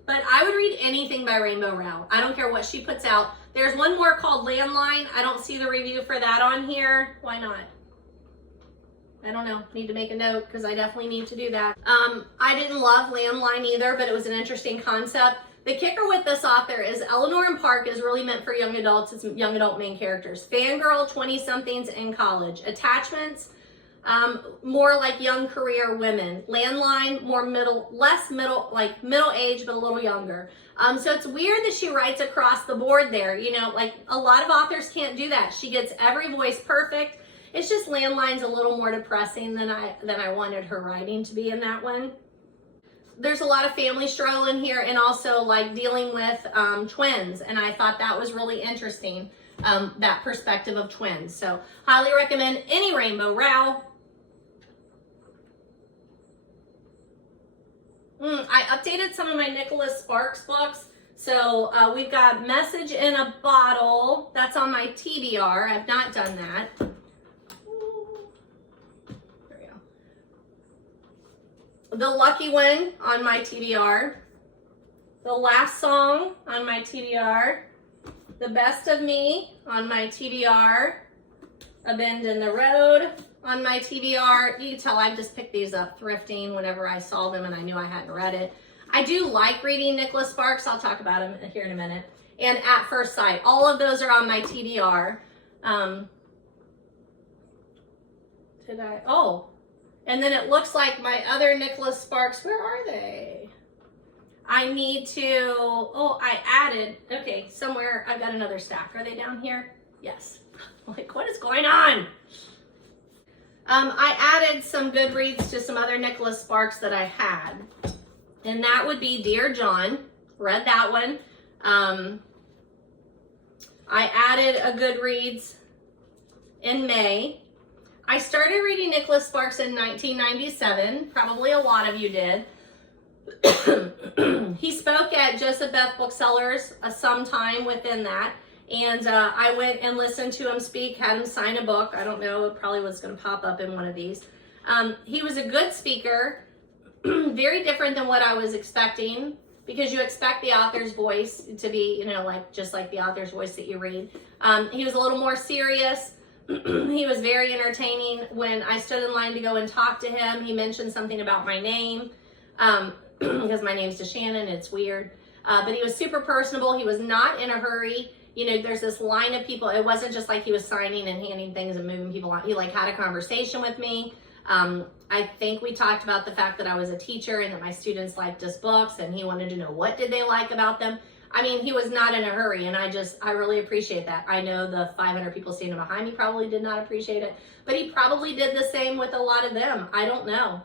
But I would read anything by Rainbow Rowell. I don't care what she puts out. There's one more called Landline. I don't see the review for that on here. Why not? I don't know. Need to make a note because I definitely need to do that. I didn't love Landline either, but it was an interesting concept. The kicker with this author is Eleanor Park is really meant for young adults. It's young adult main characters. Fangirl, 20-somethings in college. Attachments, more like young career women. Landline, more less middle, like middle age, but a little younger. So it's weird that she writes across the board there. You know, like a lot of authors can't do that. She gets every voice perfect. It's just Landline's a little more depressing than I wanted her writing to be in that one. There's a lot of family struggle in here and also like dealing with twins. And I thought that was really interesting, that perspective of twins. So highly recommend any Rainbow Rowell. I updated some of my Nicholas Sparks books. So we've got Message in a Bottle. That's on my TBR. I've not done that. The Lucky One on my TBR. The Last Song on my TBR. The Best of Me on my TBR. A Bend in the Road on my TBR. You can tell I've just picked these up thrifting whenever I saw them and I knew I hadn't read it. I do like reading Nicholas Sparks. I'll talk about him here in a minute. And At First Sight. All of those are on my TBR. And then it looks like my other Nicholas Sparks, where are they? I need to, I added, okay, somewhere I've got another stack. Are they down here? Yes. Like, what is going on? I added some Goodreads to some other Nicholas Sparks that I had. And that would be Dear John. Read that one. I added a Goodreads in May. I started reading Nicholas Sparks in 1997. Probably a lot of you did. He spoke at Joseph Beth Booksellers sometime within that. And I went and listened to him speak, had him sign a book. I don't know, it probably was going to pop up in one of these. He was a good speaker, very different than what I was expecting, because you expect the author's voice to be, you know, like just like the author's voice that you read. He was a little more serious. He was very entertaining. When I stood in line to go and talk to him, he mentioned something about my name, because my name's DaShannon, it's weird. But he was super personable. He was not in a hurry. You know, there's this line of people. It wasn't just like he was signing and handing things and moving people on. He like had a conversation with me. I think we talked about the fact that I was a teacher and that my students liked his books, and he wanted to know what did they like about them. I mean, he was not in a hurry, and I really appreciate that. I know the 500 people standing behind me probably did not appreciate it, but he probably did the same with a lot of them. I don't know.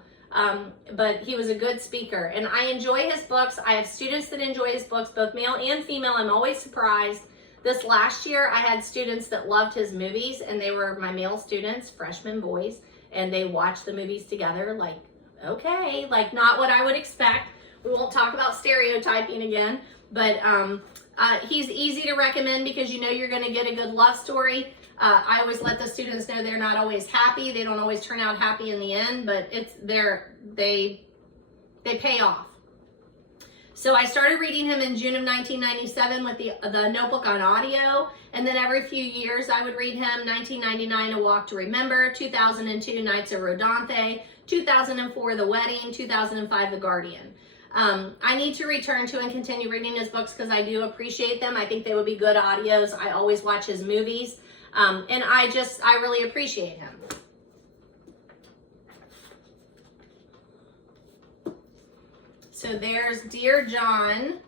But he was a good speaker, and I enjoy his books. I have students that enjoy his books, both male and female. I'm always surprised. This last year, I had students that loved his movies, and they were my male students, freshman boys, and they watched the movies together. Like, okay, like not what I would expect. We won't talk about stereotyping again, but he's easy to recommend because you know you're going to get a good love story. I always let the students know they're not always happy. They don't always turn out happy in the end, but they pay off. So I started reading him in June of 1997 with the Notebook on audio, and then every few years I would read him. 1999, A Walk to Remember, 2002, Knights of Rodanthe, 2004, The Wedding, 2005, The Guardian. I need to return to and continue reading his books because I do appreciate them. I think they would be good audios. I always watch his movies, and I really appreciate him. So there's Dear John.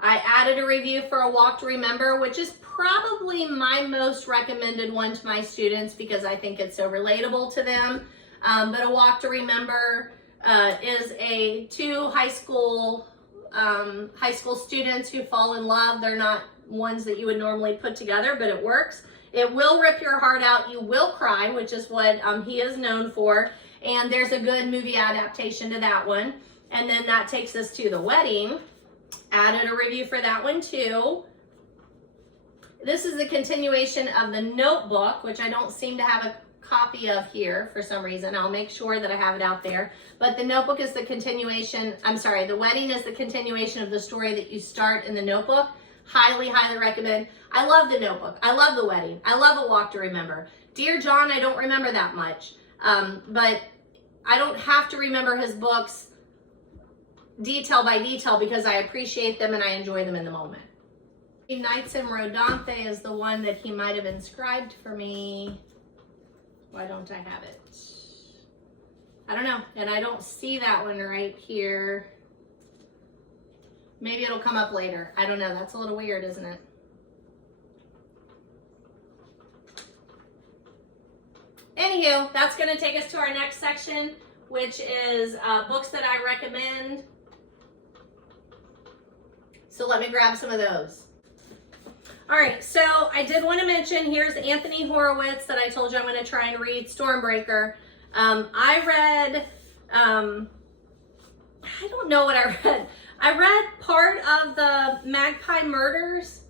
I added a review for A Walk to Remember, which is probably my most recommended one to my students because I think it's so relatable to them. But A Walk to Remember is two high school students who fall in love. They're not ones that you would normally put together, but it works. It will rip your heart out. You will cry, which is what he is known for. And there's a good movie adaptation to that one. And then that takes us to The Wedding. Added a review for that one too. This is the continuation of The Notebook, which I don't seem to have a copy of here for some reason. I'll make sure that I have it out there. But The Notebook is the continuation. The Wedding is the continuation of the story that you start in The Notebook. Highly, highly recommend. I love The Notebook. I love The Wedding. I love A Walk to Remember. Dear John, I don't remember that much. But I don't have to remember his books detail by detail because I appreciate them and I enjoy them in the moment. Knights in Rodanthe is the one that he might have inscribed for me. Why don't I have it? I don't know, and I don't see that one right here. Maybe it'll come up later. I don't know, that's a little weird, isn't it? Anywho, that's going to take us to our next section, which is books that I recommend. So let me grab some of those. All right, so I did want to mention, here's Anthony Horowitz that I told you I'm going to try and read, Stormbreaker. I read, I don't know what I read. I read part of the Magpie Murders,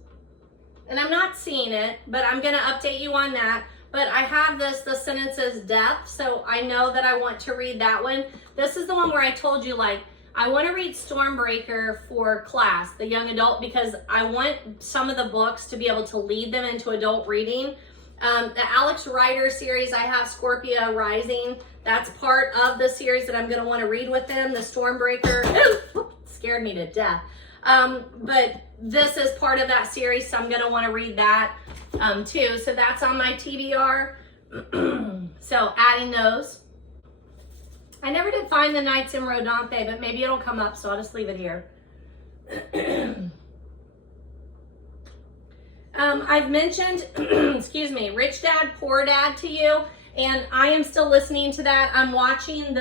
and I'm not seeing it, but I'm going to update you on that. But I have this, the sentences death, so I know that I want to read that one. This is the one where I told you, like, I want to read Stormbreaker for class, the young adult, because I want some of the books to be able to lead them into adult reading. The Alex Rider series, I have Scorpia Rising. That's part of the series that I'm going to want to read with them. The Stormbreaker scared me to death. But this is part of that series, so I'm going to want to read that too. So that's on my TBR. So adding those. I never did find the Knights in Rodanthe, but maybe it'll come up, so I'll just leave it here. I've mentioned, excuse me, Rich Dad, Poor Dad to you, and I am still listening to that. I'm watching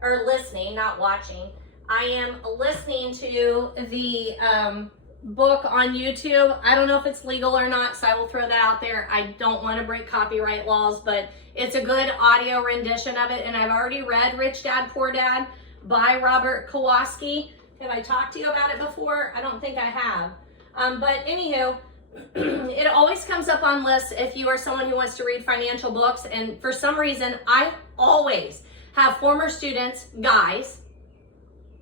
or listening, not watching. I am listening to the book on YouTube. I don't know if it's legal or not, so I will throw that out there. I don't want to break copyright laws, but it's a good audio rendition of it. And I've already read Rich Dad, Poor Dad by Robert Kowalski. Have I talked to you about it before? I don't think I have. But anywho, it always comes up on lists if you are someone who wants to read financial books. And for some reason, I always have former students, guys,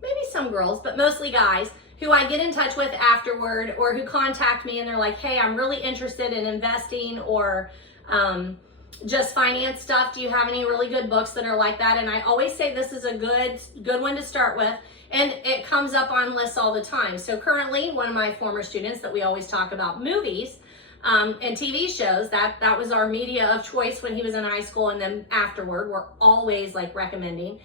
maybe some girls, but mostly guys, who I get in touch with afterward or who contact me and they're like, hey, I'm really interested in investing or just finance stuff. Do you have any really good books that are like that? And I always say this is a good one to start with. And it comes up on lists all the time. So currently, one of my former students that we always talk about movies and TV shows, that was our media of choice when he was in high school, and then afterward, we're always like recommending.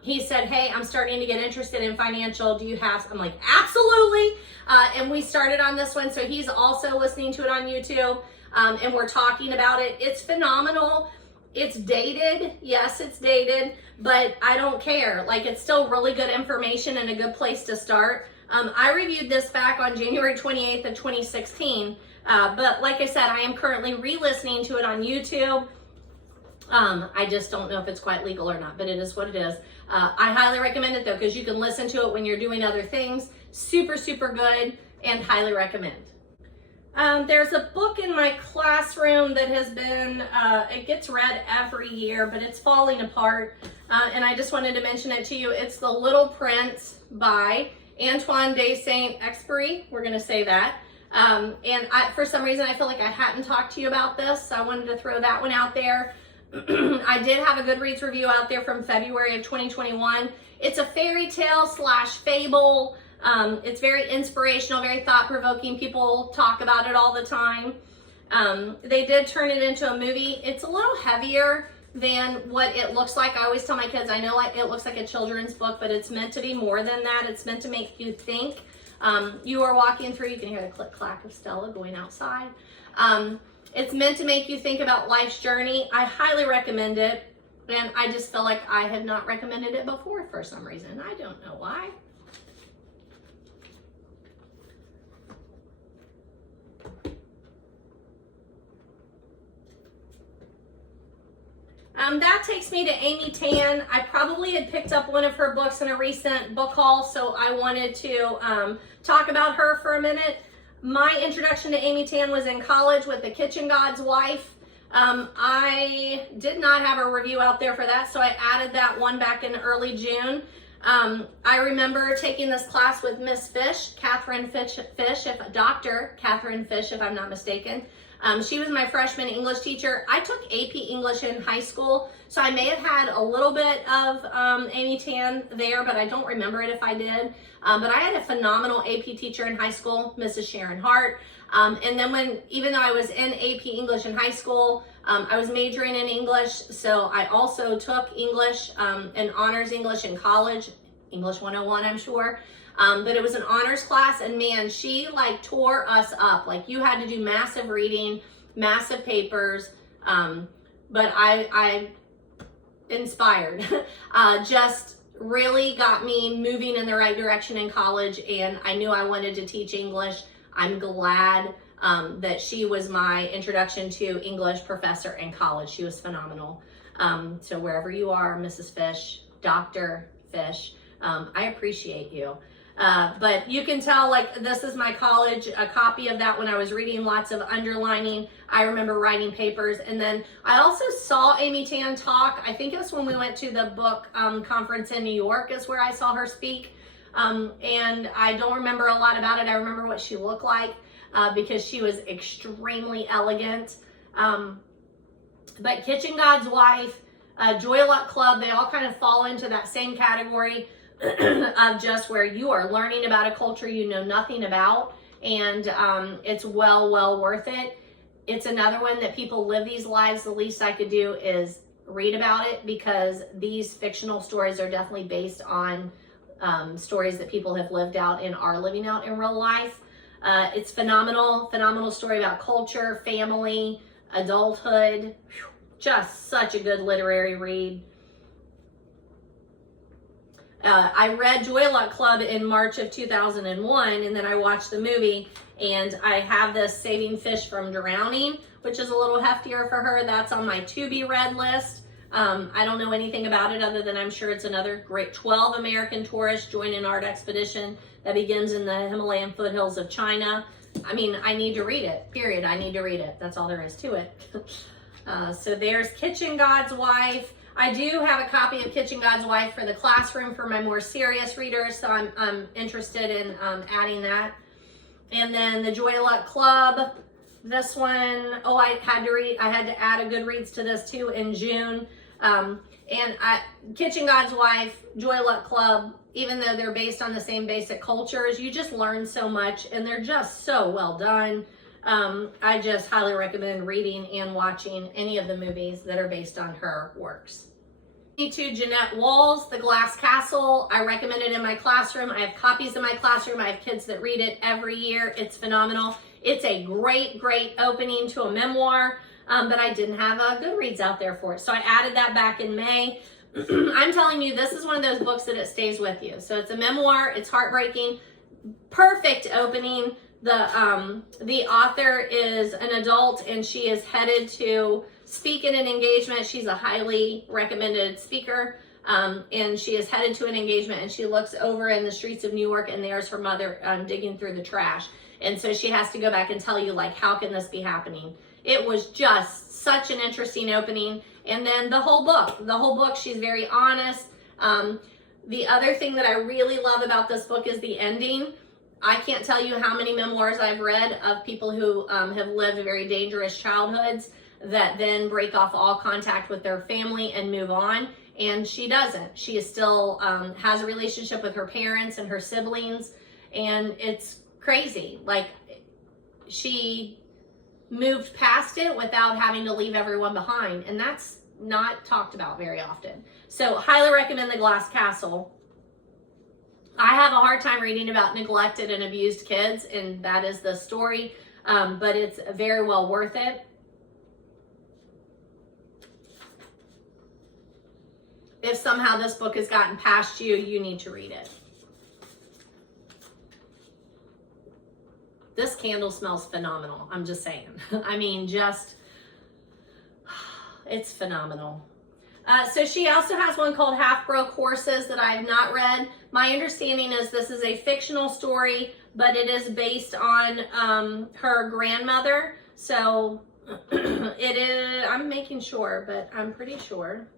He said, hey, I'm starting to get interested in financial. Do you have, I'm like, absolutely. And we started on this one. So he's also listening to it on YouTube. And we're talking about it. It's phenomenal. It's dated. Yes, it's dated, but I don't care. Like, it's still really good information and a good place to start. I reviewed this back on January 28th of 2016. But like I said, I am currently re-listening to it on YouTube. I just don't know if it's quite legal or not, but it is what it is. I highly recommend it though, because you can listen to it when you're doing other things. Super, super good, and highly recommend. There's a book in my classroom that has been, it gets read every year, but it's falling apart. And I just wanted to mention it to you. It's The Little Prince by Antoine de Saint-Exupéry. We're going to say that. And for some reason, I feel like I hadn't talked to you about this, so I wanted to throw that one out there. I did have a Goodreads review out there from February of 2021. It's a fairy tale / fable. It's very inspirational, very thought-provoking. People talk about it all the time. They did turn it into a movie. It's a little heavier than what it looks like. I always tell my kids, I know like it looks like a children's book, but it's meant to be more than that. It's meant to make you think. You are walking through, you can hear the click-clack of Stella going outside. It's meant to make you think about life's journey. I highly recommend it, and I just feel like I had not recommended it before for some reason. I don't know why. That takes me to Amy Tan. I probably had picked up one of her books in a recent book haul, so I wanted to talk about her for a minute. My introduction to Amy Tan was in college with The Kitchen God's Wife. I did not have a review out there for that, so I added that one back in early June. I remember taking this class with Miss Fish, Dr. Catherine Fish, if I'm not mistaken. She was my freshman English teacher. I took AP English in high school, so I may have had a little bit of Amy Tan there, but I don't remember it if I did. But I had a phenomenal AP teacher in high school, Mrs. Sharon Hart. And then even though I was in AP English in high school, I was majoring in English, so I also took English and honors English in college, English 101, I'm sure. But it was an honors class, and man, she like tore us up. Like, you had to do massive reading, massive papers. But I inspired, just really got me moving in the right direction in college, and I knew I wanted to teach English. I'm glad that she was my introduction to English professor in college. She was phenomenal. So wherever you are, Mrs. Fish, Dr. Fish, I appreciate you. But you can tell, like, this is my college, a copy of that when I was reading, lots of underlining. I remember writing papers. And then I also saw Amy Tan talk. I think it was when we went to the book conference in New York is where I saw her speak. And I don't remember a lot about it. I remember what she looked like because she was extremely elegant. But Kitchen God's Wife, Joy Luck Club, they all kind of fall into that same category of just where you are learning about a culture you know nothing about, and it's well worth it. It's another one that people live these lives. The least I could do is read about it, because these fictional stories are definitely based on stories that people have lived out and are living out in real life. It's phenomenal story about culture, family, adulthood. Just such a good literary read. I read Joy Luck Club in March of 2001, and then I watched the movie, and I have this Saving Fish from Drowning, which is a little heftier for her. That's on my to-be-read list. I don't know anything about it other than I'm sure it's another great 12 American tourists join an art expedition that begins in the Himalayan foothills of China. I mean, I need to read it, period. I need to read it. That's all there is to it. So there's Kitchen God's Wife. I do have a copy of Kitchen God's Wife for the classroom for my more serious readers, so I'm interested in adding that. And then the Joy Luck Club. This one, oh, I had to add a Goodreads to this too in June. Kitchen God's Wife, Joy Luck Club, even though they're based on the same basic cultures, you just learn so much, and they're just so well done. I just highly recommend reading and watching any of the movies that are based on her works. To Jeanette Walls, The Glass Castle. I recommend it in my classroom. I have copies in my classroom. I have kids that read it every year. It's phenomenal. It's a great, great opening to a memoir, but I didn't have a Goodreads out there for it. So I added that back in May. I'm telling you, this is one of those books that it stays with you. So it's a memoir. It's heartbreaking. Perfect opening. The author is an adult, and she is headed to speak in an engagement. She's a highly recommended speaker, and she is headed to an engagement, and she looks over in the streets of New York, and there's her mother digging through the trash. And so she has to go back and tell you, like, how can this be happening? It was just such an interesting opening. And then the whole book, she's very honest. The other thing that I really love about this book is the ending. I can't tell you how many memoirs I've read of people who have lived very dangerous childhoods that then break off all contact with their family and move on. And she doesn't. She is still has a relationship with her parents and her siblings. And it's crazy. Like, she moved past it without having to leave everyone behind. And that's not talked about very often. So highly recommend The Glass Castle. I have a hard time reading about neglected and abused kids, and that is the story, but it's very well worth it. If somehow this book has gotten past you, you need to read it. This candle smells phenomenal. I'm just saying. I mean, it's phenomenal. So she also has one called Half Broke Horses that I have not read. My understanding is this is a fictional story, but it is based on her grandmother. So it is, I'm making sure, but I'm pretty sure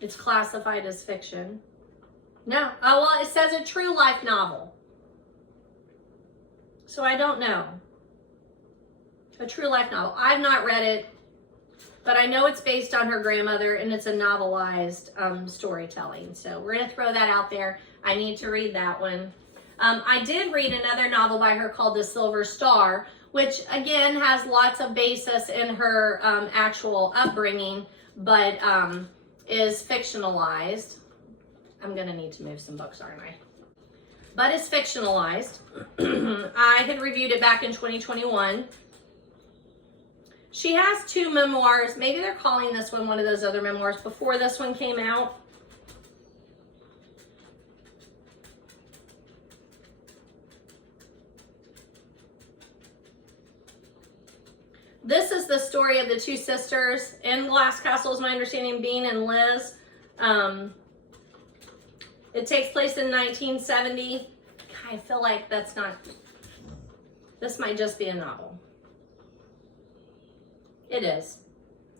it's classified as fiction. No, oh, well, it says a true life novel. So I don't know. A true life novel. I've not read it, but I know it's based on her grandmother, and it's a novelized storytelling. So we're going to throw that out there. I need to read that one. I did read another novel by her called The Silver Star, which again has lots of basis in her actual upbringing, but is fictionalized. I'm going to need to move some books, aren't I? But it's fictionalized. I had reviewed it back in 2021. She has two memoirs. Maybe they're calling this one of those other memoirs before this one came out. This is the story of the two sisters in Glass Castle, is my understanding, Bean and Liz. It takes place in 1970. I feel like that's not, this might just be a novel. It is.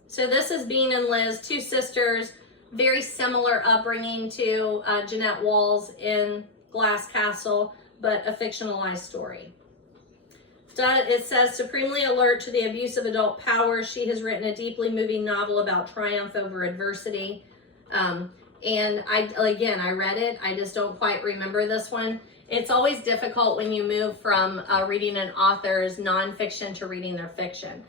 So this is Bean and Liz, two sisters, very similar upbringing to Jeanette Walls in Glass Castle, but a fictionalized story. It says, supremely alert to the abuse of adult power, she has written a deeply moving novel about triumph over adversity. And I read it. I just don't quite remember this one. It's always difficult when you move from reading an author's nonfiction to reading their fiction.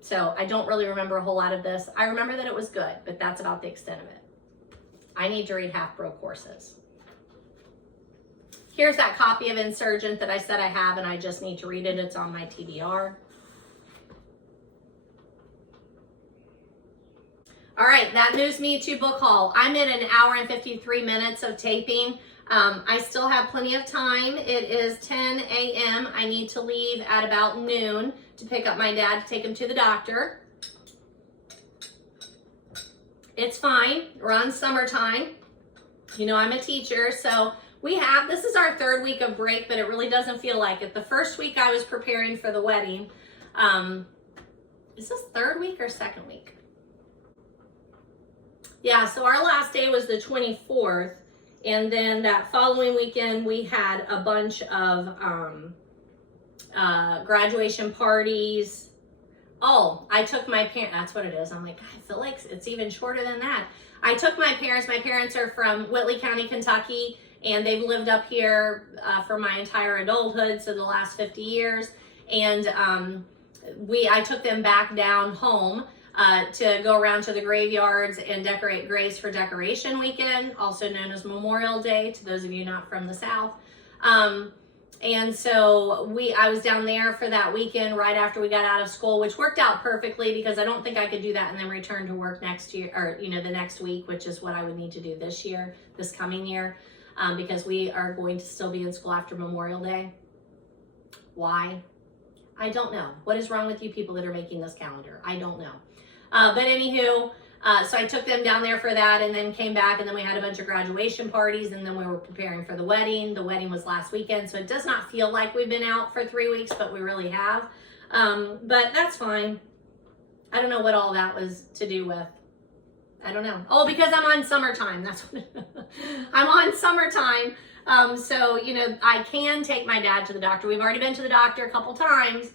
So I don't really remember a whole lot of this. I remember that it was good, but that's about the extent of it. I need to read Half Broke Horses. Here's that copy of Insurgent that I said I have, and I just need to read it. It's on my TBR. All right, that moves me to book haul. I'm at an hour and 53 minutes of taping. I still have plenty of time. It is 10 a.m. I need to leave at about noon to pick up my dad to take him to the doctor. It's fine. We're on summertime. You know, I'm a teacher, so this is our 3rd week of break, but it really doesn't feel like it. The first week I was preparing for the wedding. Is this 3rd week or 2nd week? Yeah, so our last day was the 24th, and then that following weekend we had a bunch of graduation parties. Oh, I took my parents, that's what it is. I'm like, I feel like it's even shorter than that. I took my parents are from Whitley County, Kentucky, and they've lived up here for my entire adulthood, so the last 50 years, and I took them back down home to go around to the graveyards and decorate graves for Decoration Weekend, also known as Memorial Day, to those of you not from the South. And so I was down there for that weekend right after we got out of school, which worked out perfectly because I don't think I could do that and then return to work next year, or, you know, the next week, which is what I would need to do this coming year, because we are going to still be in school after Memorial Day. Why? I don't know. What is wrong with you people that are making this calendar? I don't know. But anywho, so I took them down there for that and then came back, and then we had a bunch of graduation parties, and then we were preparing for the wedding. The wedding was last weekend, so it does not feel like we've been out for 3 weeks, but we really have. But that's fine. I don't know what all that was to do with. I don't know. Oh, because I'm on summertime. That's what I'm on summertime. So, you know, I can take my dad to the doctor. We've already been to the doctor a couple times,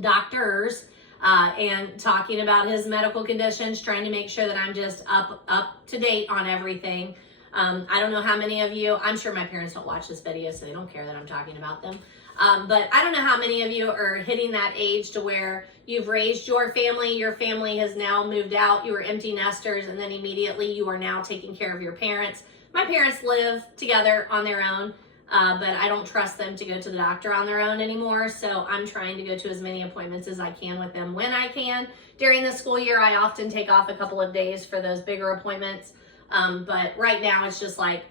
doctors, and talking about his medical conditions, trying to make sure that I'm just up to date on everything. I don't know how many of you, I'm sure my parents don't watch this video, so they don't care that I'm talking about them. But I don't know how many of you are hitting that age to where you've raised your family has now moved out, you were empty nesters, and then immediately you are now taking care of your parents. My parents live together on their own, but I don't trust them to go to the doctor on their own anymore, so I'm trying to go to as many appointments as I can with them when I can. During the school year, I often take off a couple of days for those bigger appointments, but right now it's just like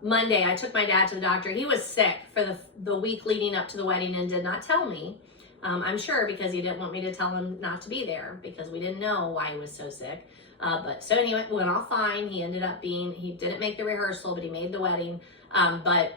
Monday, I took my dad to the doctor. He was sick for the week leading up to the wedding and did not tell me. I'm sure because he didn't want me to tell him not to be there because we didn't know why he was so sick. But so anyway, it went all fine. He ended up he didn't make the rehearsal, but he made the wedding. But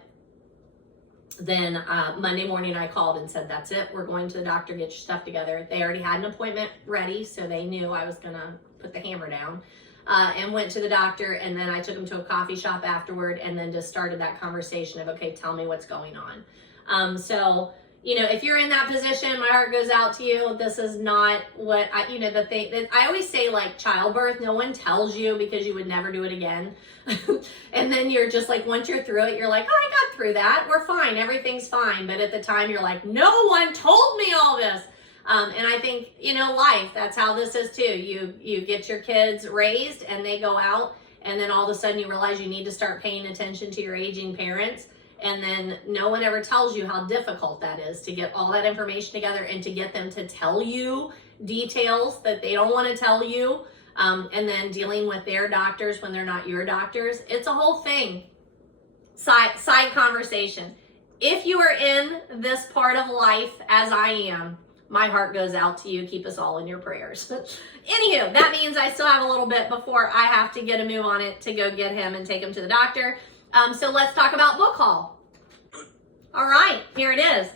then Monday morning I called and said, that's it. We're going to the doctor, get your stuff together. They already had an appointment ready, so they knew I was going to put the hammer down. And went to the doctor, and then I took him to a coffee shop afterward, and then just started that conversation of, okay, tell me what's going on. So, you know, if you're in that position, my heart goes out to you. This is not what the thing that I always say, like childbirth, no one tells you because you would never do it again. And then you're just like, once you're through it, you're like, oh, I got through that. We're fine. Everything's fine. But at the time you're like, no one told me all this. And I think, you know, life, that's how this is too. You get your kids raised and they go out, and then all of a sudden you realize you need to start paying attention to your aging parents. And then no one ever tells you how difficult that is to get all that information together and to get them to tell you details that they don't want to tell you. And then dealing with their doctors when they're not your doctors. It's a whole thing. Side conversation. If you are in this part of life as I am, my heart goes out to you. Keep us all in your prayers. Anywho, that means I still have a little bit before I have to get a move on it to go get him and take him to the doctor. So let's talk about book haul. All right, here it is.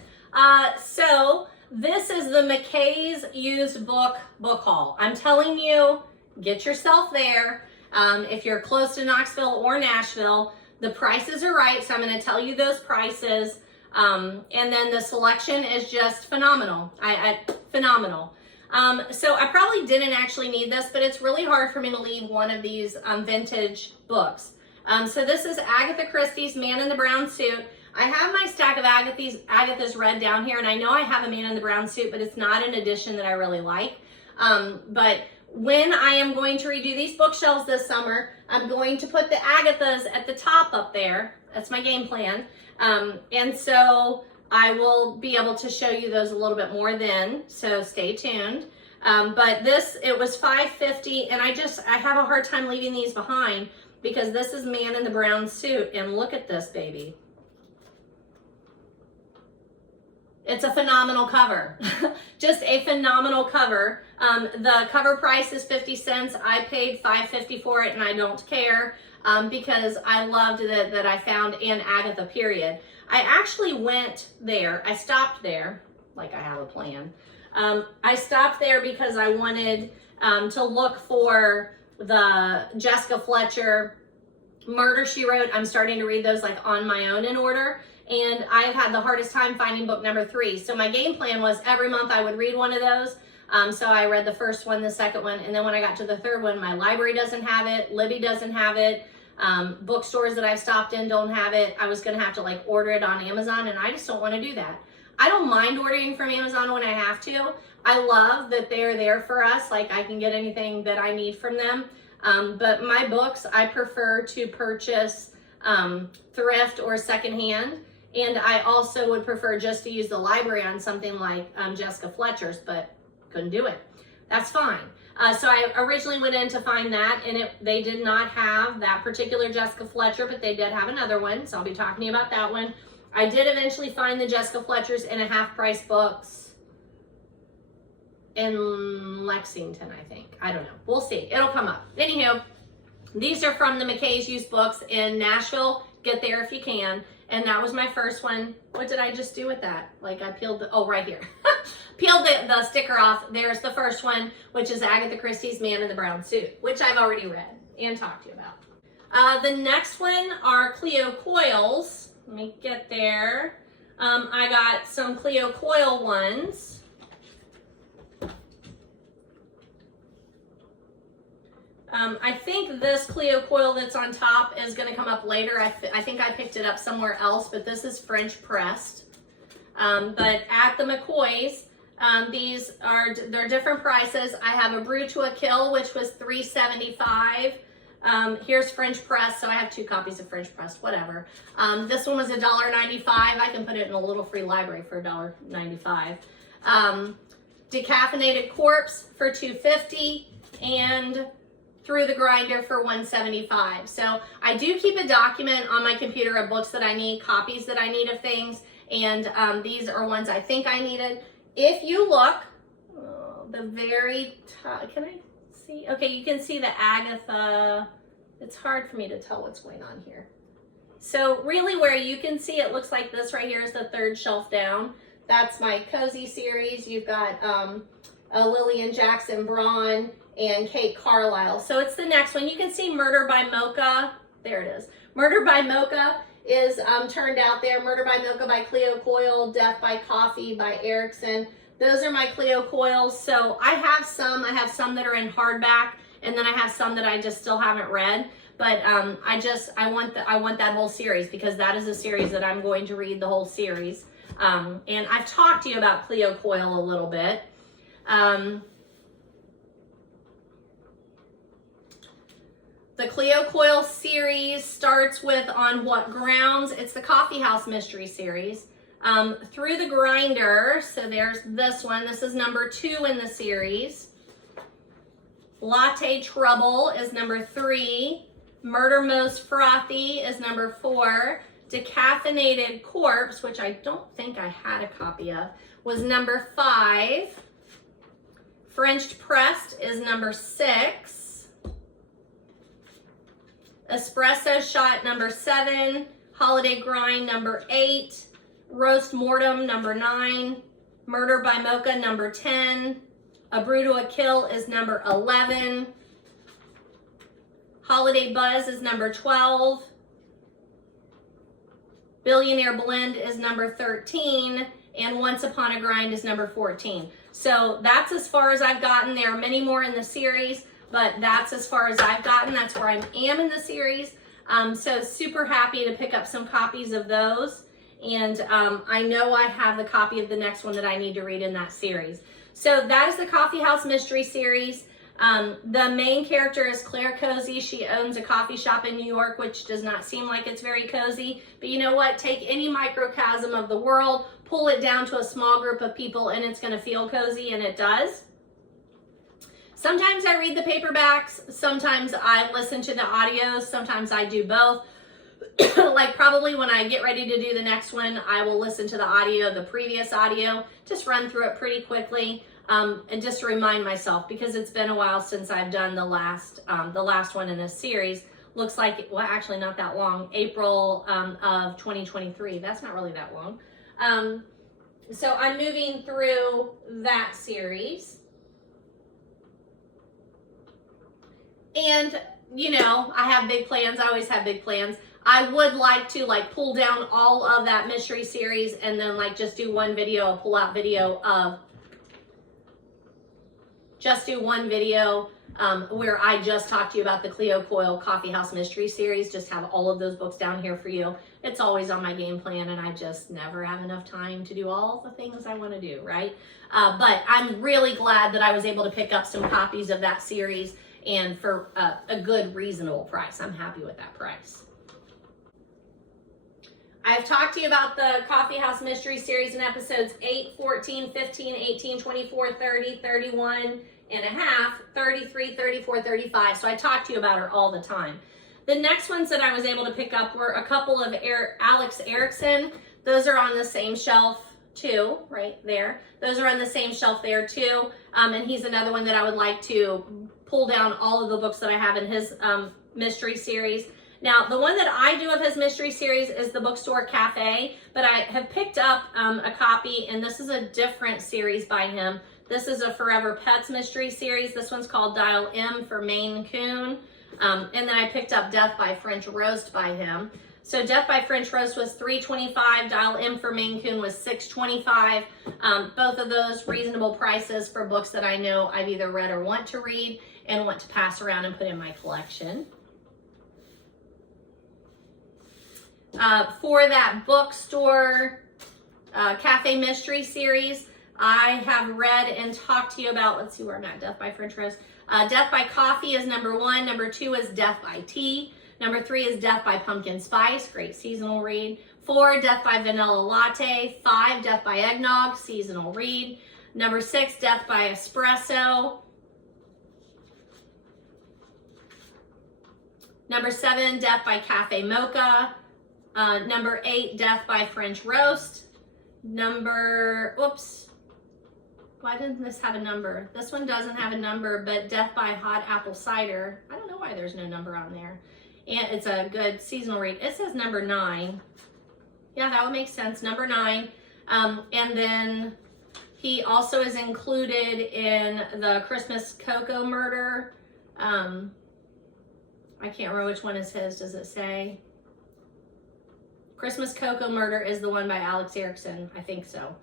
So this is the McKay's used book haul. I'm telling you, get yourself there. If you're close to Knoxville or Nashville, the prices are right. So I'm going to tell you those prices. And then the selection is just phenomenal. Phenomenal. So I probably didn't actually need this, but it's really hard for me to leave one of these vintage books. So this is Agatha Christie's Man in the Brown Suit. I have my stack of Agatha's read down here, and I know I have a Man in the Brown Suit, but it's not an edition that I really like. But when I am going to redo these bookshelves this summer, I'm going to put the Agathas at the top up there. That's my game plan. And so I will be able to show you those a little bit more then, so stay tuned. But this, it was $5.50, and I have a hard time leaving these behind because this is Man in the Brown Suit, and look at this baby. It's a phenomenal cover. Just a phenomenal cover. The cover price is 50 cents. I paid $5.50 for it, and I don't care because I loved that I found an Agatha period. I actually went there. I stopped there, like I have a plan. I stopped there because I wanted to look for the Jessica Fletcher Murder, She Wrote. I'm starting to read those like on my own in order, and I've had the hardest time finding book number 3. So my game plan was every month I would read one of those. So I read the first one, the second one, and then when I got to the third one, my library doesn't have it, Libby doesn't have it, bookstores that I've stopped in don't have it. I was going to have to like order it on Amazon, and I just don't want to do that. I don't mind ordering from Amazon when I have to. I love that they're there for us. Like I can get anything that I need from them. But my books, I prefer to purchase thrift or secondhand. And I also would prefer just to use the library on something like Jessica Fletcher's, but couldn't do it. That's fine. So I originally went in to find that, and they did not have that particular Jessica Fletcher, but they did have another one. So I'll be talking to you about that one. I did eventually find the Jessica Fletchers in a half-price books in Lexington, I think. I don't know. We'll see. It'll come up. Anywho, these are from the McKay's Used Books in Nashville. Get there if you can. And that was my first one. What did I just do with that? Like I peeled the, oh, right here. Peeled the sticker off. There's the first one, which is Agatha Christie's Man in the Brown Suit, which I've already read and talked to you about. The next one are Cleo Coils. Let me get there. I got some Cleo Coil ones. I think this Cleo Coil that's on top is going to come up later. I think I picked it up somewhere else, but this is French pressed. But at the McCoy's, they're different prices. I have a Brew to a Kill, which was $3.75. Here's French press, so I have 2 copies of French press, whatever. This one was $1.95. I can put it in a little free library for $1.95. Decaffeinated Corpse for $2.50 and Through the Grinder for $1.75. So I do keep a document on my computer of books that I need, copies that I need of things, and these are ones I think I needed. If you look, the very top, can I see? Okay, you can see the Agatha. It's hard for me to tell what's going on here. So really where you can see it looks like this right here is the third shelf down. That's my Cozy series. You've got Lillian Jackson Braun and Kate Carlisle. So it's the next one. You can see Murder by Mocha. There it is. Murder by Mocha is turned out there. Murder by Mocha by Cleo Coyle. Death by Coffee by Erickson. Those are my Cleo Coils. So I have some that are in hardback, and then I have some that I just still haven't read. But I want that whole series because that is a series that I'm going to read the whole series. And I've talked to you about Cleo Coyle a little bit. The Cleo Coyle series starts with On What Grounds? It's the Coffee House Mystery series. Through the Grinder, so there's this one. This is number 2 in the series. Latte Trouble is number 3. Murder Most Frothy is number 4. Decaffeinated Corpse, which I don't think I had a copy of, was number 5. French Pressed is number 6. Espresso Shot number 7. Holiday Grind number 8. Roast Mortem number 9. Murder by Mocha number 10. A Brew to a Kill is number 11. Holiday Buzz is number 12. Billionaire Blend is number 13. And Once Upon a Grind is number 14. So that's as far as I've gotten. There are many more in the series, but that's as far as I've gotten. That's where I am in the series. So super happy to pick up some copies of those. And I know I have the copy of the next one that I need to read in that series. So that is the Coffee House Mystery series. The main character is Claire Cozy. She owns a coffee shop in New York, which does not seem like it's very cozy. But you know what? Take any microcosm of the world, pull it down to a small group of people, and it's going to feel cozy, and it does. Sometimes I read the paperbacks, sometimes I listen to the audios, sometimes I do both. Like probably when I get ready to do the next one, I will listen to the audio, the previous audio, just run through it pretty quickly, and just to remind myself, because it's been a while since I've done the last one in this series. Looks like, well, actually not that long, April of 2023. That's not really that long. So I'm moving through that series. And, you know, I have big plans. I always have big plans. I would like to pull down all of that mystery series and then just do one video, a pull out video of, just do one video where I just talk to you about the Cleo Coyle Coffee House Mystery Series. Just have all of those books down here for you. It's always on my game plan, and I just never have enough time to do all the things I want to do, right? But I'm really glad that I was able to pick up some copies of that series, and for a good, reasonable price. I'm happy with that price. I've talked to you about the Coffee House Mystery Series in episodes 8, 14, 15, 18, 24, 30, 31 and a half, 33, 34, 35. So I talk to you about her all the time. The next ones that I was able to pick up were a couple of Alex Erickson. Those are on the same shelf too, right there. Those are on the same shelf there too. And he's another one that I would like to pull down all of the books that I have in his mystery series. Now, the one that I do of his mystery series is the Bookstore Cafe, but I have picked up a copy, and this is a different series by him. This is a Forever Pets mystery series. This one's called Dial M for Maine Coon. And then I picked up Death by French Roast by him. So Death by French Roast was $3.25. Dial M for Maine Coon was $6.25. Both of those reasonable prices for books that I know I've either read or want to read and want to pass around and put in my collection. For that Bookstore Cafe Mystery Series, I have read and talked to you about, let's see where I'm at, Death by French Roast. Death by Coffee is number 1. Number 2 is Death by Tea. Number 3 is Death by Pumpkin Spice, great seasonal read. 4, Death by Vanilla Latte. 5, Death by Eggnog, seasonal read. Number 6, Death by Espresso. Number 7, Death by Cafe Mocha. Number 8, Death by French Roast. Why didn't this have a number? This one doesn't have a number, but Death by Hot Apple Cider. I don't know why there's no number on there. And it's a good seasonal read. It says number 9. Yeah, that would make sense. Number 9. And then he also is included in the Christmas Cocoa Murder. I can't remember which one is his. Does it say? Christmas Cocoa Murder is the one by Alex Erickson. I think so.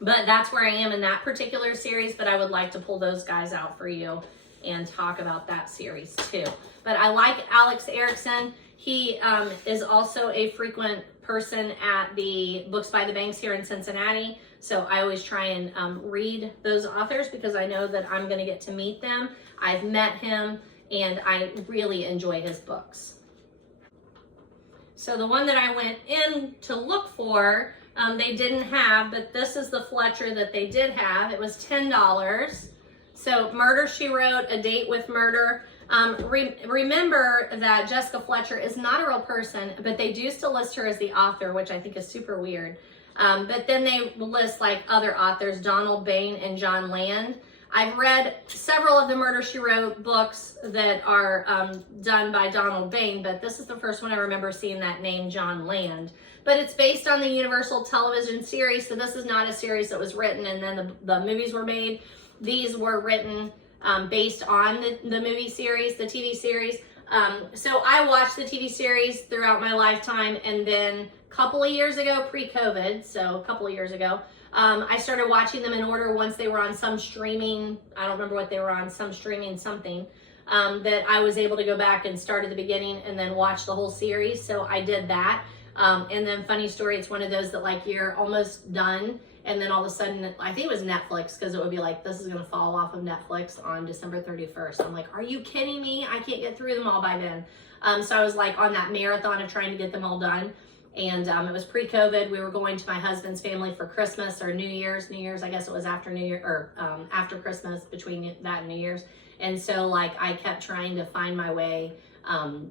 But that's where I am in that particular series, but I would like to pull those guys out for you and talk about that series too. But I like Alex Erickson. He is also a frequent person at the Books by the Banks here in Cincinnati. So I always try and read those authors because I know that I'm going to get to meet them. I've met him and I really enjoy his books. So the one that I went in to look for, they didn't have, but this is the Fletcher that they did have. It was $10. So Murder, She Wrote, A Date with Murder. Remember that Jessica Fletcher is not a real person, but they do still list her as the author, which I think is super weird. But then they list other authors, Donald Bain and John Land. I've read several of the Murder, She Wrote books that are done by Donald Bain, but this is the first one I remember seeing that name, John Land. But it's based on the Universal television series, so this is not a series that was written and then the movies were made. These were written based on the movie series, the TV series. So I watched the TV series throughout my lifetime, and then a couple of years ago, pre-COVID, so a couple of years ago, I started watching them in order once they were on some streaming, I don't remember what they were on, some streaming something, that I was able to go back and start at the beginning and then watch the whole series. So I did that. And then funny story, it's one of those that you're almost done and then all of a sudden, I think it was Netflix, because it would be this is going to fall off of Netflix on December 31st. I'm like, are you kidding me? I can't get through them all by then. So I was on that marathon of trying to get them all done. And it was pre-COVID. We were going to my husband's family for Christmas or New Year's. I guess it was after New Year, or after Christmas, between that and New Year's. And so like I kept trying to find my way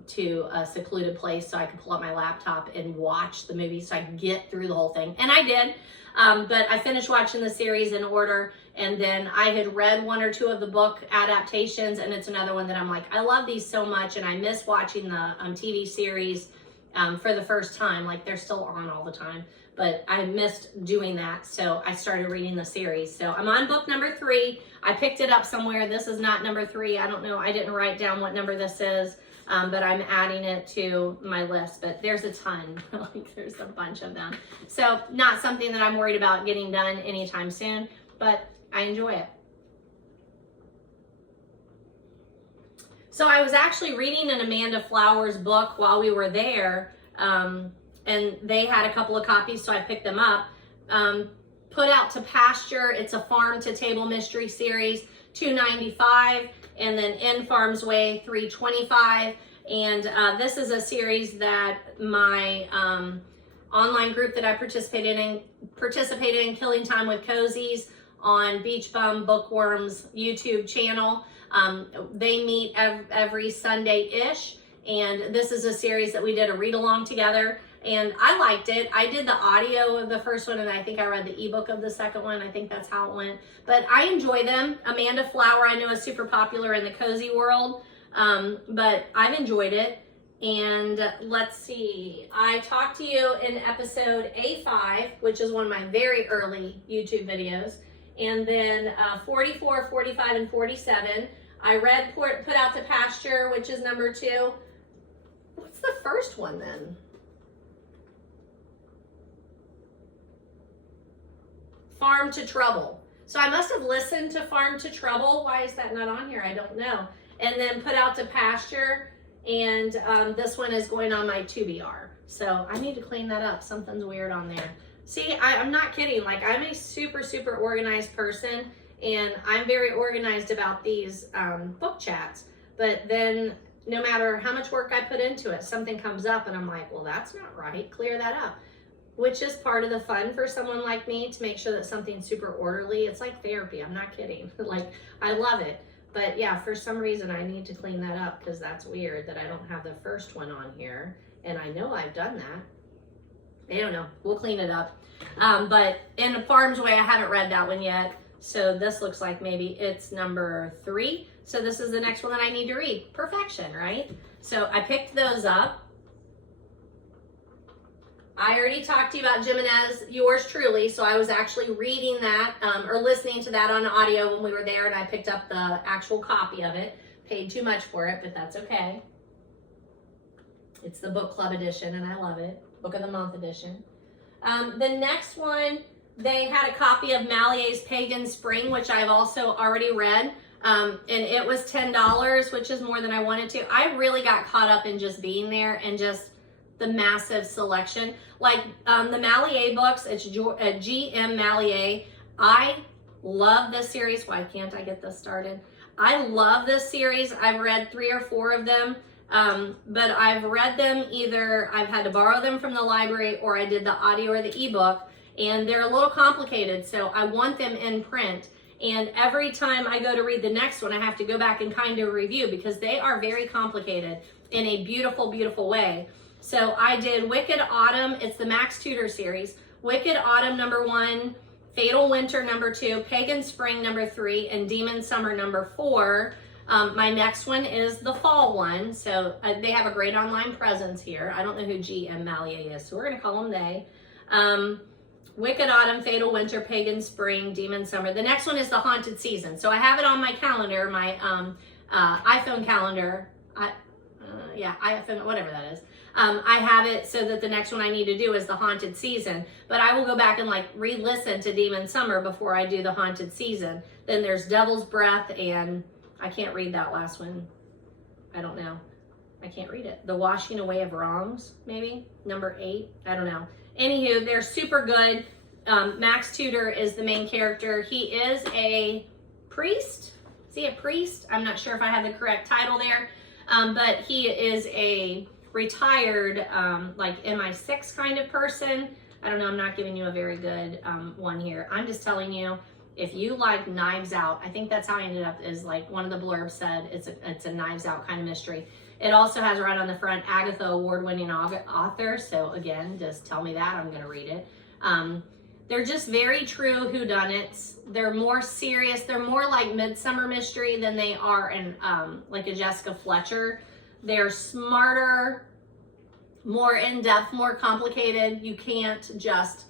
to a secluded place so I could pull up my laptop and watch the movie so I could get through the whole thing. And I did. But I finished watching the series in order, and then I had read 1 or 2 of the book adaptations, and it's another one that I'm like, I love these so much, and I miss watching the TV series for the first time. Like, they're still on all the time, but I missed doing that, so I started reading the series. So I'm on book number 3. I picked it up somewhere. This is not number 3. I don't know. I didn't write down what number this is. But I'm adding it to my list, but there's a ton, like there's a bunch of them. So not something that I'm worried about getting done anytime soon, but I enjoy it. So I was actually reading an Amanda Flowers book while we were there, and they had a couple of copies, so I picked them up. Put Out to Pasture, it's a farm to table mystery series, $2.95. And then In Farm's Way, $3.25. And this is a series that my online group that I participated in, Killing Time with Cozies, on Beach Bum Bookworm's YouTube channel. They meet every Sunday-ish, and this is a series that we did a read-along together. And I liked it. I did the audio of the first one, and I think I read the ebook of the second one. I think that's how it went. But I enjoy them. Amanda Flower, I know, is super popular in the cozy world, but I've enjoyed it. And let's see. I talked to you in episode A5, which is one of my very early YouTube videos. And then 44, 45, and 47. I read Put Out to Pasture, which is number 2. What's the first one then? Farm to Trouble. So I must have listened to Farm to Trouble. Why is that not on here? I don't know. And then Put Out to Pasture. And this one is going on my TBR. So I need to clean that up. Something's weird on there. See, I'm not kidding. Like, I'm a super, super organized person. And I'm very organized about these book chats. But then no matter how much work I put into it, something comes up and I'm like, well, that's not right. Clear that up. Which is part of the fun for someone like me, to make sure that something's super orderly. It's like therapy. I'm not kidding. Like, I love it. But yeah, for some reason I need to clean that up, because that's weird that I don't have the first one on here. And I know I've done that. I don't know. We'll clean it up. But In Farm's Way, I haven't read that one yet. So this looks like maybe it's number 3. So this is the next one that I need to read. Perfection, right? So I picked those up. I already talked to you about Jimenez, yours truly, so I was actually reading that, or listening to that on audio when we were there, and I picked up the actual copy of it. Paid too much for it, but that's okay. It's the book club edition, and I love it. Book of the month edition. The next one, they had a copy of Malier's Pagan Spring, which I've also already read, and it was $10, which is more than I wanted to. I really got caught up in just being there and just the massive selection. Like the Malier books, it's G.M. Malier. I love this series. Why can't I get this started? I love this series. I've read 3 or 4 of them, but I've read them either I've had to borrow them from the library, or I did the audio or the ebook, and they're a little complicated, so I want them in print. And every time I go to read the next one, I have to go back and kind of review, because they are very complicated in a beautiful, beautiful way. So I did Wicked Autumn. It's the Max Tudor series. Wicked Autumn, number 1. Fatal Winter, number 2. Pagan Spring, number 3. And Demon Summer, number 4. My next one is the fall one. So they have a great online presence here. I don't know who G.M. Malier is, so we're going to call them they. Wicked Autumn, Fatal Winter, Pagan Spring, Demon Summer. The next one is the Haunted Season. So I have it on my calendar, my iPhone calendar. iPhone, whatever that is. I have it so that the next one I need to do is the Haunted Season, but I will go back and like re-listen to Demon Summer before I do the Haunted Season. Then there's Devil's Breath, and I can't read that last one. I don't know. I can't read it. The Washing Away of Wrongs, maybe, number 8. I don't know. Anywho, they're super good. Max Tudor is the main character. He is a priest. Is he a priest? I'm not sure if I have the correct title there. But he is a retired, like MI6 kind of person. I don't know, I'm not giving you a very good one here. I'm just telling you, if you like Knives Out, I think that's how I ended up, is like one of the blurbs said, it's a Knives Out kind of mystery. It also has right on the front, Agatha award-winning author. So again, just tell me that, I'm gonna read it. They're just very true whodunits. They're more serious. They're more like Midsummer Mystery than they are in like a Jessica Fletcher. They're smarter, more in-depth, more complicated. You can't just,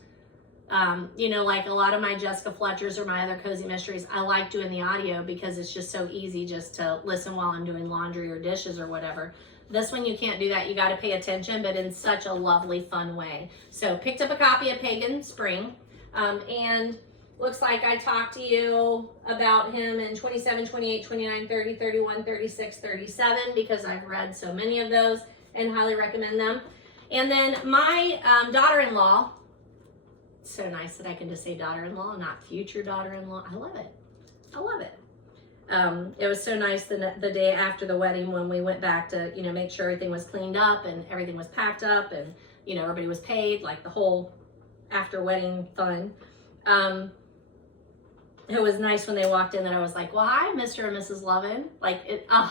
you know, like a lot of my Jessica Fletchers or my other cozy mysteries, I like doing the audio because it's just so easy just to listen while I'm doing laundry or dishes or whatever. This one, you can't do that. You got to pay attention, but in such a lovely, fun way. So picked up a copy of Pagan Spring. And looks like I talked to you about him in 27, 28, 29, 30, 31, 36, 37, because I've read so many of those and highly recommend them. And then my daughter-in-law, so nice that I can just say daughter-in-law, not future daughter-in-law. I love it. I love it. It was so nice the day after the wedding when we went back to, you know, make sure everything was cleaned up and everything was packed up and, you know, everybody was paid, like the whole after wedding fun. It was nice when they walked in that I was like, well, hi, Mr. and Mrs. Lovin. Like, I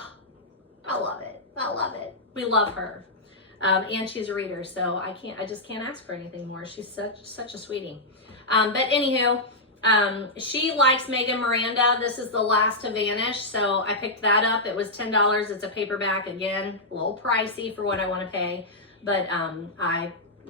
love it. I love it. We love her. And she's a reader, so I just can't ask for anything more. She's such a sweetie. But anywho, she likes Megan Miranda. This is The Last to Vanish, so I picked that up. It was $10. It's a paperback, again, a little pricey for what I want to pay. But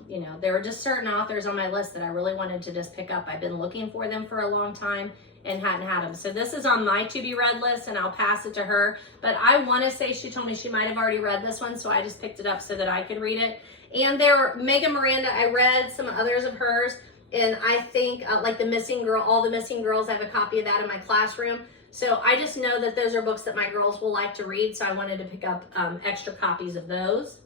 you know, there were just certain authors on my list that I really wanted to just pick up. I've been looking for them for a long time and hadn't had them. So this is on my to be read list and I'll pass it to her. But I want to say she told me she might have already read this one, so I just picked it up so that I could read it. And Megan Miranda, I read some others of hers, and I think like The Missing Girl, All the Missing Girls, I have a copy of that in my classroom. So I just know that those are books that my girls will like to read, so I wanted to pick up extra copies of those.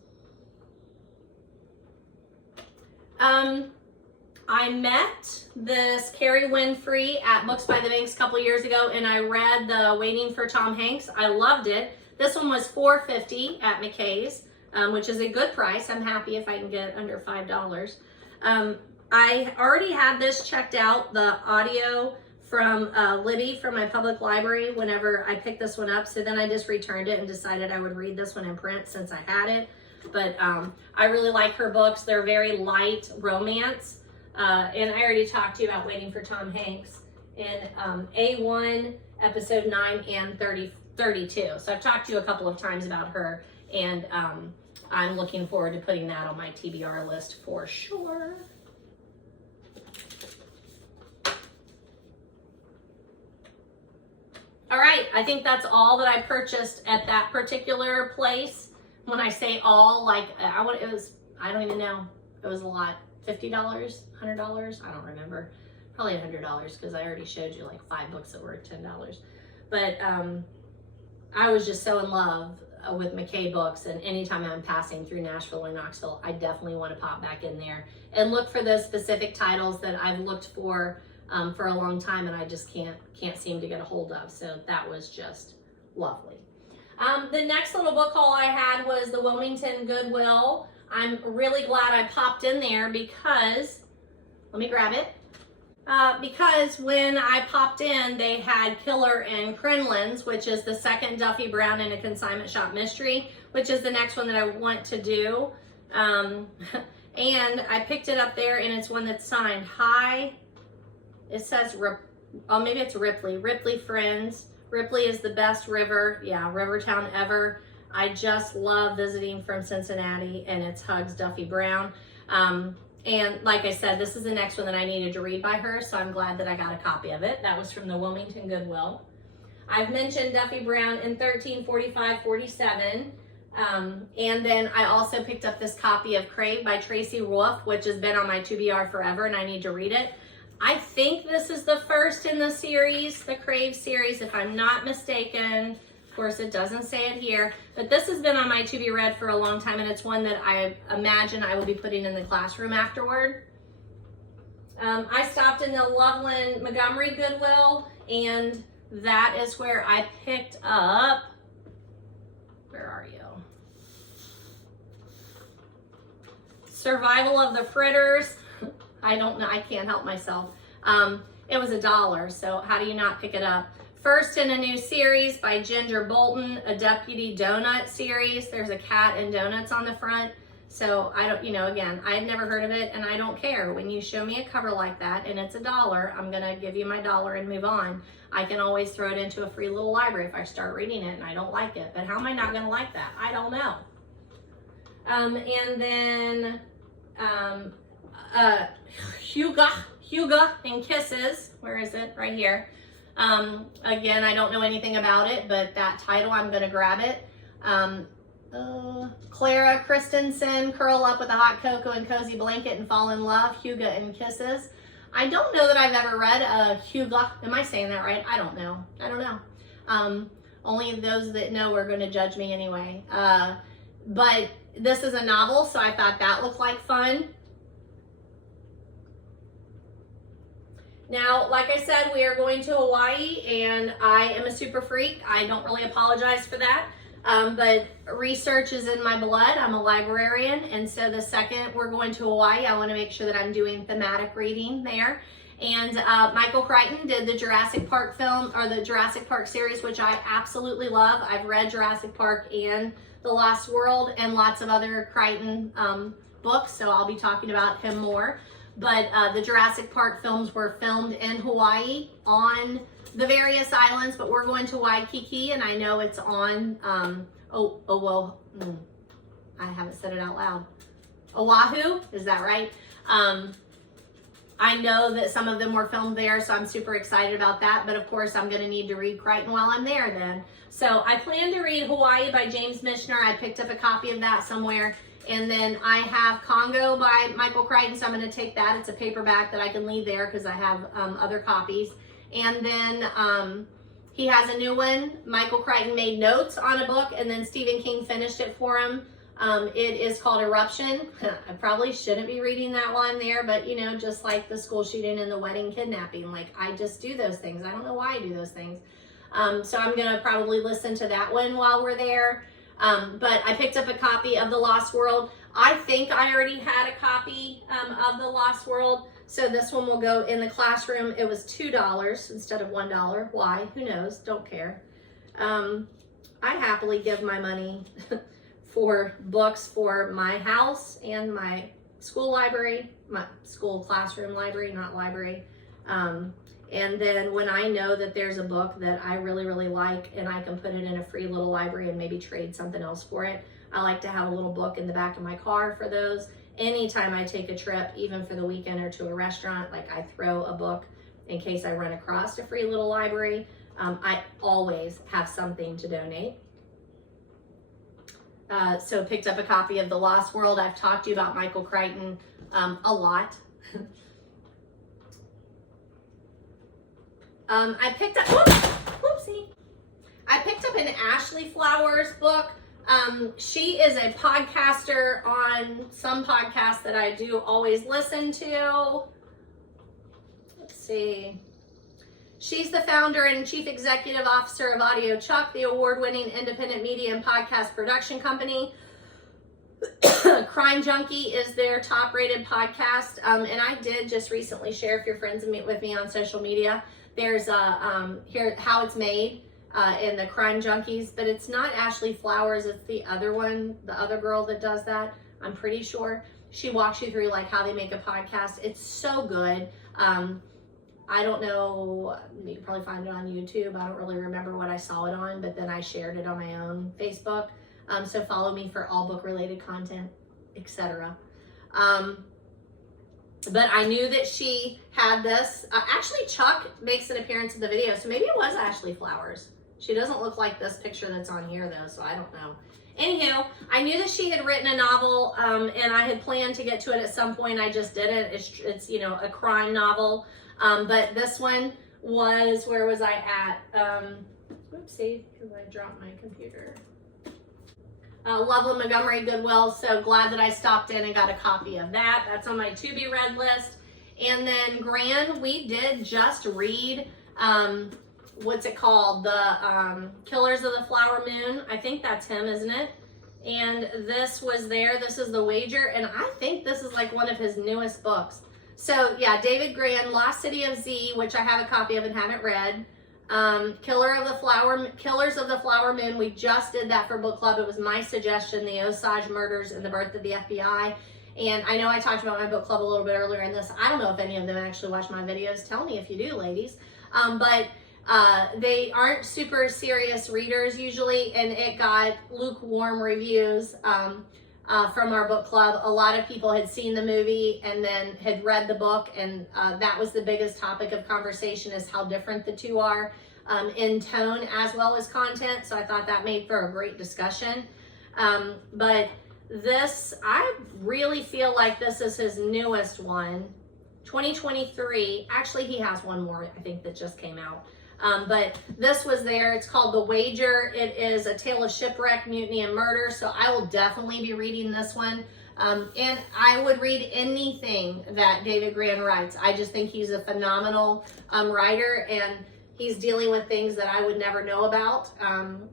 I met this Carrie Winfrey at Books by the Banks a couple years ago, and I read the Waiting for Tom Hanks. I loved it. This one was $4.50 at McKay's, which is a good price. I'm happy if I can get under $5. I already had this checked out, the audio from Libby from my public library whenever I picked this one up. So then I just returned it and decided I would read this one in print since I had it. But I really like her books. They're very light romance. And I already talked to you about Waiting for Tom Hanks in A1, episode 9 and 32. So I've talked to you a couple of times about her, and I'm looking forward to putting that on my TBR list for sure. All right, I think that's all that I purchased at that particular place. When I say all, like I don't even know. It was a lot. $50, $100, I don't remember. Probably $100 because I already showed you like 5 books that were $10. But I was just so in love with McKay books, and anytime I'm passing through Nashville or Knoxville, I definitely want to pop back in there and look for those specific titles that I've looked for a long time and I just can't seem to get a hold of. So that was just lovely. The next little book haul I had was the Wilmington Goodwill. I'm really glad I popped in there because, let me grab it. Because when I popped in, they had Killer and Crinlands, which is the second Duffy Brown in a Consignment Shop mystery, which is the next one that I want to do. And I picked it up there, and it's one that's signed. Hi, it says, oh, maybe it's Ripley. Ripley Friends. Ripley is the best river, river town ever. I just love visiting from Cincinnati, and it's Hugs Duffy Brown. And like I said, this is the next one that I needed to read by her, so I'm glad that I got a copy of it. That was from the Wilmington Goodwill. I've mentioned Duffy Brown in 1345-47. And then I also picked up this copy of Crave by Tracy Wolf, which has been on my 2BR forever, and I need to read it. I think this is the first in the series, the Crave series, if I'm not mistaken. Of course, it doesn't say it here, but this has been on my to be read for a long time, and it's one that I imagine I will be putting in the classroom afterward. I stopped in the Loveland Montgomery Goodwill, and that is where I picked up, where are you? Survival of the Fritters. I don't know, I can't help myself. It was $1, so how do you not pick it up? First in a new series by Ginger Bolton, a Deputy Donut series. There's a cat and donuts on the front. So I don't, you know, again, I had never heard of it and I don't care. When you show me a cover like that and it's $1, I'm gonna give you my $1 and move on. I can always throw it into a free little library if I start reading it and I don't like it. But how am I not gonna like that? I don't know. And then Huga and Kisses. Where is it? Right here. Again, I don't know anything about it, but that title, I'm gonna grab it. Clara Christensen, curl up with a hot cocoa and cozy blanket and fall in love. Huga and Kisses. I don't know that I've ever read a Huga. Am I saying that right? I don't know. I don't know. Only those that know are going to judge me anyway. But this is a novel, so I thought that looked like fun. Now, like I said, we are going to Hawaii, and I am a super freak. I don't really apologize for that. But research is in my blood. I'm a librarian, and so the second we're going to Hawaii, I want to make sure that I'm doing thematic reading there. And Michael Crichton did the Jurassic Park film, or the Jurassic Park series, which I absolutely love. I've read Jurassic Park and The Lost World and lots of other Crichton books, so I'll be talking about him more. But the Jurassic Park films were filmed in Hawaii on the various islands, but we're going to Waikiki, and I know it's on, I haven't said it out loud. Oahu, is that right? I know that some of them were filmed there, so I'm super excited about that, but of course I'm gonna need to read Crichton while I'm there then. So I plan to read Hawaii by James Michener. I picked up a copy of that somewhere. And then I have Congo by Michael Crichton, so I'm gonna take that. It's a paperback that I can leave there because I have other copies. And then he has a new one. Michael Crichton made notes on a book, and then Stephen King finished it for him. It is called Eruption. I probably shouldn't be reading that while I'm there, but you know, just like the school shooting and the wedding kidnapping, like I just do those things. I don't know why I do those things. So I'm gonna probably listen to that one while we're there. But I picked up a copy of The Lost World. I think I already had a copy of The Lost World. So this one will go in the classroom. It was $2 instead of $1. Why? Who knows? Don't care. I happily give my money for books for my house and my school library, my school classroom library, not library. And then when I know that there's a book that I really, really like and I can put it in a free little library and maybe trade something else for it, I like to have a little book in the back of my car for those. Anytime I take a trip, even for the weekend or to a restaurant, like I throw a book in case I run across a free little library. I always have something to donate. So picked up a copy of The Lost World. I've talked to you about Michael Crichton a lot. I picked up, whoopsie. I picked up an Ashley Flowers book. She is a podcaster on some podcasts that I do always listen to. Let's see. She's the founder and chief executive officer of Audio Chuck, the award-winning independent media and podcast production company. Crime Junkie is their top-rated podcast, and I did just recently share, if you're friends with me on social media, there's here how it's made in the Crime Junkies, but it's not Ashley Flowers, it's the other one, the other girl that does that, I'm pretty sure. She walks you through like how they make a podcast. It's so good. I don't know, you can probably find it on YouTube. I don't really remember what I saw it on, but then I shared it on my own Facebook. So follow me for all book related content, etc. But I knew that she had this. Actually, Chuck makes an appearance in the video, so maybe it was Ashley Flowers. She doesn't look like this picture that's on here though, so I don't know. Anywho, I knew that she had written a novel, and I had planned to get to it at some point. I just didn't. It's you know, a crime novel. But this one was, where was I at? Whoopsie, because I dropped my computer. Loveland Montgomery Goodwill, so glad that I stopped in and got a copy of that. That's on my to be read list. And then Gran, we did just read, what's it called? The Killers of the Flower Moon. I think that's him, isn't it? And this was there. This is The Wager, and I think this is like one of his newest books. So yeah, David Grann, Lost City of Z, which I have a copy of and haven't read. Killers of the Flower Moon. We just did that for book club. It was my suggestion, the Osage murders and the birth of the FBI. And I know I talked about my book club a little bit earlier in this. I don't know if any of them actually watch my videos. Tell me if you do, ladies. But they aren't super serious readers usually, and it got lukewarm reviews from our book club. A lot of people had seen the movie and then had read the book, and that was the biggest topic of conversation, is how different the two are in tone as well as content. So I thought that made for a great discussion. But this, I really feel like this is his newest one, 2023. Actually, he has one more, I think, that just came out. But this was there. It's called The Wager. It is a tale of shipwreck, mutiny, and murder. So I will definitely be reading this one. And I would read anything that David Grann writes. I just think he's a phenomenal writer, and he's dealing with things that I would never know about.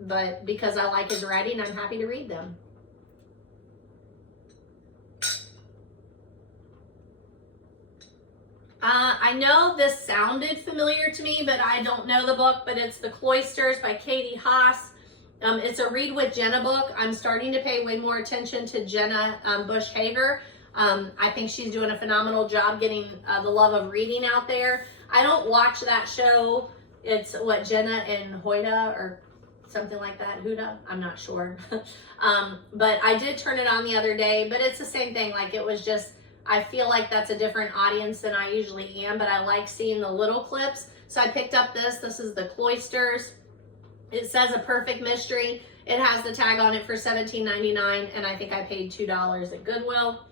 But because I like his writing, I'm happy to read them. I know this sounded familiar to me, but I don't know the book, but it's The Cloisters by Katie Haas. It's a Read with Jenna book. I'm starting to pay way more attention to Jenna Bush Hager. I think she's doing a phenomenal job getting the love of reading out there. I don't watch that show. It's what, Jenna and Hoida or something like that. Huda? I'm not sure. But I did turn it on the other day, but it's the same thing. Like, it was just, I feel like that's a different audience than I usually am, but I like seeing the little clips. So I picked up this. This is The Cloisters. It says A Perfect Mystery. It has the tag on it for $17.99, and I think I paid $2 at Goodwill.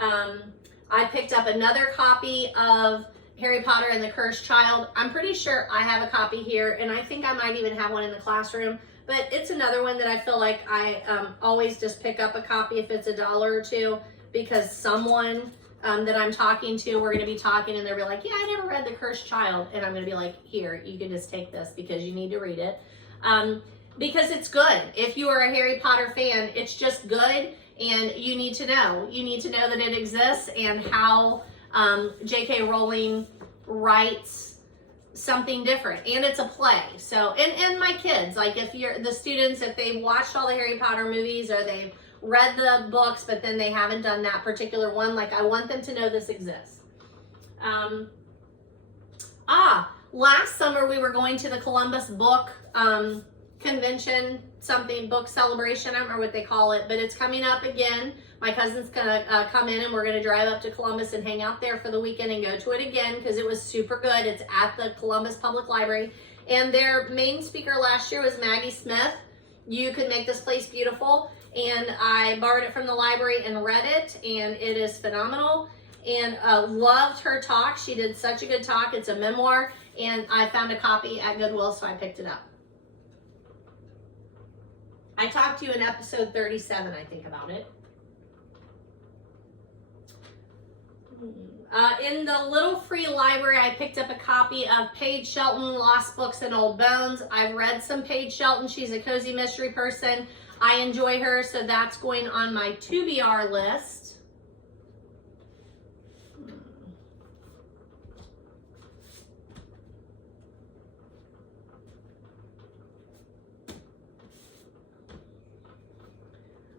I picked up another copy of Harry Potter and the Cursed Child. I'm pretty sure I have a copy here, and I think I might even have one in the classroom, but it's another one that I feel like I always just pick up a copy if it's $1 or $2, because someone that I'm talking to, we're going to be talking, and they'll be like, yeah, I never read The Cursed Child. And I'm going to be like, here, you can just take this because you need to read it. Because it's good. If you are a Harry Potter fan, it's just good, and you need to know. You need to know that it exists and how J.K. Rowling writes something different. And it's a play. So, and my kids, like, if you're the students, if they've watched all the Harry Potter movies or they've read the books, but then they haven't done that particular one, like, I want them to know this exists. Last summer we were going to the Columbus Book Convention, something, book celebration, I don't remember what they call it, but it's coming up again. My cousin's gonna come in, and we're gonna drive up to Columbus and hang out there for the weekend and go to it again, because it was super good. It's at the Columbus Public Library, and their main speaker last year was Maggie Smith. You could make this place beautiful, and I borrowed it from the library and read it, and it is phenomenal, and loved her talk. She did such a good talk. It's a memoir, and I found a copy at Goodwill, so I picked it up. I talked to you in episode 37, I think, about it. In the little free library, I picked up a copy of Paige Shelton, Lost Books and Old Bones. I've read some Paige Shelton. She's a cozy mystery person. I enjoy her, so that's going on my to-be-R list.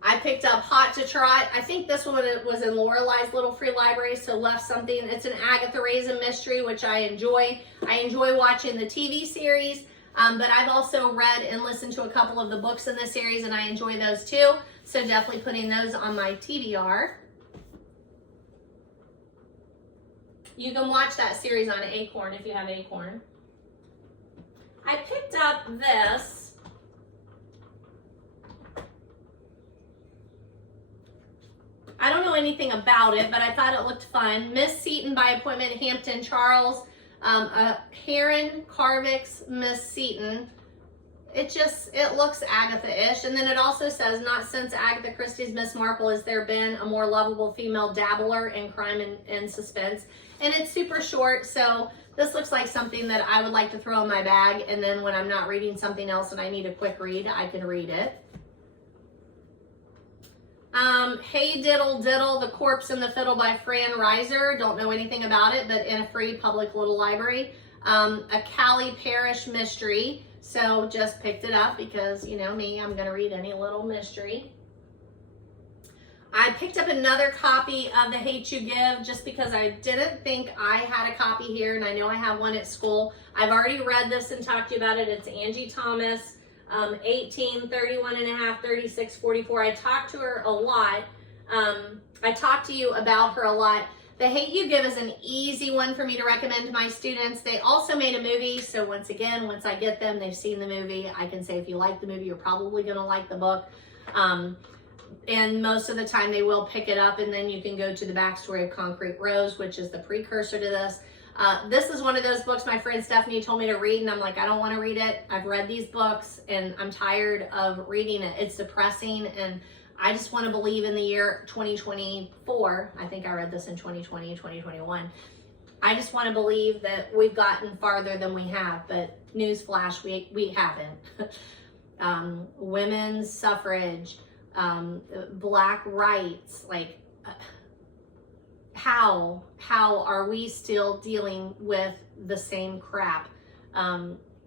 I picked up Hot to Trot. I think this one was in Lorelei's little free library, so left something. It's an Agatha Raisin mystery, which I enjoy. I enjoy watching the TV series, but I've also read and listened to a couple of the books in the series, and I enjoy those too. So definitely putting those on my TBR. You can watch that series on Acorn if you have Acorn. I picked up this. I don't know anything about it, but I thought it looked fun. Miss Seton by Appointment, Hampton Charles. Heron Carvick's Miss Seton. It looks Agatha-ish. And then it also says, not since Agatha Christie's Miss Marple has there been a more lovable female dabbler in crime and suspense. And it's super short, so this looks like something that I would like to throw in my bag, and then when I'm not reading something else and I need a quick read, I can read it. Hey Diddle Diddle, The Corpse and the Fiddle by Fran Reiser. Don't know anything about it, but in a free public little library. A Cali Parish mystery. So just picked it up because, you know me, I'm going to read any little mystery. I picked up another copy of The Hate You Give just because I didn't think I had a copy here, and I know I have one at school. I've already read this and talked to you about it. It's Angie Thomas, 18, 31 and a half, 36, 44. I talked to her a lot. I talked to you about her a lot. The Hate You Give is an easy one for me to recommend to my students. They also made a movie, so once again, once I get them, they've seen the movie. I can say if you like the movie, you're probably going to like the book. And most of the time they will pick it up, and then you can go to the backstory of Concrete Rose, which is the precursor to this. This is one of those books my friend Stephanie told me to read, and I'm like, I don't want to read it. I've read these books, and I'm tired of reading it. It's depressing, and I just want to believe in the year 2024. I think I read this in 2020 and 2021. I just want to believe that we've gotten farther than we have, but newsflash, we haven't. Women's suffrage, Black rights, like how are we still dealing with the same crap?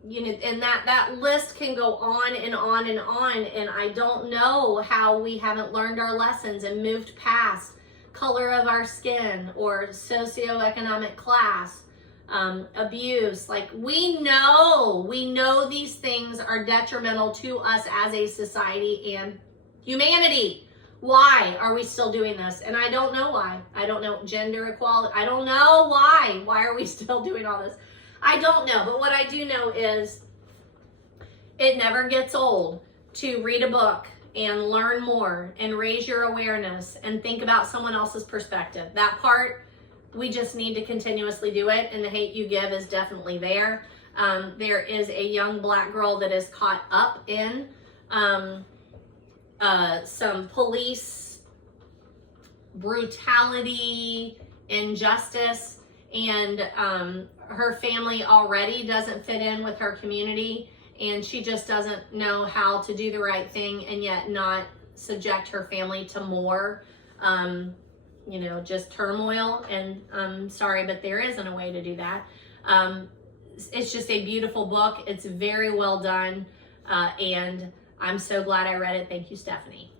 You know, and that list can go on and on and on, and I don't know how we haven't learned our lessons and moved past color of our skin or socioeconomic class, abuse. Like we know these things are detrimental to us as a society and humanity. Why are we still doing this? And I don't know why. I don't know. Gender equality. I don't know why. Why are we still doing all this? I don't know. But what I do know is it never gets old to read a book and learn more and raise your awareness and think about someone else's perspective. That part, we just need to continuously do it. And The Hate You Give is definitely there. There is a young Black girl that is caught up in some police brutality, injustice, and her family already doesn't fit in with her community, and she just doesn't know how to do the right thing and yet not subject her family to more, you know, just turmoil. And I'm sorry, but there isn't a way to do that. It's just a beautiful book. It's very well done, and I'm so glad I read it. Thank you, Stephanie.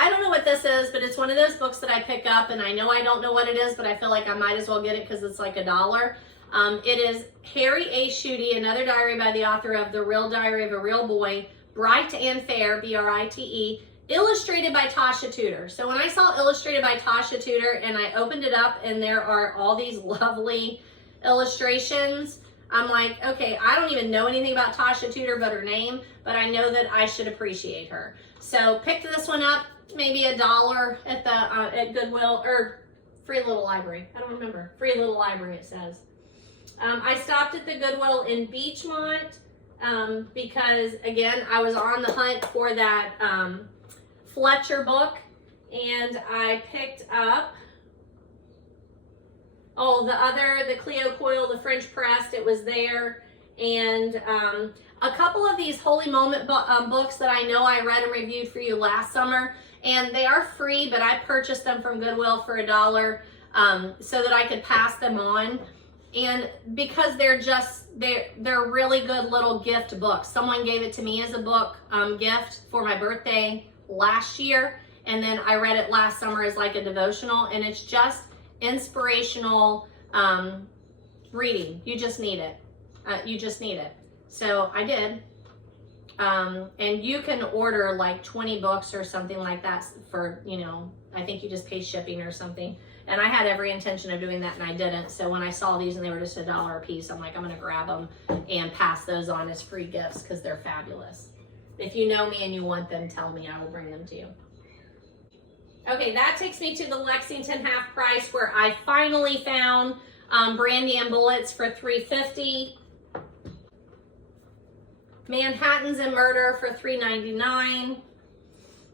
I don't know what this is, but it's one of those books that I pick up, and I know I don't know what it is, but I feel like I might as well get it because it's like $1. It is Harry A. Schutte, another diary by the author of The Real Diary of a Real Boy, Bright and Fair, B-R-I-T-E, illustrated by Tasha Tudor. So when I saw illustrated by Tasha Tudor and I opened it up and there are all these lovely illustrations, I'm like, okay, I don't even know anything about Tasha Tudor but her name, but I know that I should appreciate her. So picked this one up, maybe $1 at the at Goodwill, or Free Little Library. I don't remember. Free Little Library, it says. I stopped at the Goodwill in Beachmont because, again, I was on the hunt for that Fletcher book, and I picked up the Cleo Coyle, the French pressed. It was there, and a couple of these Holy Moment books that I know I read and reviewed for you last summer, and they are free, but I purchased them from Goodwill for $1 so that I could pass them on. And because they're really good little gift books. Someone gave it to me as a book gift for my birthday last year, and then I read it last summer as like a devotional, and it's just inspirational reading. You just need it. You just need it. So I did. And you can order like 20 books or something like that for, you know, I think you just pay shipping or something. And I had every intention of doing that, and I didn't. So when I saw these and they were just $1 a piece, I'm like, I'm going to grab them and pass those on as free gifts because they're fabulous. If you know me and you want them, tell me. I will bring them to you. Okay, that takes me to the Lexington half price, where I finally found Brandy and Bullets for $3.50. Manhattans and Murder for $3.99.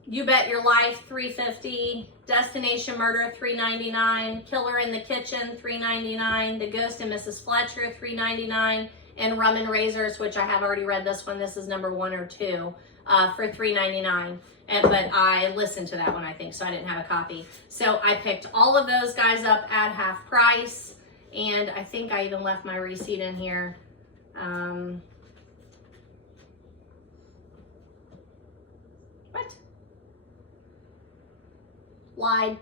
You Bet Your Life, $3.50. Destination Murder, $3.99. Killer in the Kitchen, $3.99. The Ghost and Mrs. Fletcher, $3.99. And Rum and Razors, which I have already read this one. This is number 1 or 2, for $3.99. But I listened to that one, I think, so I didn't have a copy. So I picked all of those guys up at half price, and I think I even left my receipt in here. What? Lied.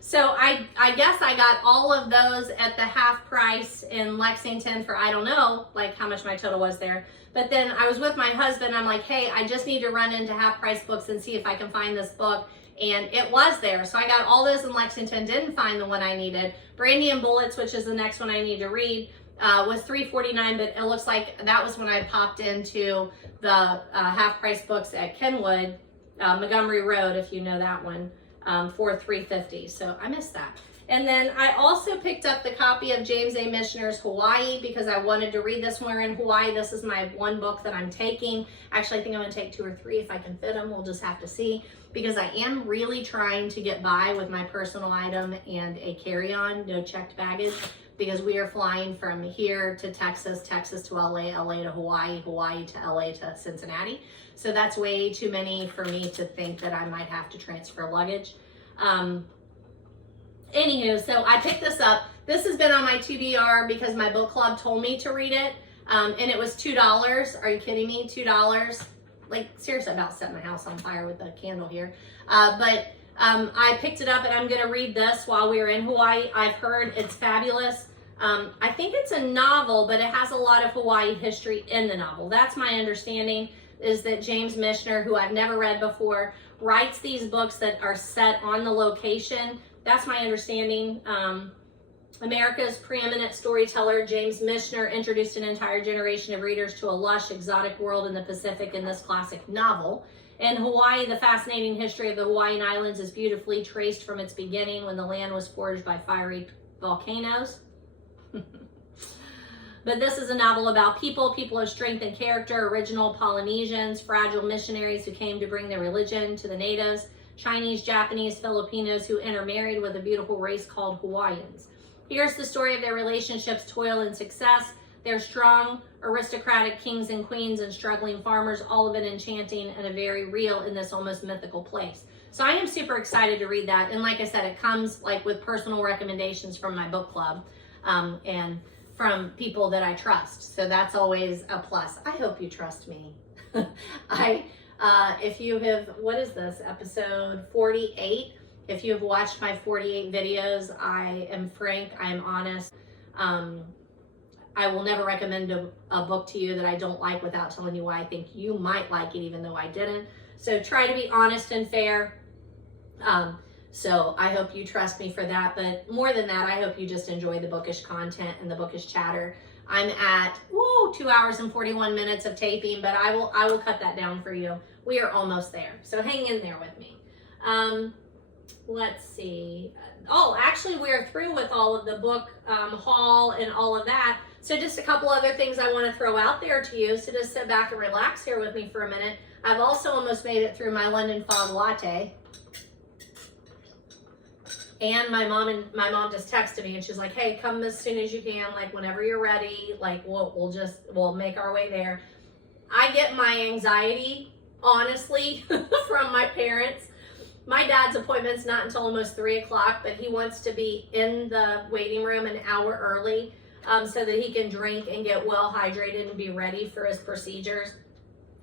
So I guess I got all of those at the half price in Lexington for, I don't know, like how much my total was there. But then I was with my husband. I'm like, hey, I just need to run into Half Price Books and see if I can find this book. And it was there. So I got all those in Lexington, didn't find the one I needed. Brandy and Bullets, which is the next one I need to read, was $3.49, but it looks like that was when I popped into the Half Price Books at Kenwood, Montgomery Road, if you know that one, for $3.50. So I missed that. And then I also picked up the copy of James A. Michener's Hawaii because I wanted to read this when we're in Hawaii. This is my one book that I'm taking. Actually, I think I'm going to take 2 or 3 if I can fit them. We'll just have to see, because I am really trying to get by with my personal item and a carry-on, no checked baggage, because we are flying from here to Texas, Texas to LA, LA to Hawaii, Hawaii to LA to Cincinnati. So that's way too many for me to think that I might have to transfer luggage. Anywho, so I picked this up. This has been on my TBR because my book club told me to read it, and it was $2. Are you kidding me? $2? Like, seriously, I'm about to set my house on fire with the candle here. I picked it up, and I'm going to read this while we were in Hawaii. I've heard it's fabulous. I think it's a novel, but it has a lot of Hawaii history in the novel. That's my understanding, is that James Michener, who I've never read before, writes these books that are set on the location. That's my understanding. America's preeminent storyteller, James Michener, introduced an entire generation of readers to a lush, exotic world in the Pacific in this classic novel. In Hawaii, the fascinating history of the Hawaiian Islands is beautifully traced from its beginning when the land was forged by fiery volcanoes. But this is a novel about people of strength and character, original Polynesians, fragile missionaries who came to bring their religion to the natives, Chinese, Japanese, Filipinos who intermarried with a beautiful race called Hawaiians. Here's the story of their relationships, toil, and success. Their strong, aristocratic kings and queens and struggling farmers, all of it enchanting and a very real in this almost mythical place. So I am super excited to read that. And like I said, it comes like with personal recommendations from my book club and from people that I trust. So that's always a plus. I hope you trust me. If you have, what is this, episode 48? If you have watched my 48 videos, I am frank, I am honest. I will never recommend a book to you that I don't like without telling you why I think you might like it, even though I didn't. So try to be honest and fair. So I hope you trust me for that. But more than that, I hope you just enjoy the bookish content and the bookish chatter. I'm at 2 hours and 41 minutes of taping, but I will cut that down for you. We are almost there, so hang in there with me. Let's see. Oh, actually, we're through with all of the book haul and all of that. So just a couple other things I want to throw out there to you. So just sit back and relax here with me for a minute. I've also almost made it through my London Fog Latte. And my mom just texted me and she's like, hey, come as soon as you can, like whenever you're ready, like we'll make our way there. I get my anxiety, honestly, from my parents. My dad's appointment's not until almost 3 o'clock, but he wants to be in the waiting room an hour early so that he can drink and get well hydrated and be ready for his procedures.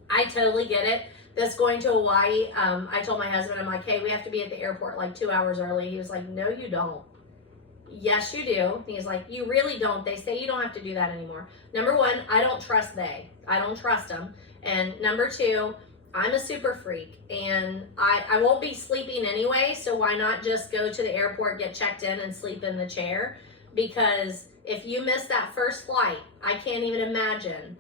I totally get it. This going to Hawaii, I told my husband, I'm like, hey, we have to be at the airport like 2 hours early. He was like, no, you don't. Yes, you do. He's like, you really don't. They say you don't have to do that anymore. Number one, I don't trust they. I don't trust them. And number two, I'm a super freak and I won't be sleeping anyway. So why not just go to the airport, get checked in and sleep in the chair? Because if you miss that first flight, I can't even imagine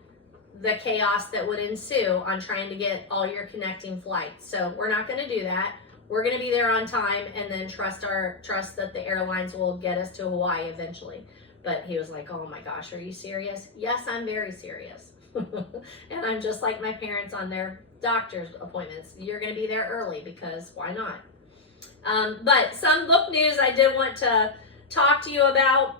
the chaos that would ensue on trying to get all your connecting flights. So we're not going to do that. We're going to be there on time and then trust that the airlines will get us to Hawaii eventually. But he was like, oh my gosh, are you serious? Yes, I'm very serious. And I'm just like my parents on their doctor's appointments. You're going to be there early because why not? But some book news I did want to talk to you about.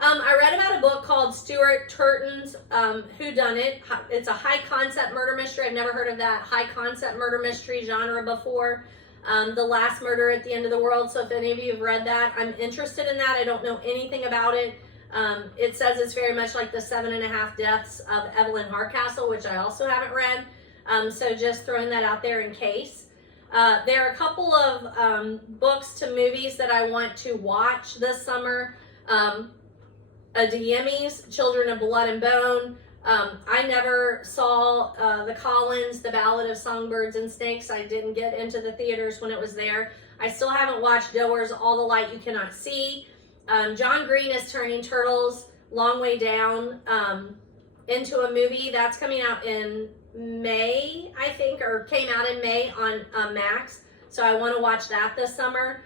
I read about a book called Stuart Turton's Whodunit. It's a high concept murder mystery. I've never heard of that high concept murder mystery genre before. The Last Murder at the End of the World. So if any of you have read that, I'm interested in that. I don't know anything about it. It says it's very much like the 7.5 Deaths of Evelyn Hardcastle, which I also haven't read. So just throwing that out there in case. There are a couple of books to movies that I want to watch this summer. Jimenez, Children of Blood and Bone. I never saw the Collins, The Ballad of Songbirds and Snakes. I didn't get into the theaters when it was there. I still haven't watched Doer's All the Light You Cannot See. John Green is turning Turtles Long Way Down into a movie. That's coming out in May, I think, or came out in May on Max. So I want to watch that this summer.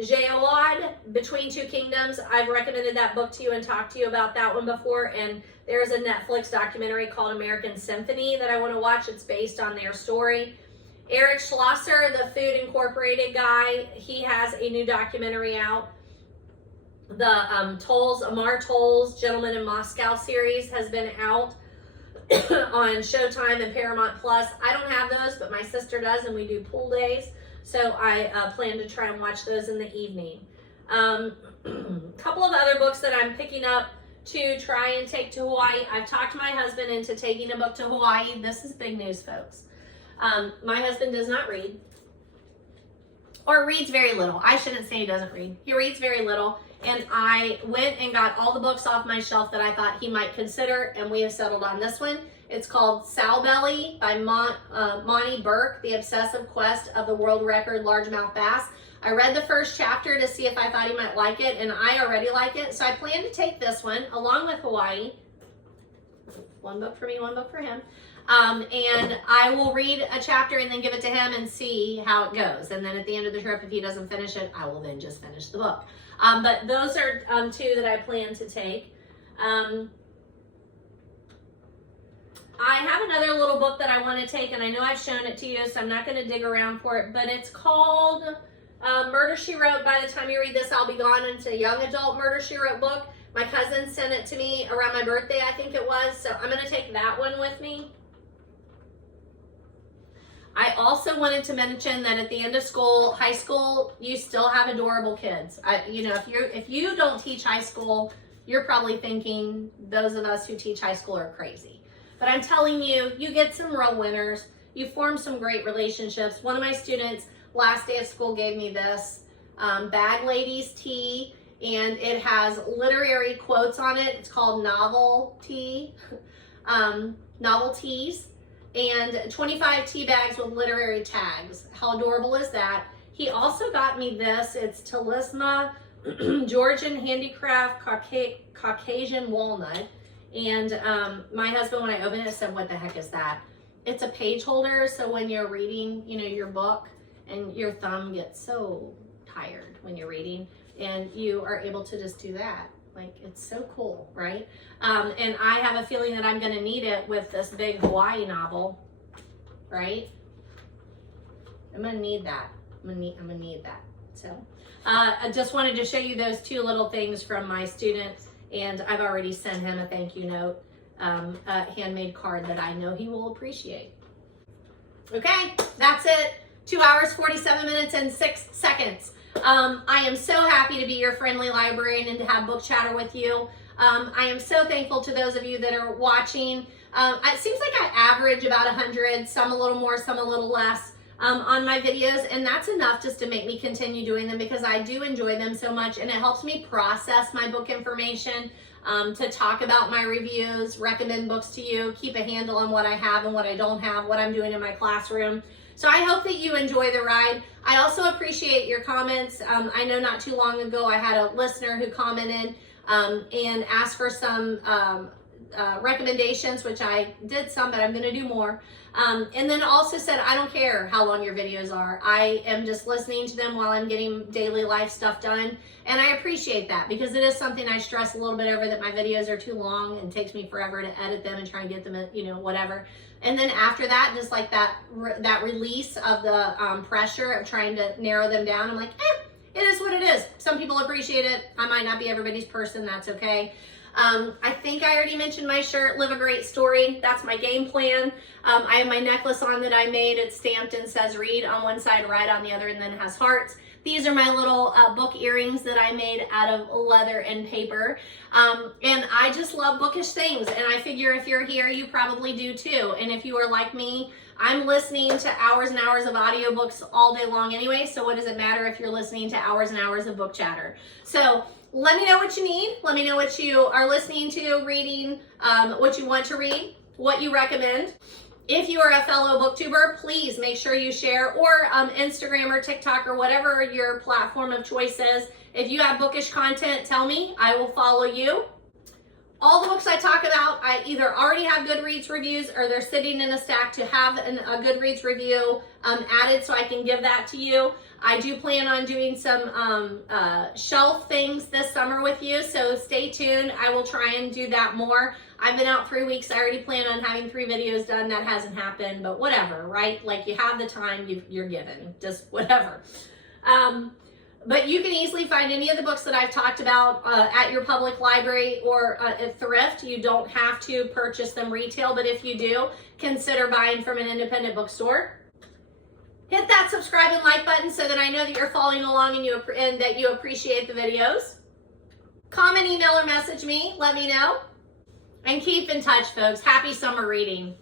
Géode, Between Two Kingdoms. I've recommended that book to you and talked to you about that one before. And there's a Netflix documentary called American Symphony that I want to watch. It's based on their story. Eric Schlosser, the Food Incorporated guy, he has a new documentary out. The Amar Tolls Gentleman in Moscow series has been out on Showtime and Paramount Plus. I don't have those, but my sister does, and we do pool days. So I plan to try and watch those in the evening. Couple of other books that I'm picking up to try and take to Hawaii. I've talked my husband into taking a book to Hawaii. This is big news, folks. My husband does not read, or reads very little. I shouldn't say he doesn't read. He reads very little. And I went and got all the books off my shelf that I thought he might consider, and we have settled on this one. It's called Sow Belly by Monty Burke, The Obsessive Quest of the World Record Largemouth Bass. I read the first chapter to see if I thought he might like it, and I already like it. So I plan to take this one along with Hawaii. One book for me, one book for him. And I will read a chapter and then give it to him and see how it goes. And then at the end of the trip, if he doesn't finish it, I will then just finish the book. But those are two that I plan to take. I have another little book that I want to take, and I know I've shown it to you, so I'm not going to dig around for it, but it's called Murder, She Wrote. By the time you read this, I'll be gone. It's a young adult Murder, She Wrote book. My cousin sent it to me around my birthday, I think it was, so I'm going to take that one with me. I also wanted to mention that at the end of school, high school, you still have adorable kids. If you don't teach high school, you're probably thinking those of us who teach high school are crazy. But I'm telling you, you get some real winners. You form some great relationships. One of my students, last day of school, gave me this Bag Ladies tee, and it has literary quotes on it. It's called Novelties, and 25 tea bags with literary tags. How adorable is that? He also got me this. It's Talisma Georgian Handicraft Caucasian Walnut. And my husband, when I opened it, said, "What the heck is that?" It's a page holder, so when you're reading, your book, and your thumb gets so tired when you're reading, and you are able to just do that. Like, it's so cool, right? And I have a feeling that I'm going to need it with this big Hawaii novel, right? I'm going to need that. I'm going to need that. So I just wanted to show you those two little things from my student. And I've already sent him a thank you note, a handmade card that I know he will appreciate. Okay, that's it. 2 hours, 47 minutes, and 6 seconds. I am so happy to be your friendly librarian and to have book chatter with you. I am so thankful to those of you that are watching. It seems like I average about 100, some a little more, some a little less. On my videos, and that's enough just to make me continue doing them because I do enjoy them so much, and it helps me process my book information, to talk about my reviews, recommend books to you, keep a handle on what I have and what I don't have, what I'm doing in my classroom. So I hope that you enjoy the ride. I also appreciate your comments. I know not too long ago I had a listener who commented and asked for some recommendations, which I did some, but I'm going to do more. And then also said, I don't care how long your videos are. I am just listening to them while I'm getting daily life stuff done. And I appreciate that because it is something I stress a little bit over, that my videos are too long and takes me forever to edit them and try and get them, whatever. And then after that, just like that release of the pressure of trying to narrow them down, I'm like, it is what it is. Some people appreciate it. I might not be everybody's person. That's okay. I think I already mentioned my shirt, Live a Great Story. That's my game plan. I have my necklace on that I made. It's stamped and says read on one side, write on the other, and then it has hearts. These are my little book earrings that I made out of leather and paper. And I just love bookish things. And I figure if you're here, you probably do too. And if you are like me, I'm listening to hours and hours of audiobooks all day long anyway. So what does it matter if you're listening to hours and hours of book chatter? So let me know what you need. Let me know what you are listening to, reading, what you want to read, what you recommend. If you are a fellow booktuber, please make sure you share, or Instagram or TikTok or whatever your platform of choice is. If you have bookish content, tell me. I will follow you. All the books I talk about, I either already have Goodreads reviews or they're sitting in a stack to have a Goodreads review added so I can give that to you. I do plan on doing some shelf things this summer with you, so stay tuned. I will try and do that more. I've been out 3 weeks. I already plan on having 3 videos done. That hasn't happened, but whatever, right? Like, you have the time you're given, just whatever. But you can easily find any of the books that I've talked about at your public library or at thrift. You don't have to purchase them retail, but if you do, consider buying from an independent bookstore. Hit that subscribe and like button so that I know that you're following along and that you appreciate the videos. Comment, email, or message me. Let me know. And keep in touch, folks. Happy summer reading.